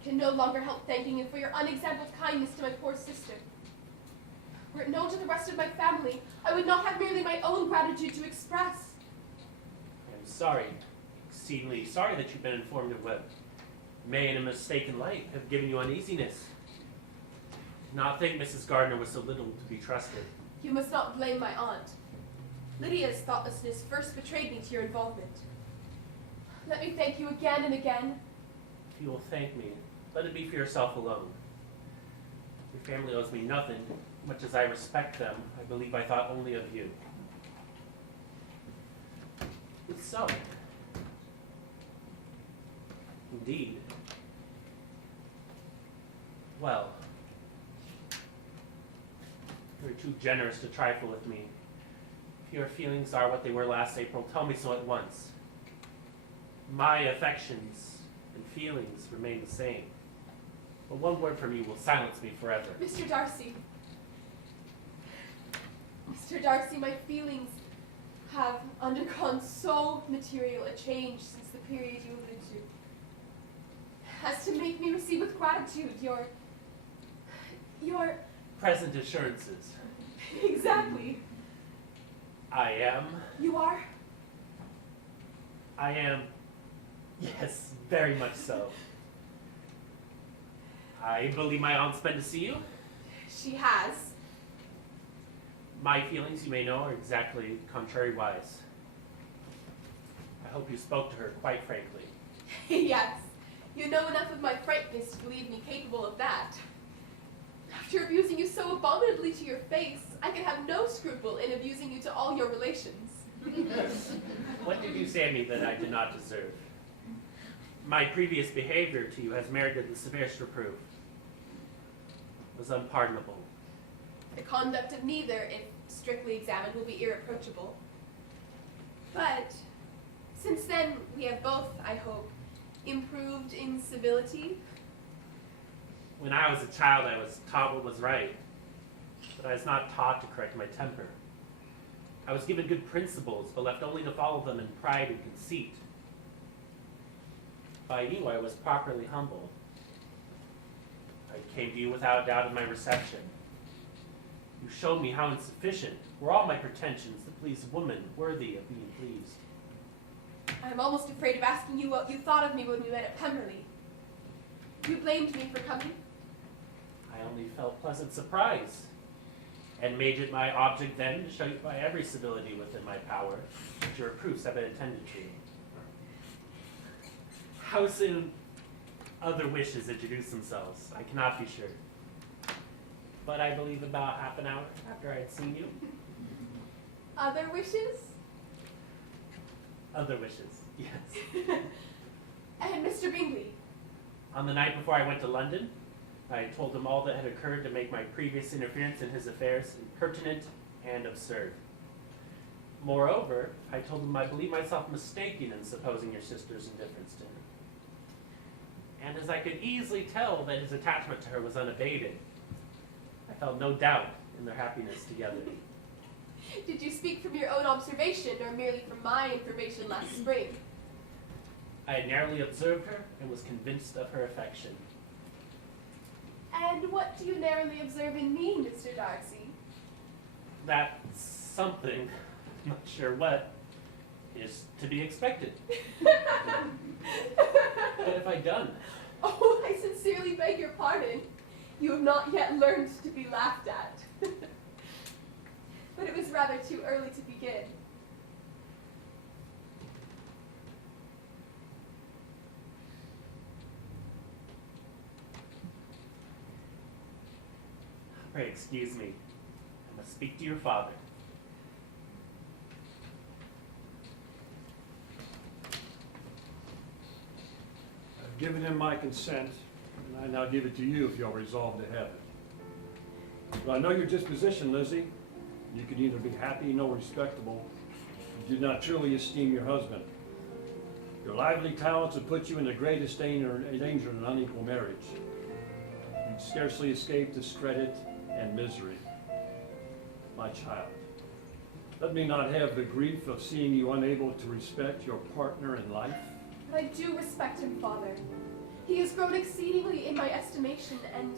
I can no longer help thanking you for your unexampled kindness to my poor sister. Were it known to the rest of my family, I would not have merely my own gratitude to express. I'm sorry, exceedingly sorry that you've been informed of what may in a mistaken light have given you uneasiness. Did not think Mrs. Gardner was so little to be trusted. You must not blame my aunt. Lydia's thoughtlessness first betrayed me to your involvement. Let me thank you again and again. If you will thank me, let it be for yourself alone. Your family owes me nothing. Much as I respect them, I believe I thought only of you. So, Indeed. Well, you're too generous to trifle with me. If your feelings are what they were last April, tell me so at once. My affections and feelings remain the same. But one word from you will silence me forever. Mr. Darcy. Mr. Darcy, my feelings have undergone so material a change since the period you alluded to, as to make me receive with gratitude your Present assurances. Exactly. I am. You are? I am. Yes, very much so. I believe my aunt's been to see you. She has. My feelings, you may know, are exactly contrariwise. I hope you spoke to her quite frankly. Yes. You know enough of my frankness to believe me capable of that. After abusing you so abominably to your face, I could have no scruple in abusing you to all your relations. What did you say to me that I did not deserve? My previous behavior to you has merited the severest reproof. It was unpardonable. The conduct of neither, if strictly examined, will be irreproachable. But since then, we have both, I hope, improved in civility. When I was a child, I was taught what was right, but I was not taught to correct my temper. I was given good principles, but left only to follow them in pride and conceit. By you, I was properly humbled. I came to you without doubt in my reception. You showed me how insufficient were all my pretensions to please a woman worthy of being pleased. I am almost afraid of asking you what you thought of me when we met at Pemberley. You blamed me for coming. I only felt pleasant surprise, and made it my object then to show you by every civility within my power that your proofs have been attended to. How soon other wishes introduced themselves, I cannot be sure. But I believe about half an hour after I had seen you. Other wishes? Other wishes, yes. And Mr. Bingley? On the night before I went to London, I told him all that had occurred to make my previous interference in his affairs impertinent and absurd. Moreover, I told him I believed myself mistaken in supposing your sister's indifference to him. And as I could easily tell that his attachment to her was unabated, I felt no doubt in their happiness together. Did you speak from your own observation or merely from my information last spring? I had narrowly observed her and was convinced of her affection. And what do you narrowly observe in me, Mr. Darcy? That something, not sure what, is to be expected. What have I done? Oh, I sincerely beg your pardon. You have not yet learned to be laughed at. But it was rather too early to begin. Pray excuse me. I must speak to your father. I've given him my consent, and I now give it to you if you're resolved to have it. But I know your disposition, Lizzie. You can either be happy nor respectable. You do not truly esteem your husband. Your lively talents would put you in the greatest danger in an unequal marriage. You'd scarcely escape discredit and misery. My child, let me not have the grief of seeing you unable to respect your partner in life. But I do respect him, Father. He has grown exceedingly in my estimation, and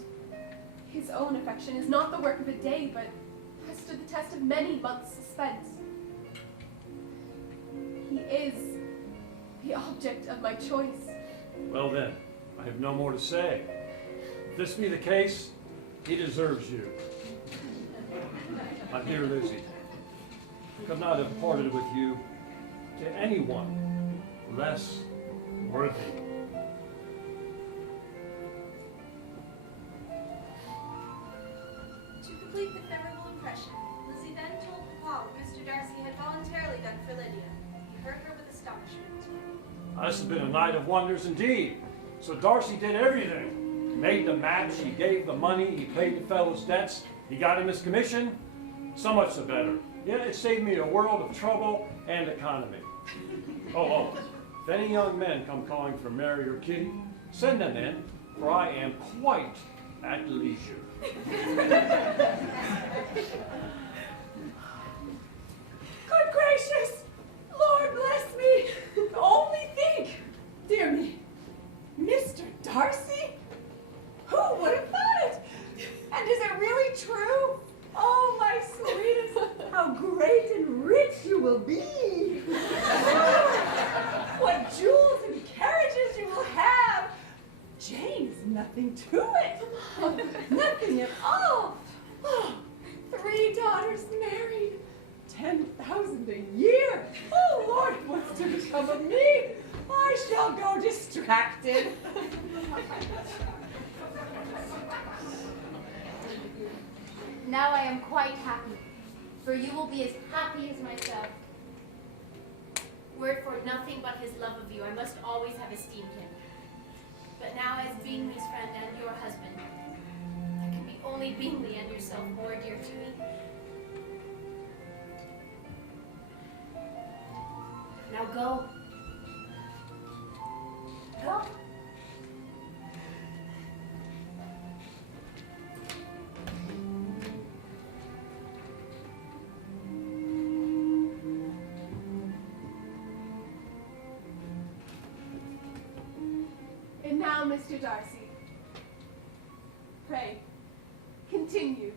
his own affection is not the work of a day, but has stood the test of many months' suspense. He is the object of my choice. Well then, I have no more to say. If this be the case, he deserves you. My dear Lizzie, I could not have parted with you to anyone less worthy. To complete the favorable impression, Lizzie then told Papa what Mr. Darcy had voluntarily done for Lydia. He heard her with astonishment. This has been a night of wonders indeed. So Darcy did everything. He made the maps, he gave the money, he paid the fellow's debts, he got him his commission. So much the better. Yeah, it saved me a world of trouble and economy. Oh, if any young men come calling for Mary or Kitty, send them in, for I am quite at leisure. Good gracious! Lord bless me! Only think! Dear me, Mr. Darcy? Who would have thought it? And is it really true? Oh, my sweetest, how great and rich you will be! What jewels and carriages you will have! Jane is nothing to it. Nothing at all. Oh, 3 daughters married. 10,000 a year. Oh, Lord, what's to become of me? I shall go distracted. Now I am quite happy, for you will be as happy as myself. Were it for nothing but his love of you, I must always have esteemed him. But now as Bingley's friend and your husband, there can be only Bingley and yourself more dear to me. Now go. Go. And now, Mr. Darcy, pray, continue